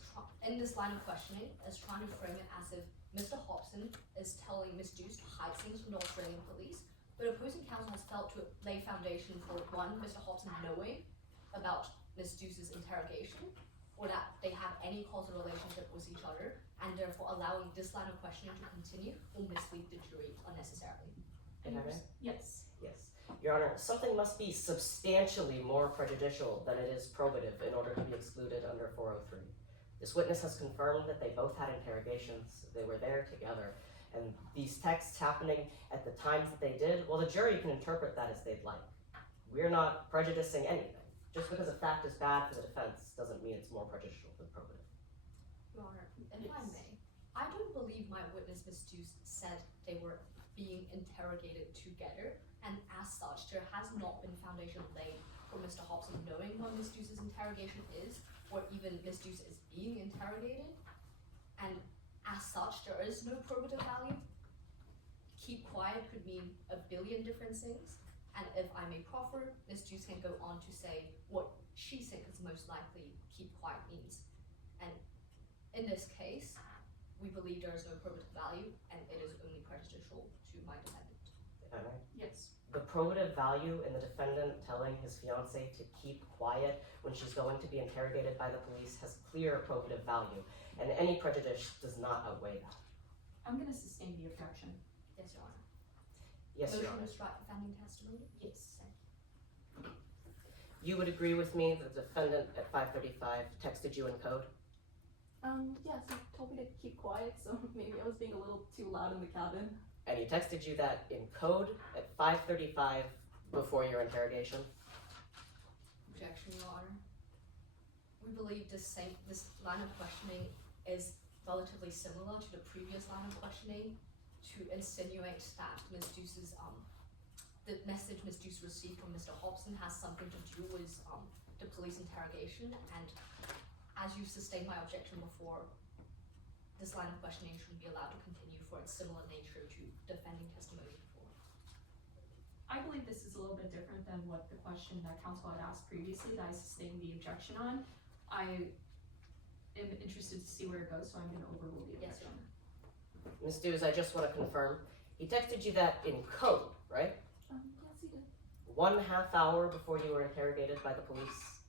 in this line of questioning is trying to frame it as if Mr. Hobson is telling Ms. Dews to hide things from the Australian police, but opposing counsel has failed to lay foundation for one, Mr. Hobson knowing about Ms. Dews' interrogation, or that they have any causal relationship with each other, and therefore allowing this line of questioning to continue will mislead the jury unnecessarily. Am I right? Yes. Yes. Your Honor, something must be substantially more prejudicial than it is probative in order to be excluded under 403. This witness has confirmed that they both had interrogations, they were there together, and these texts happening at the times that they did, well, the jury can interpret that as they'd like. We're not prejudicing anything. Just because a fact is bad for the defense doesn't mean it's more prejudicial than probative. Your Honor, if I may, I don't believe my witness, Ms. Dews, said they were being interrogated together, and as such, there has not been foundation laid for Mr. Hobson knowing what Ms. Dews' interrogation is, or even Ms. Dews is being interrogated, and as such, there is no probative value. Keep quiet could mean a billion different things, and if I may proffer, Ms. Dews can go on to say what she thinks most likely keep quiet means. And in this case, we believe there is no probative value, and it is only prejudicial to my defendant. Am I right? Yes. The probative value in the defendant telling his fiancée to keep quiet when she's going to be interrogated by the police has clear probative value, and any prejudice does not outweigh that. I'm gonna sustain the objection. Yes, Your Honor. Yes, Your Motion Honor. to strike defending testimony? Yes. You would agree with me that the defendant at 5:35 texted you in code? Yes, he told me to keep quiet, so maybe I was being a little too loud in the cabin. And he texted you that in code at 5:35 before your interrogation? Objection, Your Honor. We believe this line of questioning is relatively similar to the previous line of questioning to insinuate that Ms. Dews' the message Ms. Dews received from Mr. Hobson has something to do with the police interrogation, and as you sustained my objection before, this line of questioning shouldn't be allowed to continue for its similar nature to defending testimony before. I believe this is a little bit different than what the question that counsel had asked previously that I sustained the objection on. I am interested to see where it goes, so I'm gonna overrule the Yes, Your objection. Honor. Ms. Dews, I just want to confirm, he texted you that in code, right? Yes, he did. 1/2 hour before you were interrogated by the police?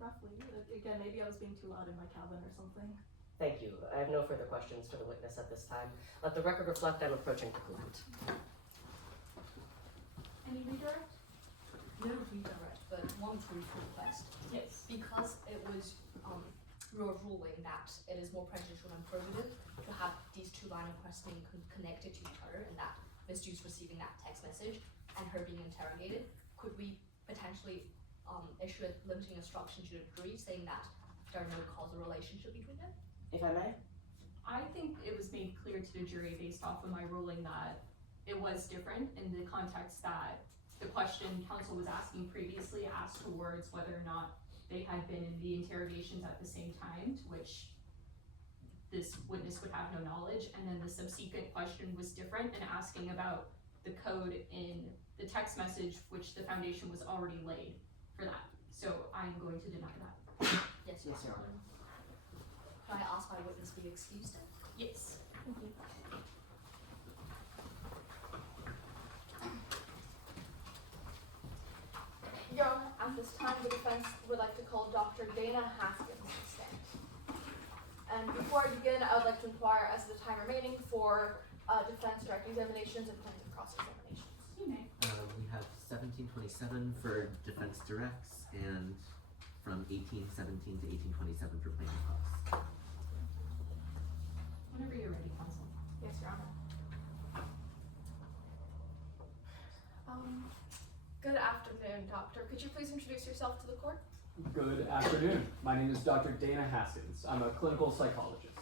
Roughly. Again, maybe I was being too loud in my cabin or something. Thank you. I have no further questions for the witness at this time. Let the record reflect I'm approaching conclusion. Any redirect? No redirect, but one brief request. Yes. Because it was your ruling that it is more prejudicial than probative to have these two lines of questioning connected to each other, and that Ms. Dews receiving that text message and her being interrogated, could we potentially issue a limiting instruction to the jury saying that there are no causal relationship between them? If I may? I think it was made clear to the jury based off of my ruling that it was different in the context that the question counsel was asking previously asked towards whether or not they had been in the interrogations at the same time, to which this witness would have no knowledge, and then the subsequent question was different and asking about the code in the text message, which the foundation was already laid for that. So I'm going to deny that. Yes, Your Honor. Can I ask my witness be excused then? Yes. Your Honor, at this time, the defense would like to call Dr. Dana Haskins to stand. And before I begin, I would like to inquire as to the time remaining for defense direct examinations and plaintiff cross-examinations. You may. We have 1727 for defense directs and from 1817 to 1827 for plaintiff cross. Whenever you're ready, counsel. Yes, Your Honor. Good afternoon, doctor. Could you please introduce yourself to the court? Good afternoon. My name is Dr. Dana Haskins. I'm a clinical psychologist.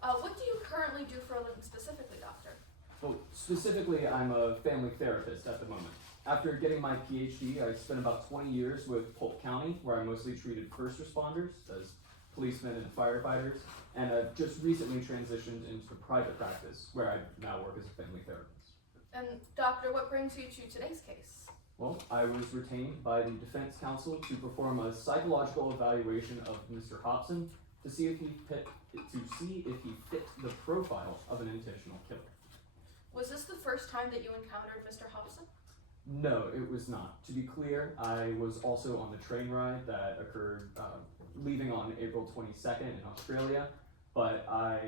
What do you currently do for a living specifically, doctor? Oh, specifically, I'm a family therapist at the moment. After getting my PhD, I spent about 20 years with Polk County, where I mostly treated first responders, as policemen and firefighters, and I've just recently transitioned into private practice, where I now work as a family therapist. And doctor, what brings you to today's case? Well, I was retained by the defense counsel to perform a psychological evaluation of Mr. Hobson to see if he fit the profile of an intentional killer. Was this the first time that you encountered Mr. Hobson? No, it was not. To be clear, I was also on the train ride that occurred leaving on April 22nd in Australia, but I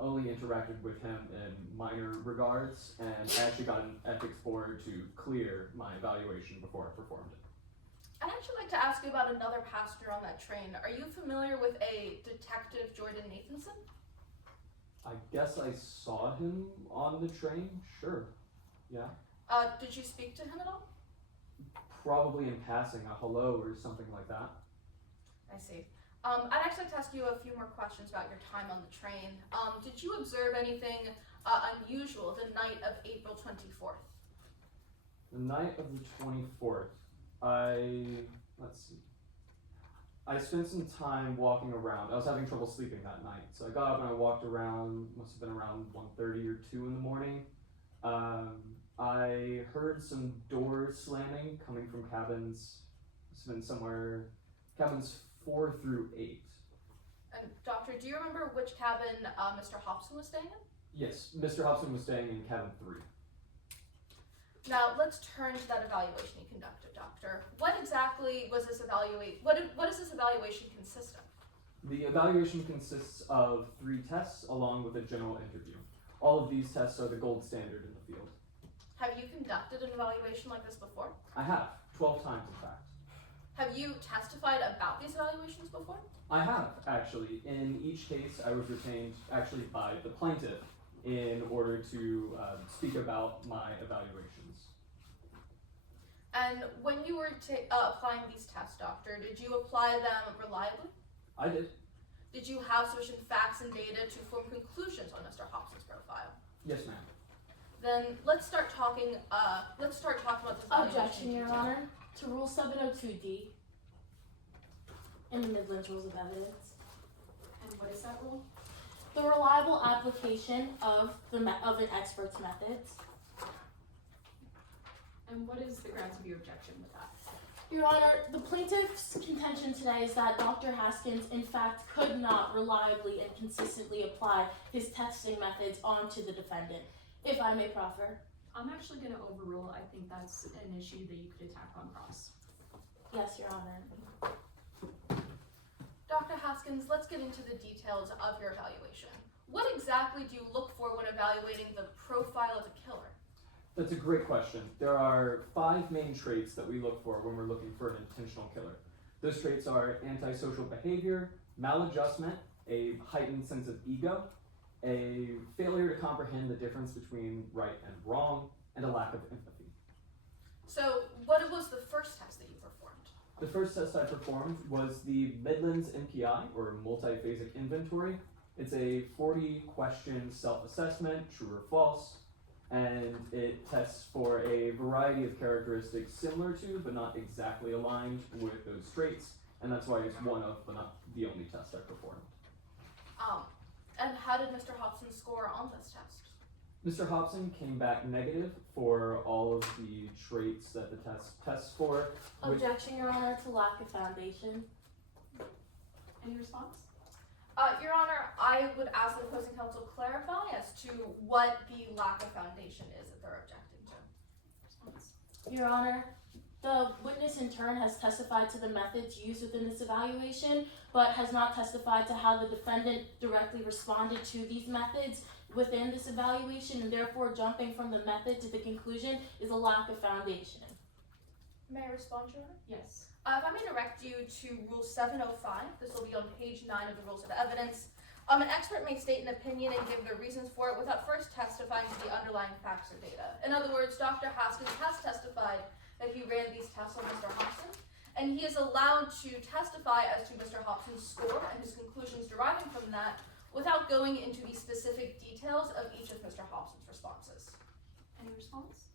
only interacted with him in minor regards, and I actually got an ethics board to clear my evaluation before I performed it. I'd actually like to ask you about another passenger on that train. Are you familiar with a Detective Jordan Nathanson? I guess I saw him on the train, sure, yeah. Did you speak to him at all? Probably in passing, a hello or something like that. I see. I'd actually like to ask you a few more questions about your time on the train. Did you observe anything unusual the night of April 24th? The night of the 24th, let's see. I spent some time walking around. I was having trouble sleeping that night, so I got up and I walked around, must have been around 1:30 or 2 in the morning. I heard some doors slamming coming from cabins, must have been somewhere, cabins 4 through 8. And doctor, do you remember which cabin Mr. Hobson was staying in? Yes, Mr. Hobson was staying in cabin 3. Now let's turn to that evaluation you conducted, doctor. What exactly was this what does this evaluation consist of? The evaluation consists of 3 tests along with a general interview. All of these tests are the gold standard in the field. Have you conducted an evaluation like this before? I have, 12 times in fact. Have you testified about these evaluations before? I have, actually. In each case, I was retained actually by the plaintiff in order to speak about my evaluations. And when you were applying these tests, doctor, did you apply them reliably? I did. Did you have sufficient facts and data to form conclusions on Mr. Hobson's profile? Yes, ma'am. Then let's start talking about this evaluation. Objection, Your Honor, to Rule 702D in the Midlands Rules of Evidence. And what is that rule? The reliable application of an expert's methods. And what is the grounds of your objection with that? Your Honor, the plaintiff's contention today is that Dr. Haskins, in fact, could not reliably and consistently apply his testing methods onto the defendant. If I may proffer. I'm actually going to overrule. I think that's an issue that you could attack on cross. Yes, Your Honor. Dr. Haskins, let's get into the details of your evaluation. What exactly do you look for when evaluating the profile of a killer? That's a great question. There are 5 main traits that we look for when we're looking for an intentional killer. Those traits are antisocial behavior, maladjustment, a heightened sense of ego, a failure to comprehend the difference between right and wrong, and a lack of empathy. So, what was the first test that you performed? The first test I performed was the Midlands MPI, or Multiphasic Inventory. It's a 40-question self-assessment, true or false, and it tests for a variety of characteristics similar to, but not exactly aligned with those traits, and that's why it's one of, but not the only test I performed. And how did Mr. Hobson score on this test? Mr. Hobson came back negative for all of the traits that the test tests for. Objection, Your Honor, to lack of foundation. Any response? Your Honor, I would ask the opposing counsel clarify as to what the lack of foundation is that they're objecting to. Response? Your Honor, the witness in turn has testified to the methods used within this evaluation, but has not testified to how the defendant directly responded to these methods within this evaluation, and therefore jumping from the method to the conclusion is a lack of foundation. May I respond, Your Honor? Yes. If I may direct you to Rule 705, this will be on page 9 of the Rules of Evidence. An expert may state an opinion and give their reasons for it without first testifying to the underlying facts or data. In other words, Dr. Haskins has testified that he ran these tests on Mr. Hobson, and he is allowed to testify as to Mr. Hobson's score and his conclusions deriving from that without going into the specific details of each of Mr. Hobson's responses. Any response?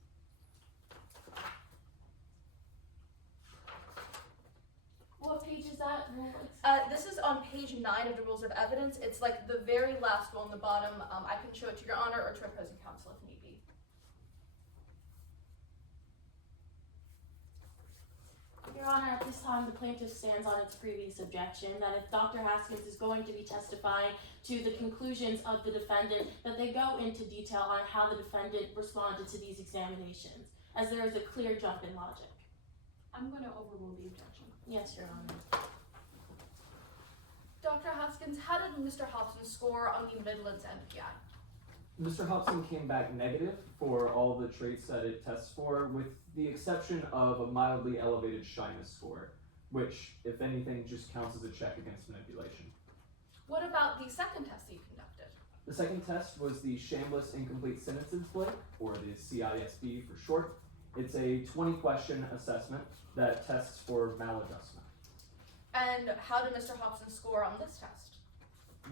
What page is that? This is on page 9 of the Rules of Evidence. It's like the very last one on the bottom. I can show it to Your Honor or to opposing counsel if need be. Your Honor, at this time, the plaintiff stands on its previous objection that if Dr. Haskins is going to be testifying to the conclusions of the defendant, that they go into detail on how the defendant responded to these examinations, as there is a clear jump in logic. I'm going to overrule the objection. Yes, Your Honor. Dr. Haskins, how did Mr. Hobson score on the Midlands MPI? Mr. Hobson came back negative for all the traits that it tests for, with the exception of a mildly elevated shyness score, which, if anything, just counts as a check against manipulation. What about the second test that you conducted? The second test was the Shambless Incomplete Sentences Blade, or the CISB for short. It's a 20-question assessment that tests for maladjustment. And how did Mr. Hobson score on this test?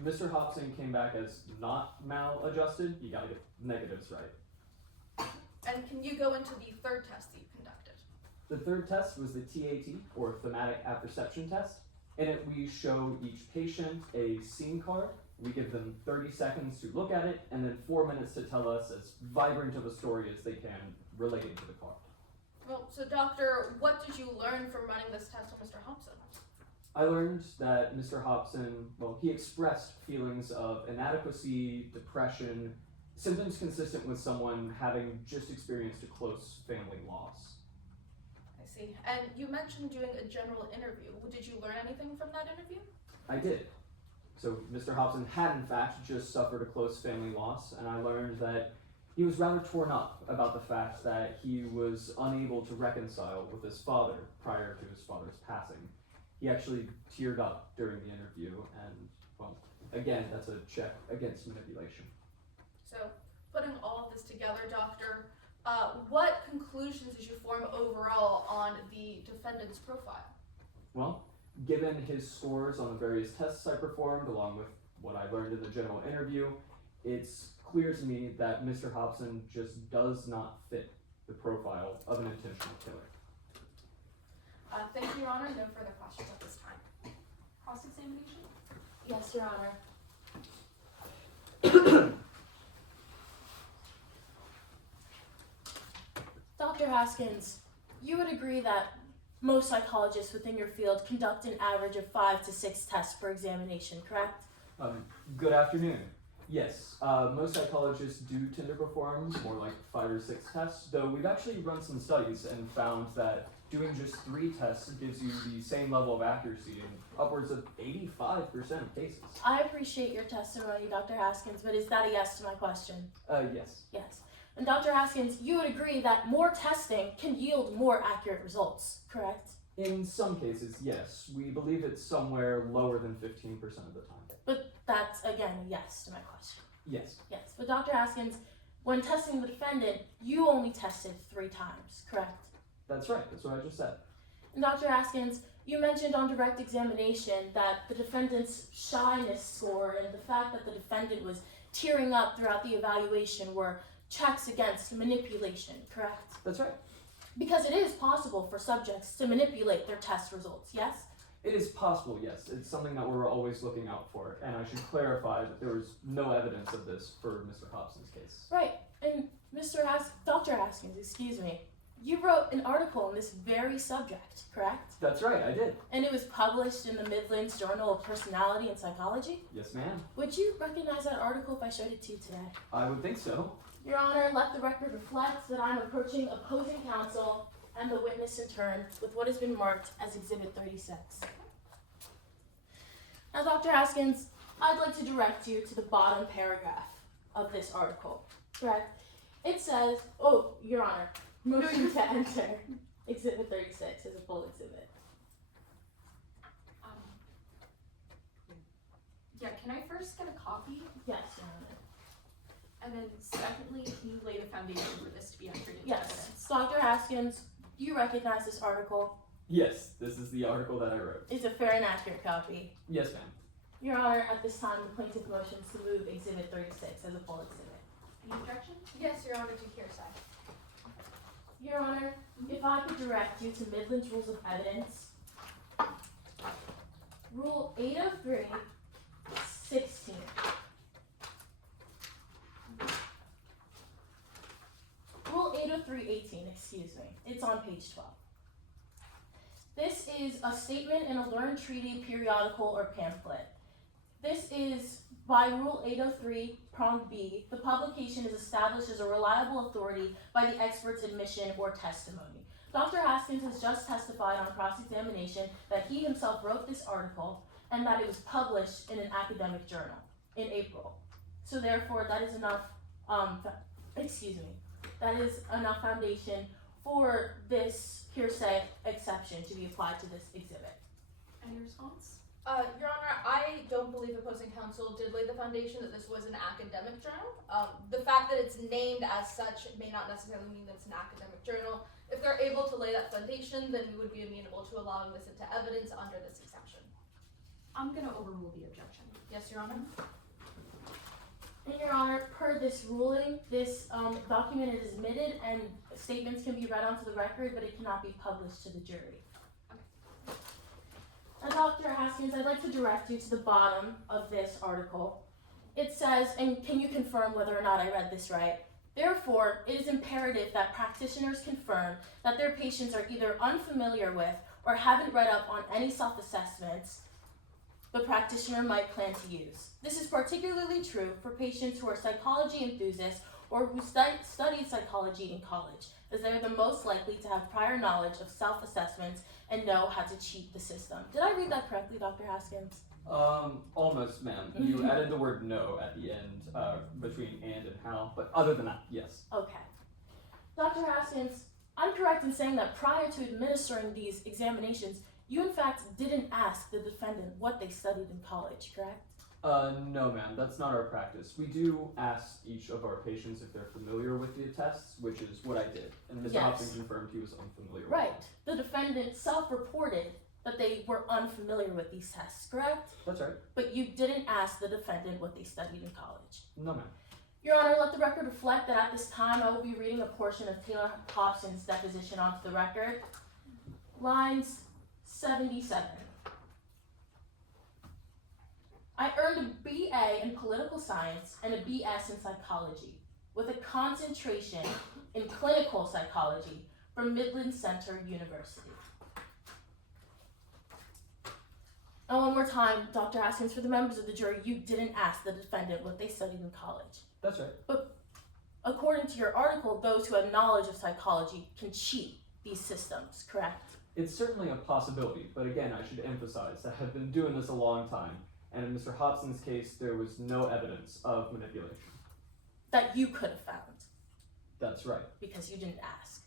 Mr. Hobson came back as not maladjusted. You gotta get negatives right. And can you go into the third test that you conducted? The third test was the TAT, or Thematic Apperception Test. In it, we show each patient a scene card. We give them 30 seconds to look at it, and then 4 minutes to tell us as vibrant of a story as they can relating to the card. Well, so doctor, what did you learn from running this test on Mr. Hobson? I learned that Mr. Hobson, he expressed feelings of inadequacy, depression, symptoms consistent with someone having just experienced a close family loss. I see. And you mentioned doing a general interview. Did you learn anything from that interview? I did. So Mr. Hobson had in fact just suffered a close family loss, and I learned that he was rather torn up about the fact that he was unable to reconcile with his father prior to his father's passing. He actually teared up during the interview, and, again, that's a check against manipulation. So, putting all of this together, doctor, what conclusions did you form overall on the defendant's profile? Well, given his scores on the various tests I performed, along with what I learned in the general interview, it's clear to me that Mr. Hobson just does not fit the profile of an intentional killer. Thank you, Your Honor. No further questions at this time. Cross-examination? Yes, Your Honor. Dr. Haskins, you would agree that most psychologists within your field conduct an average of 5 to 6 tests per examination, correct? Good afternoon. Yes, most psychologists do tend to perform more like 5 or 6 tests, though we've actually run some studies and found that doing just 3 tests gives you the same level of accuracy in upwards of 85% of cases. I appreciate your testimony, Dr. Haskins, but is that a yes to my question? Yes. Yes. And Dr. Haskins, you would agree that more testing can yield more accurate results, correct? In some cases, yes. We believe it's somewhere lower than 15% of the time. But that's, again, a yes to my question. Yes. Yes. But Dr. Haskins, when testing the defendant, you only tested 3 times, correct? That's right. That's what I just said. And Dr. Haskins, you mentioned on direct examination that the defendant's shyness score and the fact that the defendant was tearing up throughout the evaluation were checks against manipulation, correct? That's right. Because it is possible for subjects to manipulate their test results, yes? It is possible, yes. It's something that we're always looking out for, and I should clarify that there was no evidence of this for Mr. Hobson's case. Right. And Dr. Haskins, excuse me, you wrote an article on this very subject, correct? That's right, I did. And it was published in the Midlands Journal of Personality and Psychology? Yes, ma'am. Would you recognize that article if I showed it to you today? I would think so. Your Honor, let the record reflect that I'm approaching opposing counsel and the witness in turn with what has been marked as Exhibit 36. Now, Dr. Haskins, I'd like to direct you to the bottom paragraph of this article, correct? It says, oh, Your Honor, motion to enter Exhibit 36 as a full exhibit. Yeah, can I first get a copy? Yes, Your Honor. And then secondly, can you lay the foundation for this to be entered into Yes. evidence? Dr. Haskins, do you recognize this article? Yes, this is the article that I wrote. It's a fair and accurate copy. Yes, ma'am. Your Honor, at this time, the plaintiff motions to move Exhibit 36 as a full exhibit. Any objections? Yes, Your Honor, to hearsay. Your Honor, if I could direct you to Midland's Rules of Evidence, Rule 803, 16. Rule 803, 18, excuse me. It's on page 12. This is a statement in a learned treaty, periodical, or pamphlet. This is, by Rule 803, Prong B, the publication is established as a reliable authority by the expert's admission or testimony. Dr. Haskins has just testified on cross-examination that he himself wrote this article and that it was published in an academic journal in April. So therefore, that is enough, that is enough foundation for this hearsay exception to be applied to this exhibit. Any response? Your Honor, I don't believe opposing counsel did lay the foundation that this was an academic journal. The fact that it's named as such may not necessarily mean that it's an academic journal. If they're able to lay that foundation, then we would be amenable to allowing this into evidence under this exception. I'm gonna overrule the objection. Yes, Your Honor? And Your Honor, per this ruling, this document is admitted and statements can be read onto the record, but it cannot be published to the jury. Now, Dr. Haskins, I'd like to direct you to the bottom of this article. It says, and can you confirm whether or not I read this right? Therefore, it is imperative that practitioners confirm that their patients are either unfamiliar with or haven't read up on any self-assessments the practitioner might plan to use. This is particularly true for patients who are psychology enthusiasts or who studied psychology in college, as they are the most likely to have prior knowledge of self-assessments and know how to cheat the system. Did I read that correctly, Dr. Haskins? Almost, ma'am. You added the word no at the end, between and how, but other than that, yes. Okay. Dr. Haskins, I'm correct in saying that prior to administering these examinations, you in fact didn't ask the defendant what they studied in college, correct? No, ma'am, that's not our practice. We do ask each of our patients if they're familiar with the tests, which is what I did. And Mr. Yes. Hobson confirmed he was unfamiliar Right. with them. The defendant self-reported that they were unfamiliar with these tests, correct? That's right. But you didn't ask the defendant what they studied in college. No, ma'am. Your Honor, let the record reflect that at this time I will be reading a portion of Taylor Hobson's deposition onto the record. Lines 77. I earned a BA in political science and a BS in psychology, with a concentration in clinical psychology from Midland Center University. And one more time, Dr. Haskins, for the members of the jury, you didn't ask the defendant what they studied in college. That's right. But according to your article, those who have knowledge of psychology can cheat these systems, correct? It's certainly a possibility, but again, I should emphasize that I've been doing this a long time, and in Mr. Hobson's case, there was no evidence of manipulation. That you could have found, That's right. because you didn't ask.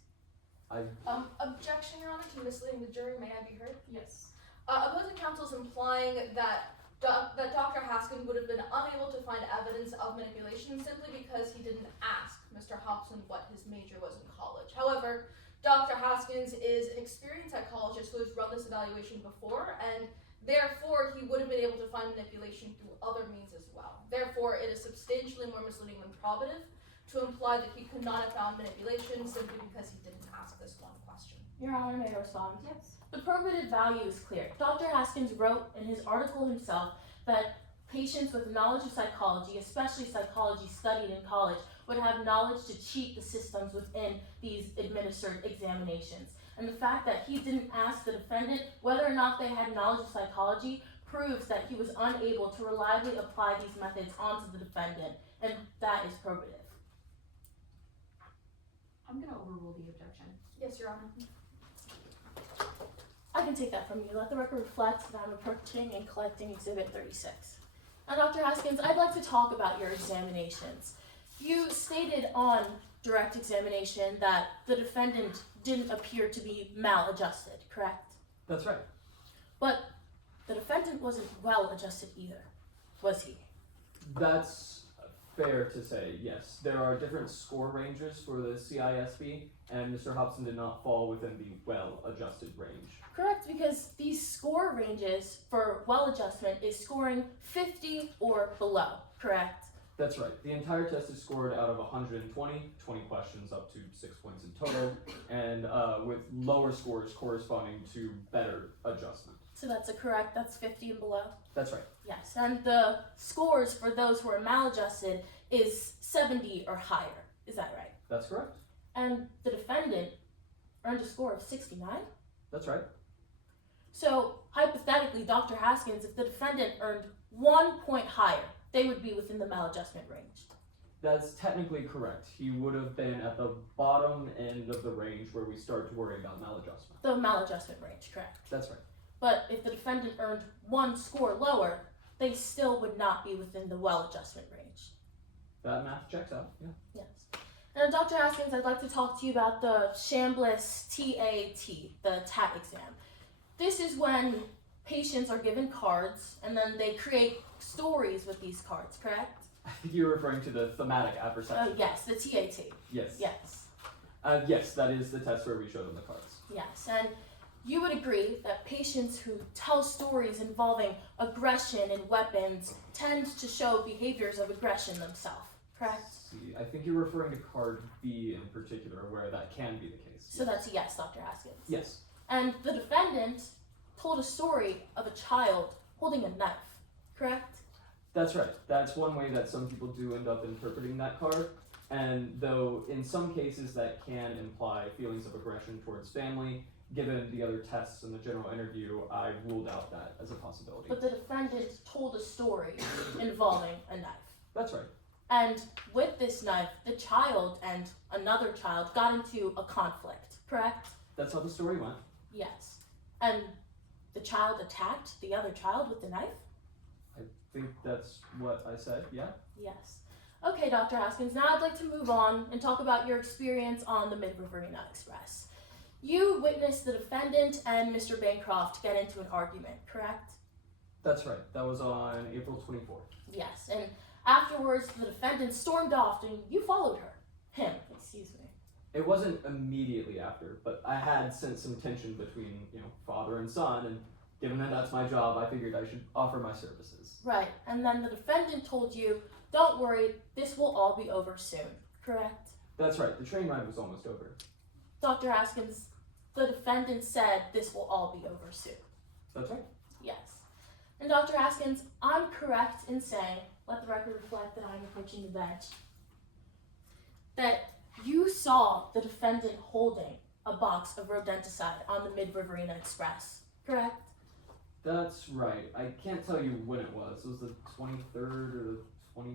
Objection, Your Honor, to misleading the jury. May I be heard? Yes. Opposing counsel is implying that that Dr. Haskins would have been unable to find evidence of manipulation simply because he didn't ask Mr. Hobson what his major was in college. However, Dr. Haskins is an experienced psychologist who has run this evaluation before, and therefore he would have been able to find manipulation through other means as well. Therefore, it is substantially more misleading than probative to imply that he could not have found manipulation simply because he didn't ask this one question. Your Honor, may I respond? Yes. The probative value is clear. Dr. Haskins wrote in his article himself that patients with knowledge of psychology, especially psychology studied in college, would have knowledge to cheat the systems within these administered examinations. And the fact that he didn't ask the defendant whether or not they had knowledge of psychology proves that he was unable to reliably apply these methods onto the defendant, and that is probative. I'm gonna overrule the objection. Yes, Your Honor. I can take that from you. Let the record reflect that I'm approaching and collecting Exhibit 36. Now, Dr. Haskins, I'd like to talk about your examinations. You stated on direct examination that the defendant didn't appear to be maladjusted, correct? That's right. But the defendant wasn't well adjusted either, was he? That's fair to say, yes. There are different score ranges for the CISB, and Mr. Hobson did not fall within the well-adjusted range. Correct, because these score ranges for well adjustment is scoring 50 or below, correct? That's right. The entire test is scored out of 120, 20 questions up to 6 points in total, and with lower scores corresponding to better adjustment. So that's that's 50 and below? That's right. Yes, and the scores for those who are maladjusted is 70 or higher, is that right? That's correct. And the defendant earned a score of 69? That's right. So, hypothetically, Dr. Haskins, if the defendant earned 1 point higher, they would be within the maladjustment range. That's technically correct. He would have been at the bottom end of the range where we start to worry about maladjustment. The maladjustment range, correct. That's right. But if the defendant earned 1 score lower, they still would not be within the well adjustment range. That math checks out, yeah. Yes. And Dr. Haskins, I'd like to talk to you about the Chambliss TAT, the TAT exam. This is when patients are given cards and then they create stories with these cards, correct? I think you're referring to the thematic apperception. Yes, the TAT. Yes. Yes. Yes, that is the test where we show them the cards. Yes, and you would agree that patients who tell stories involving aggression and weapons tend to show behaviors of aggression themselves, correct? See, I think you're referring to card B in particular, where that can be the case. So that's a yes, Dr. Haskins. Yes. And the defendant told a story of a child holding a knife, correct? That's right. That's one way that some people do end up interpreting that card. And though in some cases that can imply feelings of aggression towards family, given the other tests in the general interview, I ruled out that as a possibility. But the defendant told a story involving a knife. That's right. And with this knife, the child and another child got into a conflict, correct? That's how the story went. Yes. And the child attacked the other child with the knife? I think that's what I said, yeah? Yes. Okay, Dr. Haskins, now I'd like to move on and talk about your experience on the Mid-Riverina Express. You witnessed the defendant and Mr. Bancroft get into an argument, correct? That's right. That was on April 24th. Yes, and afterwards the defendant stormed off and you followed him, excuse me. It wasn't immediately after, but I had sensed some tension between, father and son, and given that that's my job, I figured I should offer my services. Right, and then the defendant told you, don't worry, this will all be over soon, correct? That's right. The train ride was almost over. Dr. Haskins, the defendant said this will all be over soon. That's right. Yes. And Dr. Haskins, I'm correct in saying, let the record reflect that I'm approaching the bench, that you saw the defendant holding a box of rodenticide on the Mid-Riverina Express, correct? That's right. I can't tell you when it was. It was the 23rd or the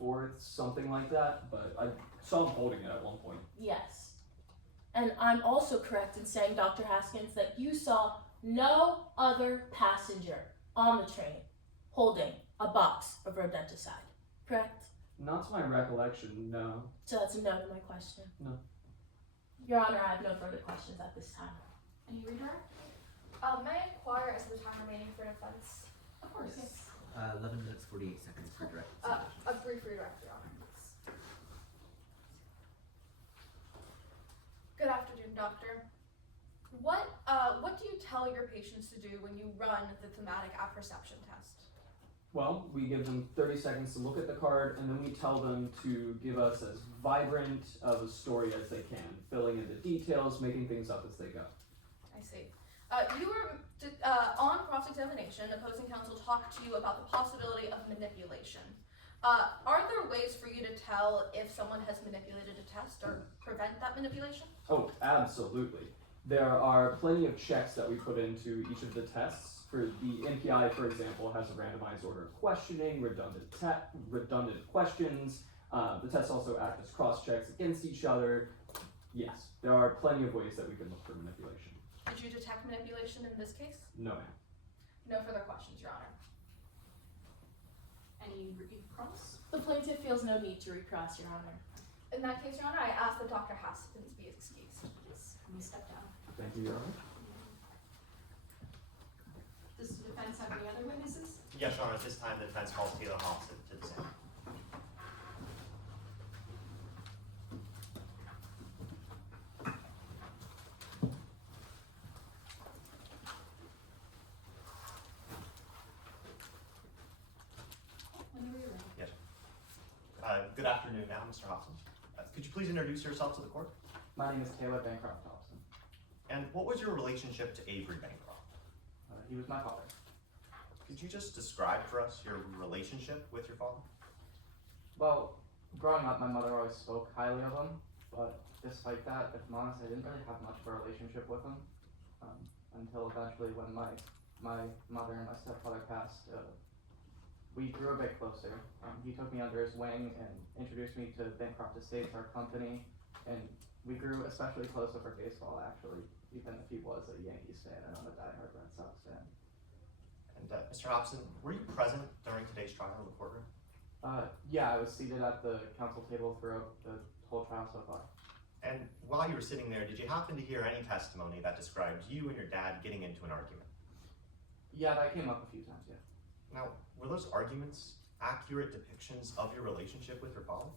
24th, something like that, but I saw him holding it at one point. Yes. And I'm also correct in saying, Dr. Haskins, that you saw no other passenger on the train holding a box of rodenticide, correct? Not to my recollection, no. So that's a no to my question. No. Your Honor, I have no further questions at this time. Any redirect? May I inquire as to the time remaining for defense? Of course. 11 minutes 48 seconds for direct. A brief redirect, Your Honor. Good afternoon, Doctor. What do you tell your patients to do when you run the thematic apperception test? Well, we give them 30 seconds to look at the card, and then we tell them to give us as vibrant of a story as they can, filling in the details, making things up as they go. I see. You were on cross-examination. Opposing counsel talked to you about the possibility of manipulation. Are there ways for you to tell if someone has manipulated a test or prevent that manipulation? Oh, absolutely. There are plenty of checks that we put into each of the tests. For the NPI, for example, has a randomized order of questioning, redundant questions. The tests also act as cross-checks against each other. Yes, there are plenty of ways that we can look for manipulation. Did you detect manipulation in this case? No, ma'am. No further questions, Your Honor. Any recross? The plaintiff feels no need to recross, Your Honor. In that case, Your Honor, I ask that Dr. Haskins be excused. Yes, can we step down? Thank you, Your Honor. Does the defense have any other witnesses? Yes, Your Honor, at this time the defense calls Taylor Hobson to the stand. Whenever you're ready. Yes. Good afternoon now, Mr. Hobson. Could you please introduce yourself to the court? My name is Taylor Bancroft Hobson. And what was your relationship to Avery Bancroft? He was my father. Could you just describe for us your relationship with your father? Well, growing up, my mother always spoke highly of him, but despite that, if I'm honest, I didn't really have much of a relationship with him until eventually when my mother and my stepfather passed. We grew a bit closer. He took me under his wing and introduced me to Bancroft Estates, our company, and we grew especially close over baseball, actually, even if he was a Yankees fan and I'm a diehard Red Sox fan. And Mr. Hobson, were you present during today's trial in the courtroom? Yeah, I was seated at the counsel table throughout the whole trial so far. And while you were sitting there, did you happen to hear any testimony that described you and your dad getting into an argument? Yeah, that came up a few times, yeah. Now, were those arguments accurate depictions of your relationship with your father?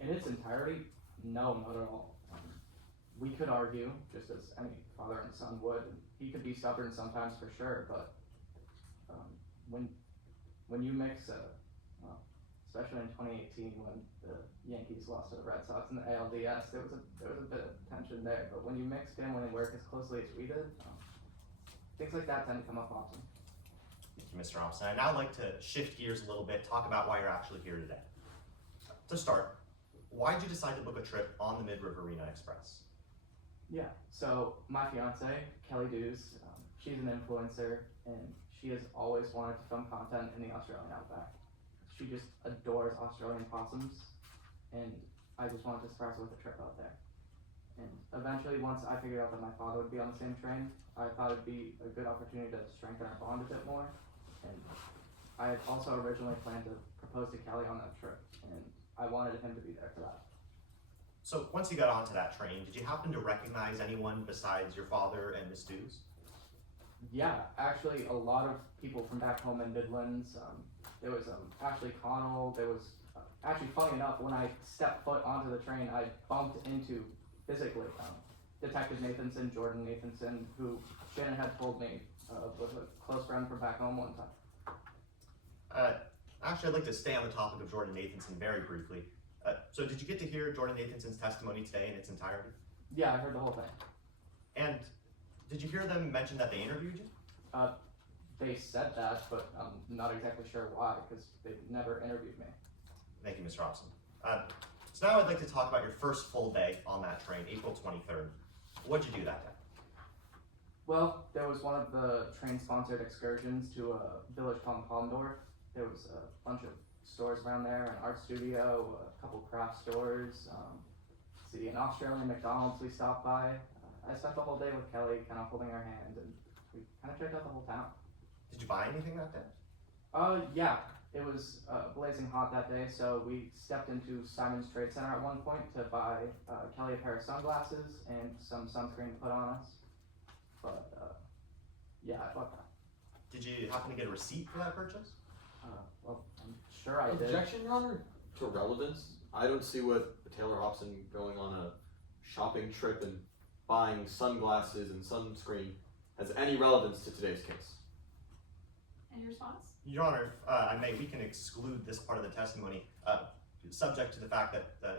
In its entirety, no, not at all. We could argue, just as any father and son would. He could be stubborn sometimes for sure, but when you mix, especially in 2018 when the Yankees lost to the Red Sox in the ALDS, there was a bit of tension there. But when you mix family and work as closely as we did, things like that tend to come up often. Thank you, Mr. Hobson. I'd now like to shift gears a little bit, talk about why you're actually here today. To start, why did you decide to book a trip on the Mid-River Arena Express? Yeah, so my fiance, Kelly Dews, she's an influencer and she has always wanted to film content in the Australian outback. She just adores Australian possums and I just wanted to surprise her with a trip out there. And eventually, once I figured out that my father would be on the same train, I thought it'd be a good opportunity to strengthen our bond a bit more. And I had also originally planned to propose to Kelly on that trip, and I wanted him to be there for that. So once you got onto that train, did you happen to recognize anyone besides your father and Miss Dews? Yeah, actually, a lot of people from back home in Midlands. There was Ashley Connell. There was actually, funny enough, when I stepped foot onto the train, I bumped into physically Detective Nathanson, Jordan Nathanson, who Shannon had told me was a close friend from back home one time. Actually, I'd like to stay on the topic of Jordan Nathanson very briefly. So did you get to hear Jordan Nathanson's testimony today in its entirety? Yeah, I heard the whole thing. And did you hear them mention that they interviewed you? They said that, but I'm not exactly sure why, because they never interviewed me. Thank you, Mr. Robson. So now I'd like to talk about your first full day on that train, April 23rd. What did you do that day? Well, there was one of the train-sponsored excursions to a village called Palmdorf. There was a bunch of stores around there, an art studio, a couple craft stores, an Australian McDonald's we stopped by. I spent the whole day with Kelly, kind of holding her hand, and we kind of checked out the whole town. Did you buy anything that day? Yeah. It was blazing hot that day, so we stepped into Simon's Trade Center at one point to buy Kelly a pair of sunglasses and some sunscreen to put on us. But yeah, I bought that. Did you happen to get a receipt for that purchase? Well, I'm sure I did. Objection, Your Honor, to relevance. I don't see what Taylor Hobson going on a shopping trip and buying sunglasses and sunscreen has any relevance to today's case. Any response? Your Honor, if I may, we can exclude this part of the testimony, subject to the fact that the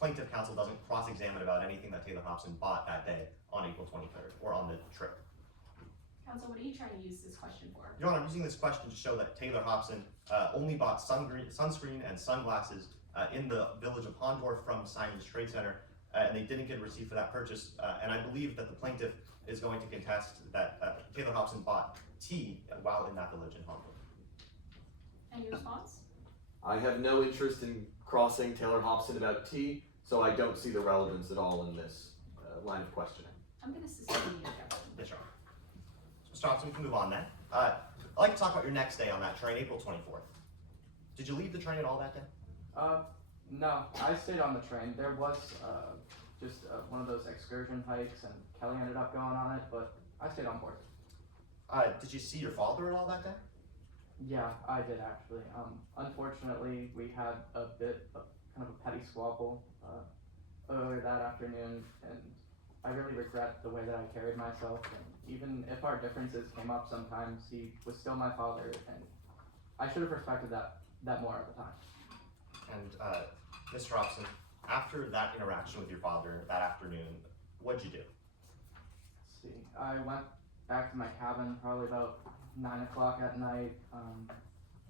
plaintiff counsel doesn't cross-examine about anything that Taylor Hobson bought that day on April 23rd, or on the trip. Counsel, what are you trying to use this question for? Your Honor, I'm using this question to show that Taylor Hobson only bought sunscreen and sunglasses in the village of Hondorf from Simon's Trade Center, and they didn't get a receipt for that purchase. And I believe that the plaintiff is going to contest that Taylor Hobson bought tea while in that village in Hondorf. Any response? I have no interest in crossing Taylor Hobson about tea, so I don't see the relevance at all in this line of questioning. I'm going to sustain the objection. Yes, Your Honor. So, Mr. Hobson, we can move on then. I'd like to talk about your next day on that train, April 24th. Did you leave the train at all that day? No, I stayed on the train. There was just one of those excursion hikes, and Kelly ended up going on it, but I stayed on board. Did you see your father at all that day? Yeah, I did actually. Unfortunately, we had a bit of kind of a petty squabble earlier that afternoon, and I really regret the way that I carried myself. And even if our differences came up sometimes, he was still my father, and I should have respected that more at the time. And Mr. Hobson, after that interaction with your father that afternoon, what'd you do? Let's see. I went back to my cabin probably about 9 o'clock at night.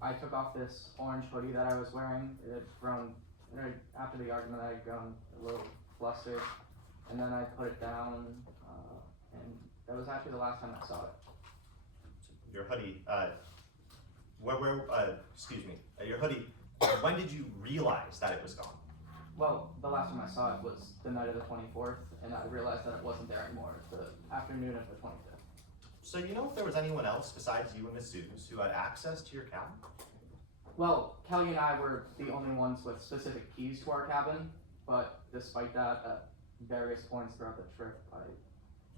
I took off this orange hoodie that I was wearing. It had grown, after the argument, I had grown a little flustered. And then I put it down, and that was actually the last time I saw it. Your hoodie, your hoodie, when did you realize that it was gone? Well, the last time I saw it was the night of the 24th, and I realized that it wasn't there anymore, the afternoon of the 25th. So you know if there was anyone else besides you and Miss Suze who had access to your cabin? Well, Kelly and I were the only ones with specific keys to our cabin, but despite that, at various points throughout the trip, I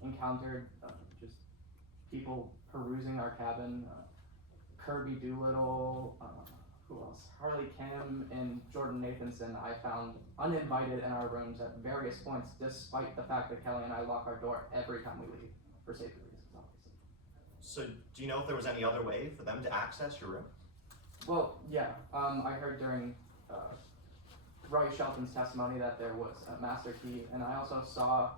encountered just people perusing our cabin, Kirby Doolittle, who else? Harley Kim and Jordan Nathanson I found uninvited in our rooms at various points, despite the fact that Kelly and I lock our door every time we leave, for safety reasons, obviously. So do you know if there was any other way for them to access your room? Well, yeah, I heard during Roy Shelton's testimony that there was a master key, and I also saw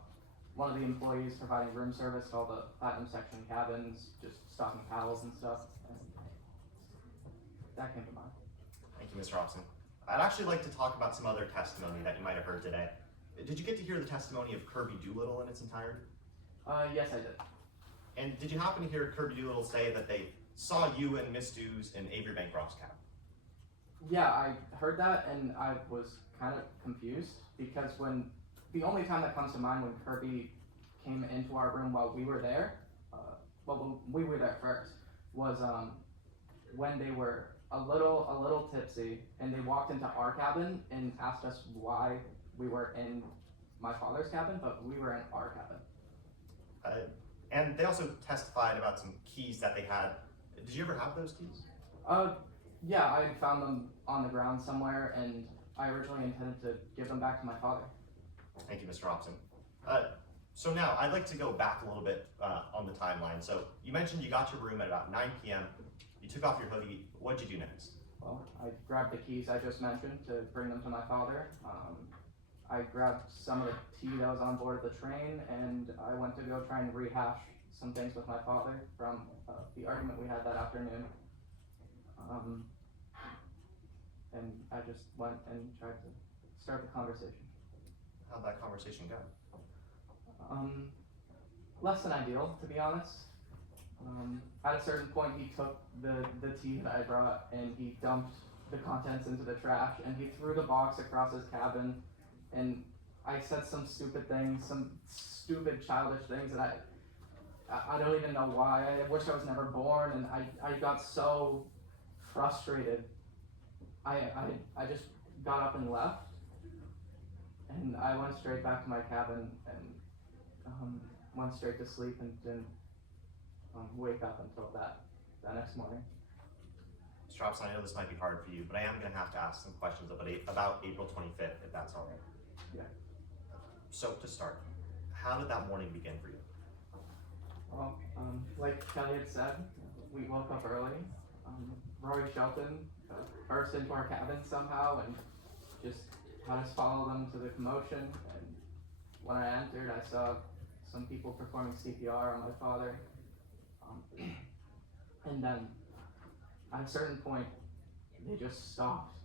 one of the employees providing room service to all the platinum section cabins, just stocking towels and stuff, and that came to mind. Thank you, Mr. Hobson. I'd actually like to talk about some other testimony that you might have heard today. Did you get to hear the testimony of Kirby Doolittle in its entirety? Yes, I did. And did you happen to hear Kirby Doolittle say that they saw you and Miss Dews in Avery Bancroft's cabin? Yeah, I heard that, and I was kind of confused, because the only time that comes to mind when Kirby came into our room while we were there, we were there first, was when they were a little tipsy, and they walked into our cabin and asked us why we were in my father's cabin, but we were in our cabin. And they also testified about some keys that they had. Did you ever have those keys? Yeah, I found them on the ground somewhere, and I originally intended to give them back to my father. Thank you, Mr. Hobson. So now, I'd like to go back a little bit on the timeline. So you mentioned you got to your room at about 9 p.m. You took off your hoodie. What'd you do next? Well, I grabbed the keys I just mentioned to bring them to my father. I grabbed some of the tea that was on board the train, and I went to go try and rehash some things with my father from the argument we had that afternoon. And I just went and tried to start the conversation. How'd that conversation go? Less than ideal, to be honest. At a certain point, he took the tea that I brought and he dumped the contents into the trash, and he threw the box across his cabin, and I said some stupid things, some stupid childish things that I don't even know why. I wish I was never born, and I got so frustrated. I just got up and left, and I went straight back to my cabin and went straight to sleep and didn't wake up until that next morning. Mr. Hobson, I know this might be hard for you, but I am going to have to ask some questions about April 25th, if that's all right. Yeah. So to start, how did that morning begin for you? Well, like Kelly had said, we woke up early. Rory Shelton burst into our cabin somehow and just had us follow them to the commotion. And when I entered, I saw some people performing CPR on my father. And then, at a certain point, they just stopped.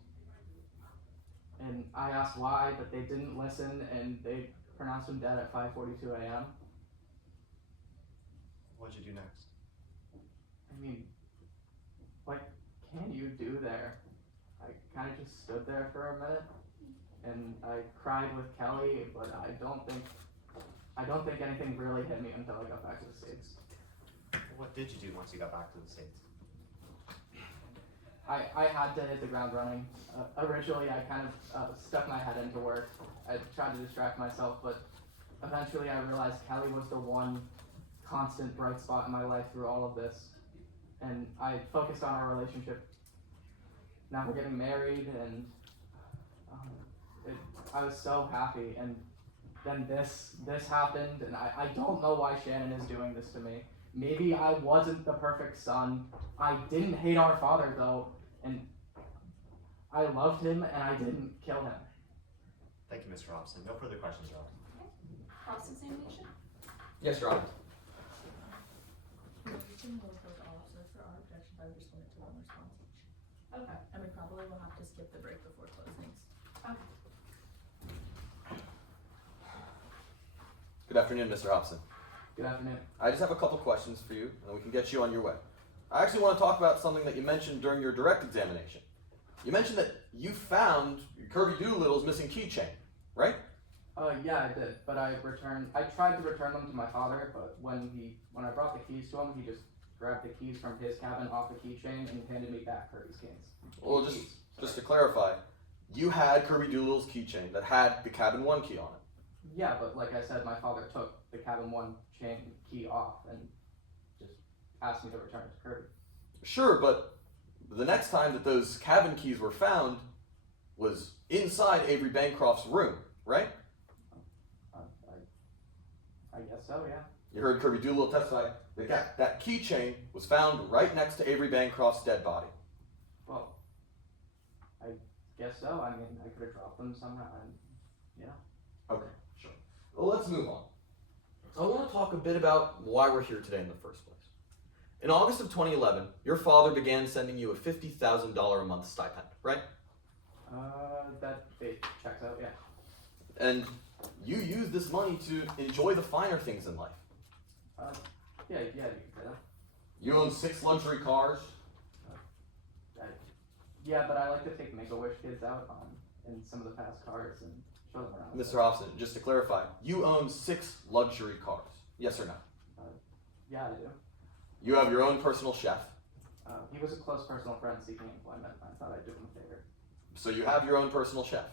And I asked why, but they didn't listen, and they pronounced him dead at 5:42 a.m. What'd you do next? I mean, what can you do there? I kind of just stood there for a minute, and I cried with Kelly, but I don't think anything really hit me until I got back to the States. What did you do once you got back to the States? I had to hit the ground running. Originally, I kind of stuck my head into work. I tried to distract myself, but eventually I realized Kelly was the one constant bright spot in my life through all of this. And I focused on our relationship. Now we're getting married, and I was so happy. And then this happened, and I don't know why Shannon is doing this to me. Maybe I wasn't the perfect son. I didn't hate our father, though, and I loved him, and I didn't kill him. Thank you, Mr. Hobson. No further questions, Your Honor. Cross-examination? Yes, Your Honor. We can both vote also for our objection, but I just wanted to one response each. Okay. And we probably will have to skip the break before closings. Okay. Good afternoon, Mr. Hobson. Good afternoon. I just have a couple questions for you, and we can get you on your way. I actually want to talk about something that you mentioned during your direct examination. You mentioned that you found Kirby Doolittle's missing keychain, right? Yeah, I did, but I tried to return them to my father, but when I brought the keys to him, he just grabbed the keys from his cabin off the keychain and handed me back Kirby's keys. Well, just to clarify, you had Kirby Doolittle's keychain that had the cabin 1 key on it. Yeah, but like I said, my father took the cabin 1 chain key off and just asked me to return it to Kirby. Sure, but the next time that those cabin keys were found was inside Avery Bancroft's room, right? I guess so, yeah. You heard Kirby Doolittle testify that keychain was found right next to Avery Bancroft's dead body. Well, I guess so. I mean, I could have dropped them somewhere, and yeah. Okay, sure. Well, let's move on. I want to talk a bit about why we're here today in the first place. In August of 2011, your father began sending you a $50,000 a month stipend, right? That it checks out, yeah. And you used this money to enjoy the finer things in life. Yeah, you can say that. You own 6 luxury cars. Yeah, but I like to take Make-A-Wish kids out in some of the fast cars and show them around. Mr. Hobson, just to clarify, you own 6 luxury cars. Yes or no? Yeah, I do. You have your own personal chef. He was a close personal friend seeking employment. I thought I'd do him a favor. So you have your own personal chef.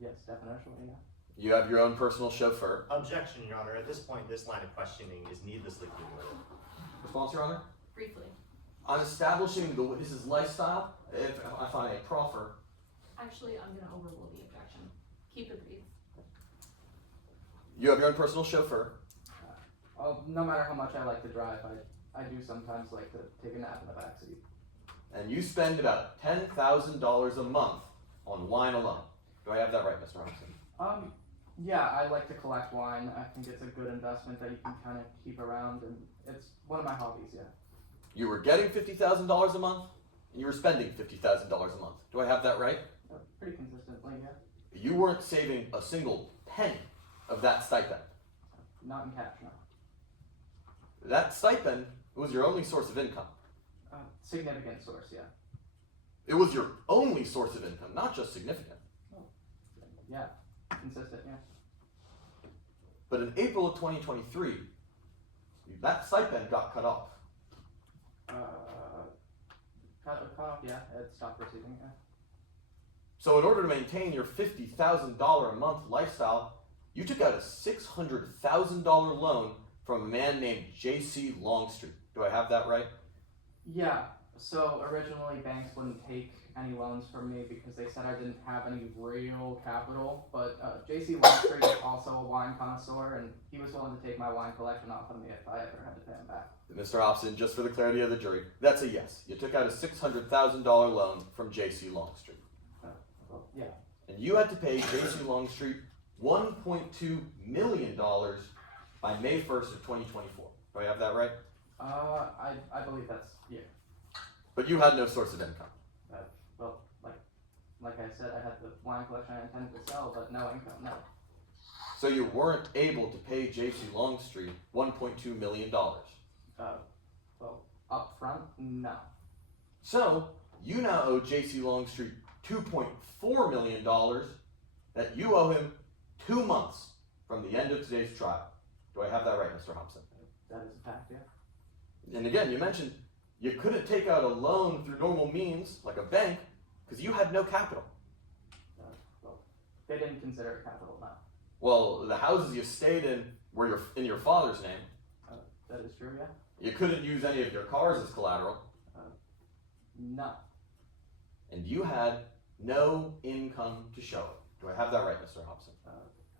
Yes, definitely, yeah. You have your own personal chauffeur. Objection, Your Honor. At this point, this line of questioning is needlessly cumulative. Response, Your Honor? Briefly. On establishing the witness's lifestyle, if I may proffer. Actually, I'm going to overrule the objection. Keep it brief. You have your own personal chauffeur. No matter how much I like to drive, I do sometimes like to take a nap in the backseat. And you spend about $10,000 a month on wine alone. Do I have that right, Mr. Robinson? Yeah, I like to collect wine. I think it's a good investment that you can kind of keep around, and it's one of my hobbies, yeah. You were getting $50,000 a month, and you were spending $50,000 a month. Do I have that right? Pretty consistently, yeah. You weren't saving a single penny of that stipend. Not in cash, no. That stipend was your only source of income. Significant source, yeah. It was your only source of income, not just significant. Yeah, consistent, yeah. But in April of 2023, that stipend got cut off. Cut off, yeah. It stopped receiving, yeah. So in order to maintain your $50,000 a month lifestyle, you took out a $600,000 loan from a man named J.C. Longstreet. Do I have that right? Yeah. So originally banks wouldn't take any loans from me because they said I didn't have any real capital, but J.C. Longstreet is also a wine connoisseur, and he was willing to take my wine collection off of me if I ever had to pay him back. Mr. Hobson, just for the clarity of the jury, that's a yes. You took out a $600,000 loan from J.C. Longstreet. Well, yeah. And you had to pay J.C. Longstreet $1.2 million by May 1st of 2024. Do I have that right? I believe that's, yeah. But you had no source of income. Well, like I said, I had the wine collection I intended to sell, but no income, no. So you weren't able to pay J.C. Longstreet $1.2 million. Well, up front, no. So you now owe J.C. Longstreet $2.4 million that you owe him 2 months from the end of today's trial. Do I have that right, Mr. Hobson? That is a fact, yeah. And again, you mentioned you couldn't take out a loan through normal means, like a bank, because you had no capital. Well, they didn't consider it capital, no. Well, the houses you stayed in were in your father's name. That is true, yeah. You couldn't use any of your cars as collateral. No. And you had no income to show it. Do I have that right, Mr. Hobson?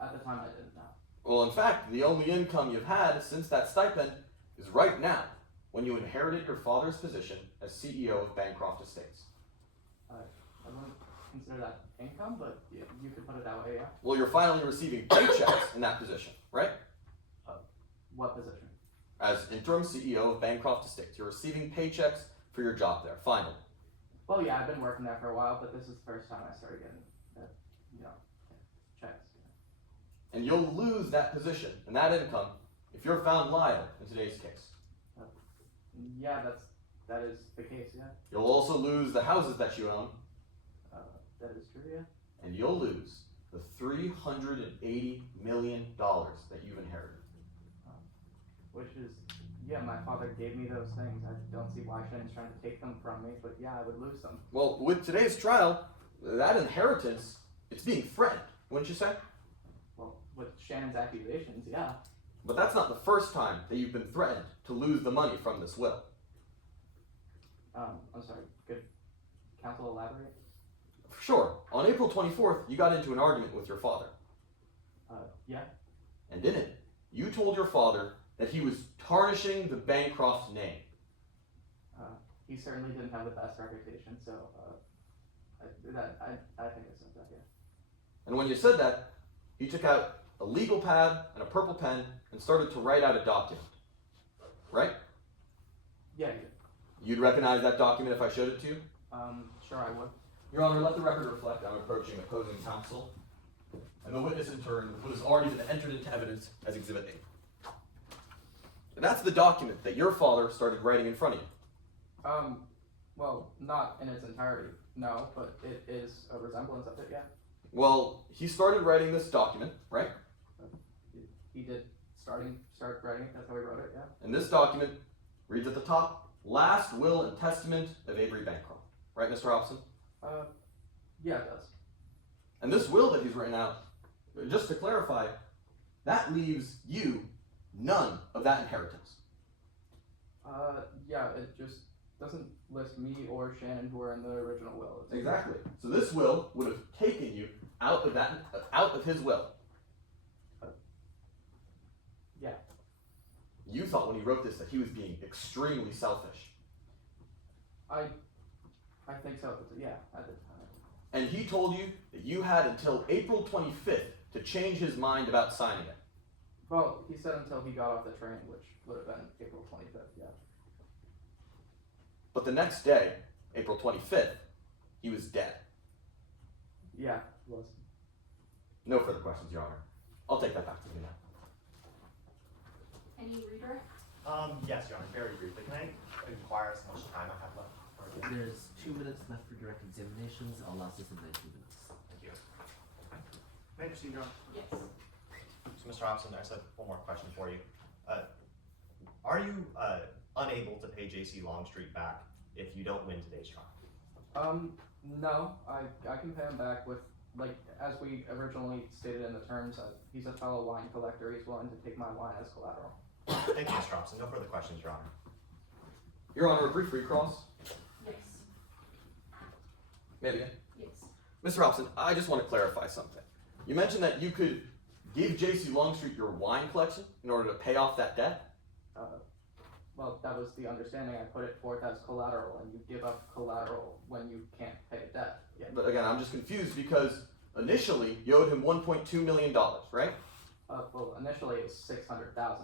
At the time, I didn't know. Well, in fact, the only income you've had since that stipend is right now, when you inherited your father's position as CEO of Bancroft Estates. I wouldn't consider that income, but you could put it that way, yeah. Well, you're finally receiving paychecks in that position, right? What position? As interim CEO of Bancroft Estates. You're receiving paychecks for your job there, finally. Well, yeah, I've been working there for a while, but this is the first time I started getting, checks. And you'll lose that position and that income if you're found liable in today's case. Yeah, that is the case, yeah. You'll also lose the houses that you own. That is true, yeah. And you'll lose the $380 million that you've inherited. Which is, yeah, my father gave me those things. I don't see why Shannon's trying to take them from me, but yeah, I would lose them. Well, with today's trial, that inheritance, it's being threatened, wouldn't you say? Well, with Shannon's accusations, yeah. But that's not the first time that you've been threatened to lose the money from this will. I'm sorry, could counsel elaborate? Sure. On April 24th, you got into an argument with your father. Yeah. And in it, you told your father that he was tarnishing the Bancroft name. He certainly didn't have the best reputation, so I think I said that, yeah. And when you said that, he took out a legal pad and a purple pen and started to write out a document. Right? Yeah, he did. You'd recognize that document if I showed it to you? Sure I would. Your Honor, let the record reflect I'm approaching opposing counsel, and the witness in turn who has already been entered into evidence as Exhibit A. And that's the document that your father started writing in front of you. Well, not in its entirety, no, but it is a resemblance of it, yeah. Well, he started writing this document, right? He did start writing it, that's how he wrote it, yeah. And this document reads at the top, Last Will and Testament of Avery Bancroft. Right, Mr. Hobson? Yeah, it does. And this will that he's written out, just to clarify, that leaves you none of that inheritance. Yeah, it just doesn't list me or Shannon who are in the original will. Exactly. So this will would have taken you out of his will. Yeah. You thought when he wrote this that he was being extremely selfish. I think so, yeah, at the time. And he told you that you had until April 25th to change his mind about signing it. Well, he said until he got off the train, which would have been April 25th, yeah. But the next day, April 25th, he was dead. Yeah, he was. No further questions, Your Honor. I'll take that back to you now. Any reader? Yes, Your Honor, very briefly. Can I inquire how much time I have left? There's 2 minutes left for direct examinations. I'll last this in 19 minutes. Thank you. May I proceed, Your Honor? Yes. So, Mr. Hobson, I just have one more question for you. Are you unable to pay J.C. Longstreet back if you don't win today's trial? No, I can pay him back with, like, as we originally stated in the terms, he's a fellow wine collector. He's willing to take my wine as collateral. Thank you, Mr. Hobson. No further questions, Your Honor. Your Honor, a brief recross. Yes. Maybe again. Yes. Mr. Hobson, I just want to clarify something. You mentioned that you could give J.C. Longstreet your wine collection in order to pay off that debt? Well, that was the understanding. I put it forth as collateral, and you give up collateral when you can't pay a debt. Yeah. But again, I'm just confused because initially you owed him $1.2 million, right? Well, initially it was $600,000.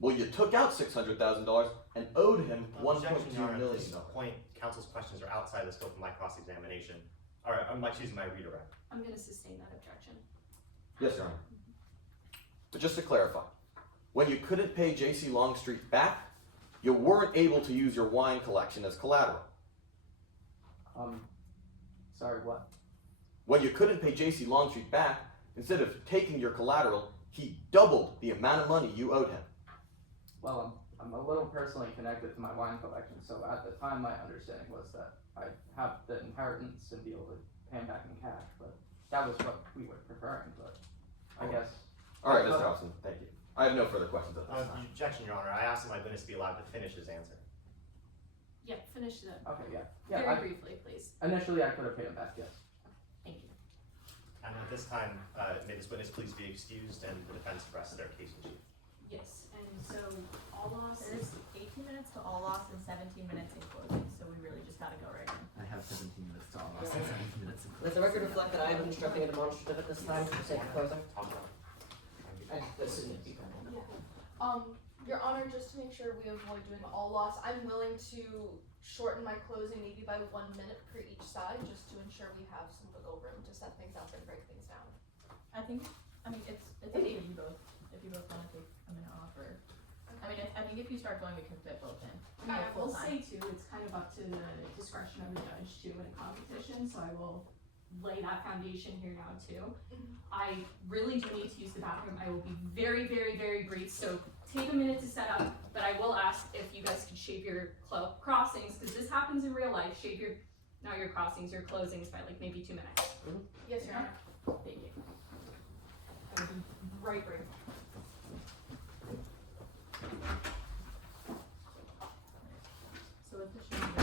Well, you took out $600,000 and owed him Objection, $1.2 Your Honor. At million. this point, counsel's questions are outside the scope of my cross-examination. All right, I'm excusing my redirect. I'm gonna sustain that objection. Yes, Your Honor. But just to clarify, when you couldn't pay J.C. Longstreet back, you weren't able to use your wine collection as collateral. Sorry, what? When you couldn't pay J.C. Longstreet back, instead of taking your collateral, he doubled the amount of money you owed him. Well, I'm a little personally connected to my wine collection, so at the time my understanding was that I'd have the inheritance and be able to pay him back in cash, but that was what we were preferring, but I guess. All right, Mr. Hobson, thank you. I have no further questions at this time. Objection, Your Honor. I asked my witness to be allowed to finish his answer. Yeah, finish that. Okay, yeah. Very briefly, please. Initially I could have paid him back, yes. Thank you. And at this time, may this witness please be excused and the defense press their case in chief. Yes, and so all loss There's is 18 minutes to all loss and 17 minutes in closing, so we really just gotta go right in. I have 17 minutes to all loss and 17 minutes. Let the record reflect that I have been instructing a demonstrative at this time for sake of closing. Your Honor, just to make sure we avoid doing all loss, I'm willing to shorten my closing maybe by 1 minute per each side, just to ensure we have some wiggle room to set things up and break things down. I mean, it's up to you both, if you both wanna take a minute off, or, I mean, I think if you start going, we can fit both in. I will say too, it's kind of up to the discretion of the judge too in a competition, so I will lay that foundation here now too. I really do need to use the bathroom. I will be very, very, very brief, so take a minute to set up, but I will ask if you guys could shave your crossings, because this happens in real life, shave your, not your crossings, your closings by like maybe 2 minutes. Yes, Your Honor. Thank you. I will be right brief. So with the shooting, we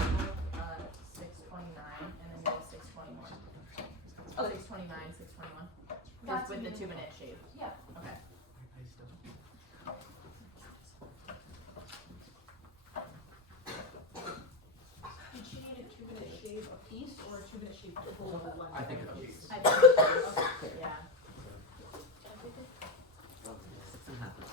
have, 6:29, and then go 6:21. Oh, 6:29, 6:21. That's With the me. 2 minute shave. Yeah. Okay. Did she need a 2-minute shave a piece or a 2-minute shave the whole of the length? I think a piece. I think, okay, yeah. It happens.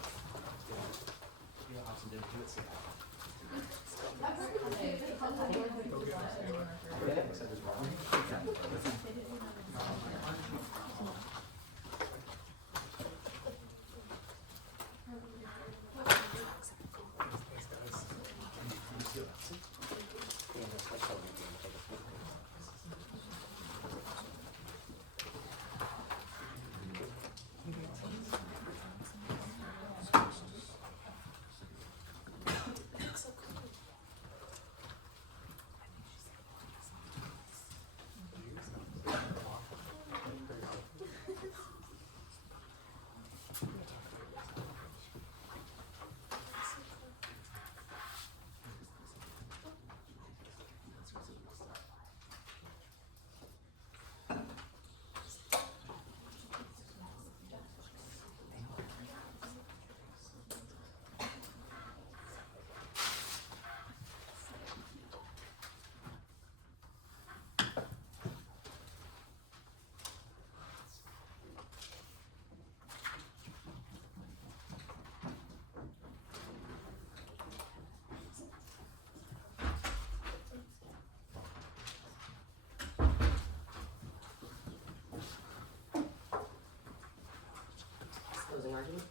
Closing argument?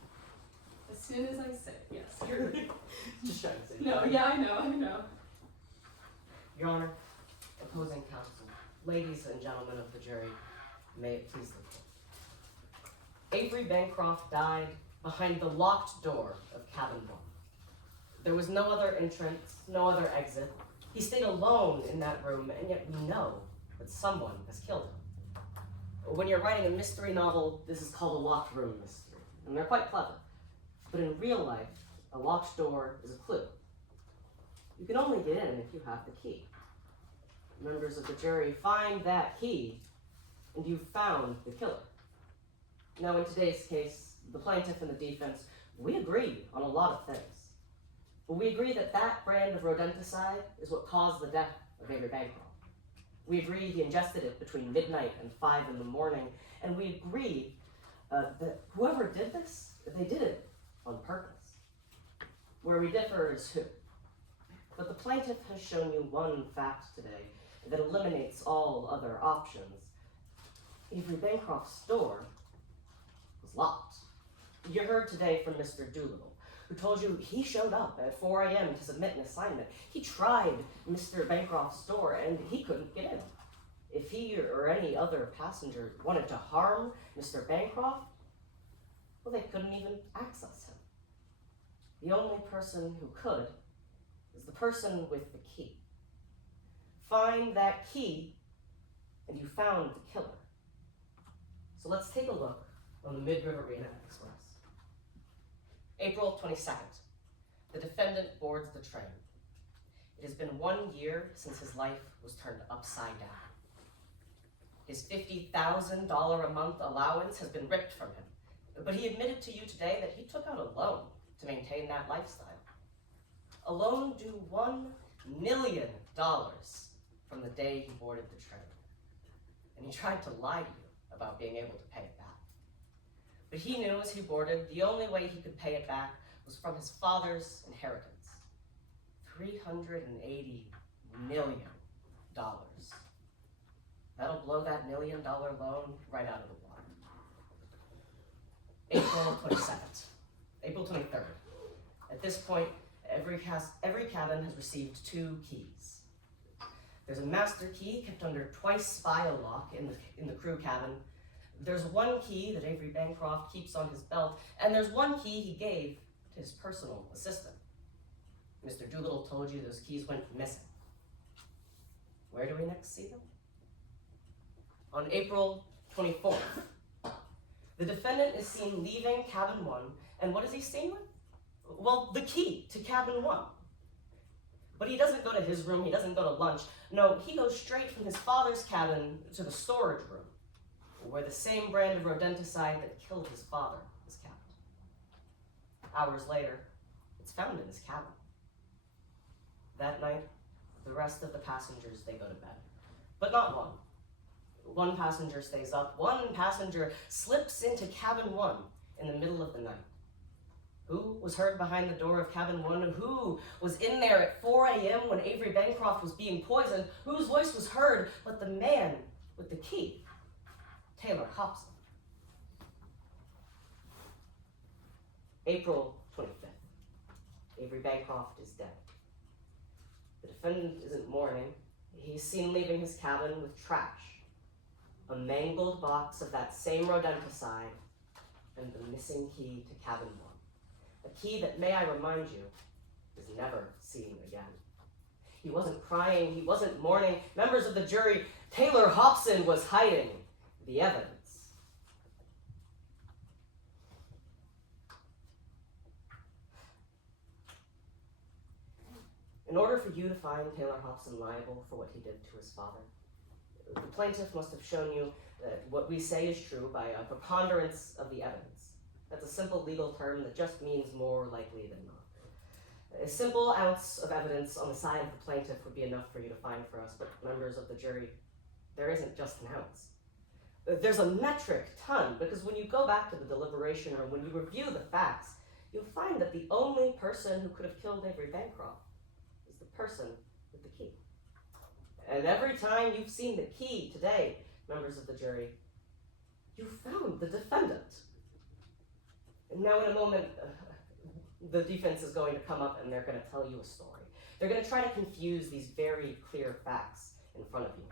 As soon as I say it, yes. You're Just trying to say. no, yeah, I know. Your Honor, opposing counsel, ladies and gentlemen of the jury, may it please the court. Avery Bancroft died behind the locked door of cabin 1. There was no other entrance, no other exit. He stayed alone in that room, and yet we know that someone has killed him. When you're writing a mystery novel, this is called a locked room mystery, and they're quite clever. But in real life, a locked door is a clue. You can only get in if you have the key. Members of the jury, find that key, and you've found the killer. Now, in today's case, the plaintiff and the defense, we agree on a lot of things. But we agree that that brand of rodenticide is what caused the death of Avery Bancroft. We agree he ingested it between midnight and 5 in the morning, and we agree that whoever did this, they did it on purpose. Where we differ is who. But the plaintiff has shown you one fact today that eliminates all other options. Avery Bancroft's store was locked. You heard today from Mr. Doolittle, who told you he showed up at 4 a.m. to submit an assignment. He tried Mr. Bancroft's store and he couldn't get in. If he or any other passenger wanted to harm Mr. Bancroft, well, they couldn't even access him. The only person who could is the person with the key. Find that key, and you found the killer. So let's take a look on the Mid-Riverina Express. April 22nd, the defendant boards the train. It has been 1 year since his life was turned upside down. His $50,000 a month allowance has been ripped from him, but he admitted to you today that he took out a loan to maintain that lifestyle. A loan due $1 million from the day he boarded the train. And he tried to lie to you about being able to pay it back. But he knew as he boarded, the only way he could pay it back was from his father's inheritance. $380 million. That'll blow that $1 million loan right out of the water. April 22nd. April 23rd. At this point, every cabin has received 2 keys. There's a master key kept under twice lock in the crew cabin. There's 1 key that Avery Bancroft keeps on his belt, and there's 1 key he gave to his personal assistant. Mr. Doolittle told you those keys went missing. Where do we next see them? On April 24th, the defendant is seen leaving cabin 1, and what is he seen with? Well, the key to cabin 1. But he doesn't go to his room, he doesn't go to lunch. No, he goes straight from his father's cabin to the storage room, where the same brand of rodenticide that killed his father is kept. Hours later, it's found in his cabin. That night, the rest of the passengers, they go to bed. But not one. One passenger stays up. One passenger slips into cabin 1 in the middle of the night. Who was heard behind the door of cabin 1? Who was in there at 4 a.m. when Avery Bancroft was being poisoned? Whose voice was heard but the man with the key, Taylor Hobson? April 25th. Avery Bancroft is dead. The defendant isn't mourning. He's seen leaving his cabin with trash, a mangled box of that same rodenticide, and the missing key to cabin 1. A key that, may I remind you, is never seen again. He wasn't crying, he wasn't mourning. Members of the jury, Taylor Hobson was hiding the evidence. In order for you to find Taylor Hobson liable for what he did to his father, the plaintiff must have shown you that what we say is true by a preponderance of the evidence. That's a simple legal term that just means more likely than not. A simple ounce of evidence on the side of the plaintiff would be enough for you to find for us, but members of the jury, there isn't just an ounce. There's a metric ton, because when you go back to the deliberation or when you review the facts, you'll find that the only person who could have killed Avery Bancroft is the person with the key. And every time you've seen the key today, members of the jury, you found the defendant. And now in a moment, the defense is going to come up and they're going to tell you a story. They're going to try to confuse these very clear facts in front of you.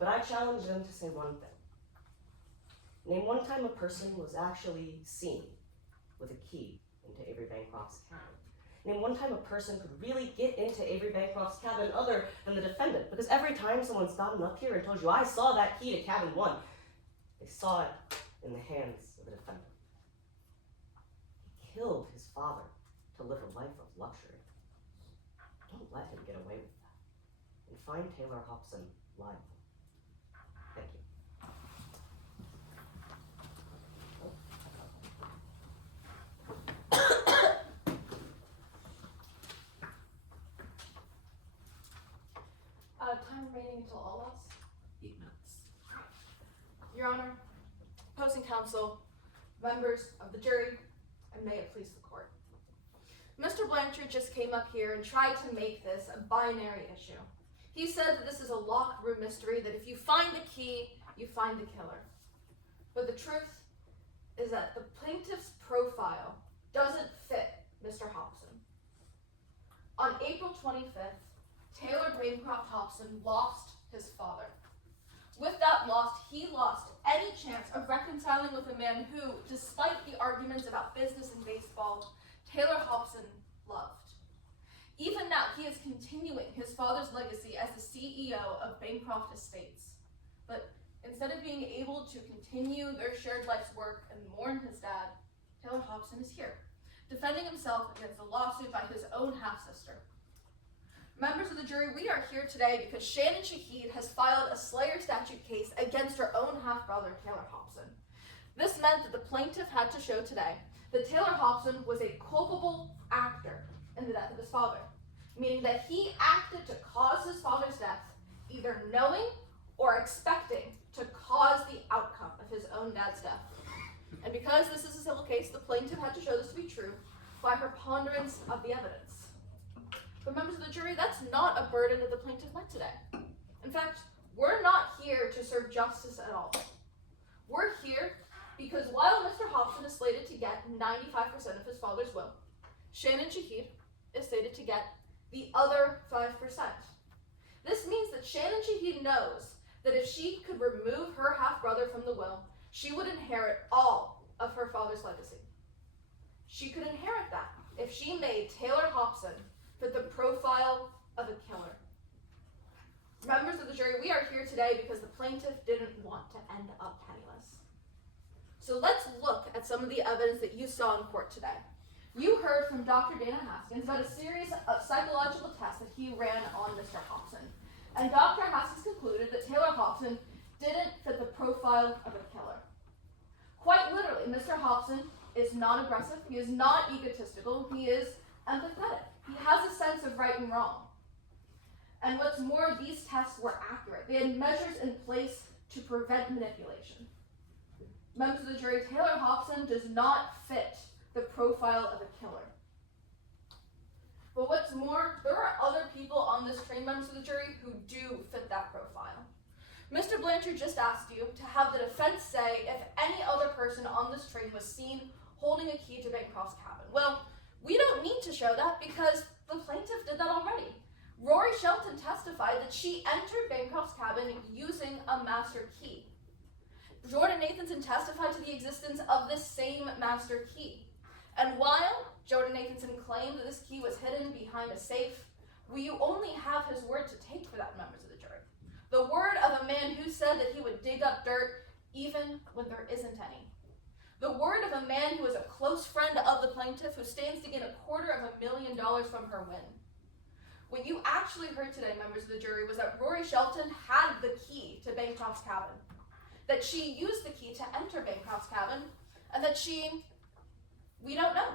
But I challenge them to say one thing. Name one time a person was actually seen with a key into Avery Bancroft's cabin. Name one time a person could really get into Avery Bancroft's cabin other than the defendant. Because every time someone's gotten up here and told you, I saw that key to cabin 1, they saw it in the hands of the defendant. He killed his father to live a life of luxury. Don't let him get away with that. And find Taylor Hobson liable. Thank you. Time remaining until all else. 8 minutes. Your Honor, opposing counsel members of the jury, and may it please the court. Mr. Blanchard just came up here and tried to make this a binary issue. He said that this is a locked room mystery, that if you find the key, you find the killer. But the truth is that the plaintiff's profile doesn't fit Mr. Hobson. On April 25th, Taylor Bancroft Hobson lost his father. With that loss, he lost any chance of reconciling with a man who, despite the arguments about business and baseball, Taylor Hobson loved. Even now, he is continuing his father's legacy as the CEO of Bancroft Estates. But instead of being able to continue their shared life's work and mourn his dad, Taylor Hobson is here, defending himself against a lawsuit by his own half-sister. Members of the jury, we are here today because Shannon Shahid has filed a Slayer statute case against her own half-brother, Taylor Hobson. This meant that the plaintiff had to show today that Taylor Hobson was a culpable actor in the death of his father, meaning that he acted to cause his father's death, either knowing or expecting to cause the outcome of his own dad's death. And because this is a civil case, the plaintiff had to show this to be true by preponderance of the evidence. But members of the jury, that's not a burden that the plaintiff met today. In fact, we're not here to serve justice at all. We're here because while Mr. Hobson is slated to get 95% of his father's will, Shannon Shahid is slated to get the other 5%. This means that Shannon Shahid knows that if she could remove her half-brother from the will, she would inherit all of her father's legacy. She could inherit that if she made Taylor Hobson fit the profile of a killer. Members of the jury, we are here today because the plaintiff didn't want to end up penniless. So let's look at some of the evidence that you saw in court today. You heard from Dr. Dana Haskins about a series of psychological tests that he ran on Mr. Hobson. And Dr. Haskins concluded that Taylor Hobson didn't fit the profile of a killer. Quite literally, Mr. Hobson is non-aggressive, he is not egotistical, he is empathetic. He has a sense of right and wrong. And what's more, these tests were accurate. They had measures in place to prevent manipulation. Members of the jury, Taylor Hobson does not fit the profile of a killer. But what's more, there are other people on this train, members of the jury, who do fit that profile. Mr. Blanchard just asked you to have the defense say if any other person on this train was seen holding a key to Bancroft's cabin. Well, we don't need to show that because the plaintiff did that already. Rory Shelton testified that she entered Bancroft's cabin using a master key. Jordan Nathanson testified to the existence of this same master key. And while Jordan Nathanson claimed that this key was hidden behind a safe, we only have his word to take for that, members of the jury. The word of a man who said that he would dig up dirt even when there isn't any. The word of a man who is a close friend of the plaintiff who stands to gain $250,000 from her win. What you actually heard today, members of the jury, was that Rory Shelton had the key to Bancroft's cabin, that she used the key to enter Bancroft's cabin, and that we don't know.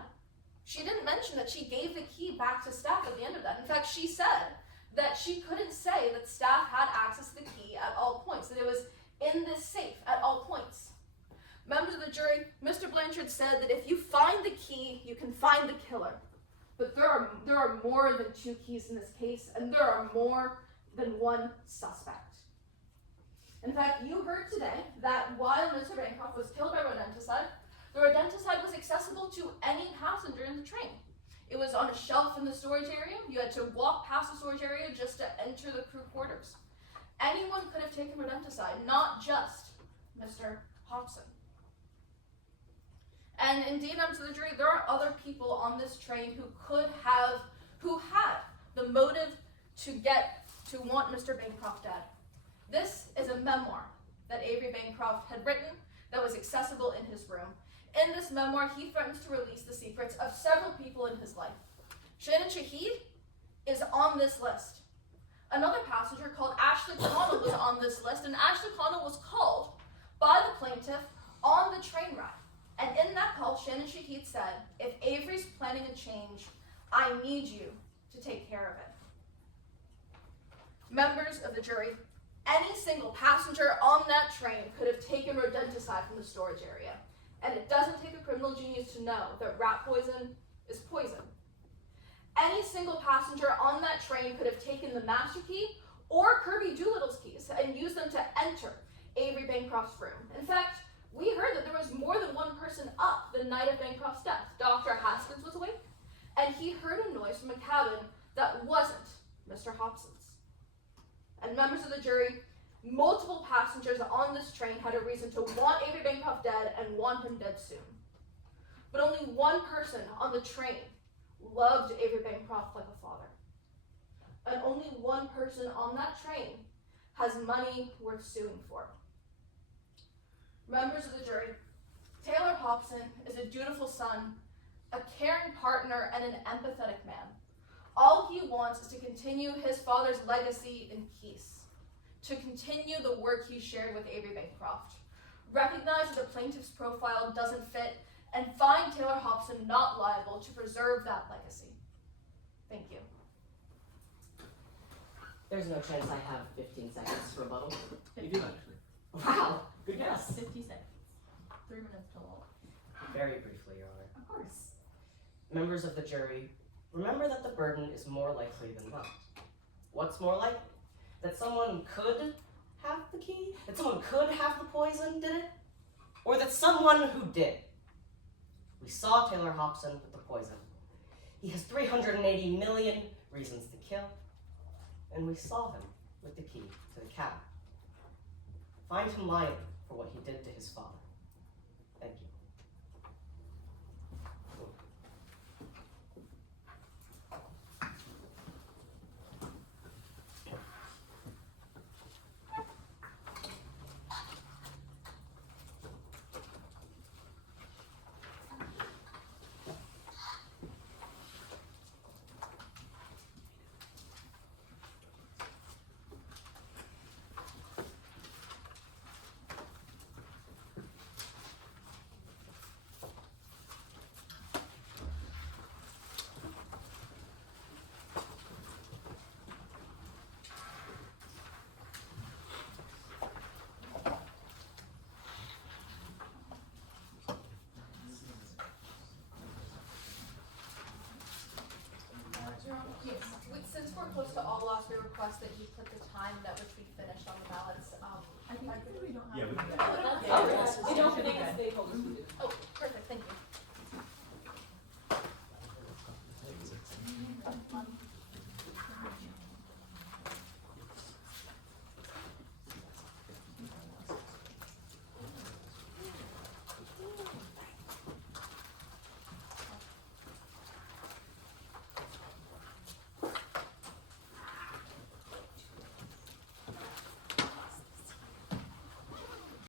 She didn't mention that she gave the key back to staff at the end of that. In fact, she said that she couldn't say that staff had access to the key at all points, that it was in this safe at all points. Members of the jury, Mr. Blanchard said that if you find the key, you can find the killer. But there are more than 2 keys in this case, and there are more than 1 suspect. In fact, you heard today that while Mr. Bancroft was killed by rodenticide, the rodenticide was accessible to any passenger in the train. It was on a shelf in the storage area. You had to walk past the storage area just to enter the crew quarters. Anyone could have taken rodenticide, not just Mr. Hobson. And indeed, members of the jury, there are other people on this train who had the motive to want Mr. Bancroft dead. This is a memoir that Avery Bancroft had written that was accessible in his room. In this memoir, he threatens to release the secrets of several people in his life. Shannon Shahid is on this list. Another passenger called Ashley Connell was on this list, and Ashley Connell was called by the plaintiff on the train ride. And in that call, Shannon Shahid said, if Avery's planning a change, I need you to take care of it. Members of the jury, any single passenger on that train could have taken rodenticide from the storage area. And it doesn't take a criminal genius to know that rat poison is poison. Any single passenger on that train could have taken the master key or Kirby Doolittle's keys and used them to enter Avery Bancroft's room. In fact, we heard that there was more than one person up the night of Bancroft's death. Dr. Haskins was awake, and he heard a noise from a cabin that wasn't Mr. Hobson's. And members of the jury, multiple passengers on this train had a reason to want Avery Bancroft dead and want him dead soon. But only one person on the train loved Avery Bancroft like a father. And only one person on that train has money worth suing for. Members of the jury, Taylor Hobson is a dutiful son, a caring partner, and an empathetic man. All he wants is to continue his father's legacy in peace, to continue the work he shared with Avery Bancroft, recognize that the plaintiff's profile doesn't fit, and find Taylor Hobson not liable to preserve that legacy. Thank you. There's no chance I have 15 seconds for rebuttal. You do actually. Wow, good guess. 50 seconds. 3 minutes total. Very briefly, Your Honor. Of course. Members of the jury, remember that the burden is more likely than not. What's more likely? That someone could have the key? That someone could have the poison, did it? Or that someone who did? We saw Taylor Hobson with the poison. He has 380 million reasons to kill. And we saw him with the key to the cabin. Find him liable for what he did to his father. Thank you. Yes, since we're close to all loss, we request that you put the time at which we finished on the ballots. I think we don't have. Yeah, we to can- do that. Oh, we don't think it's Staples.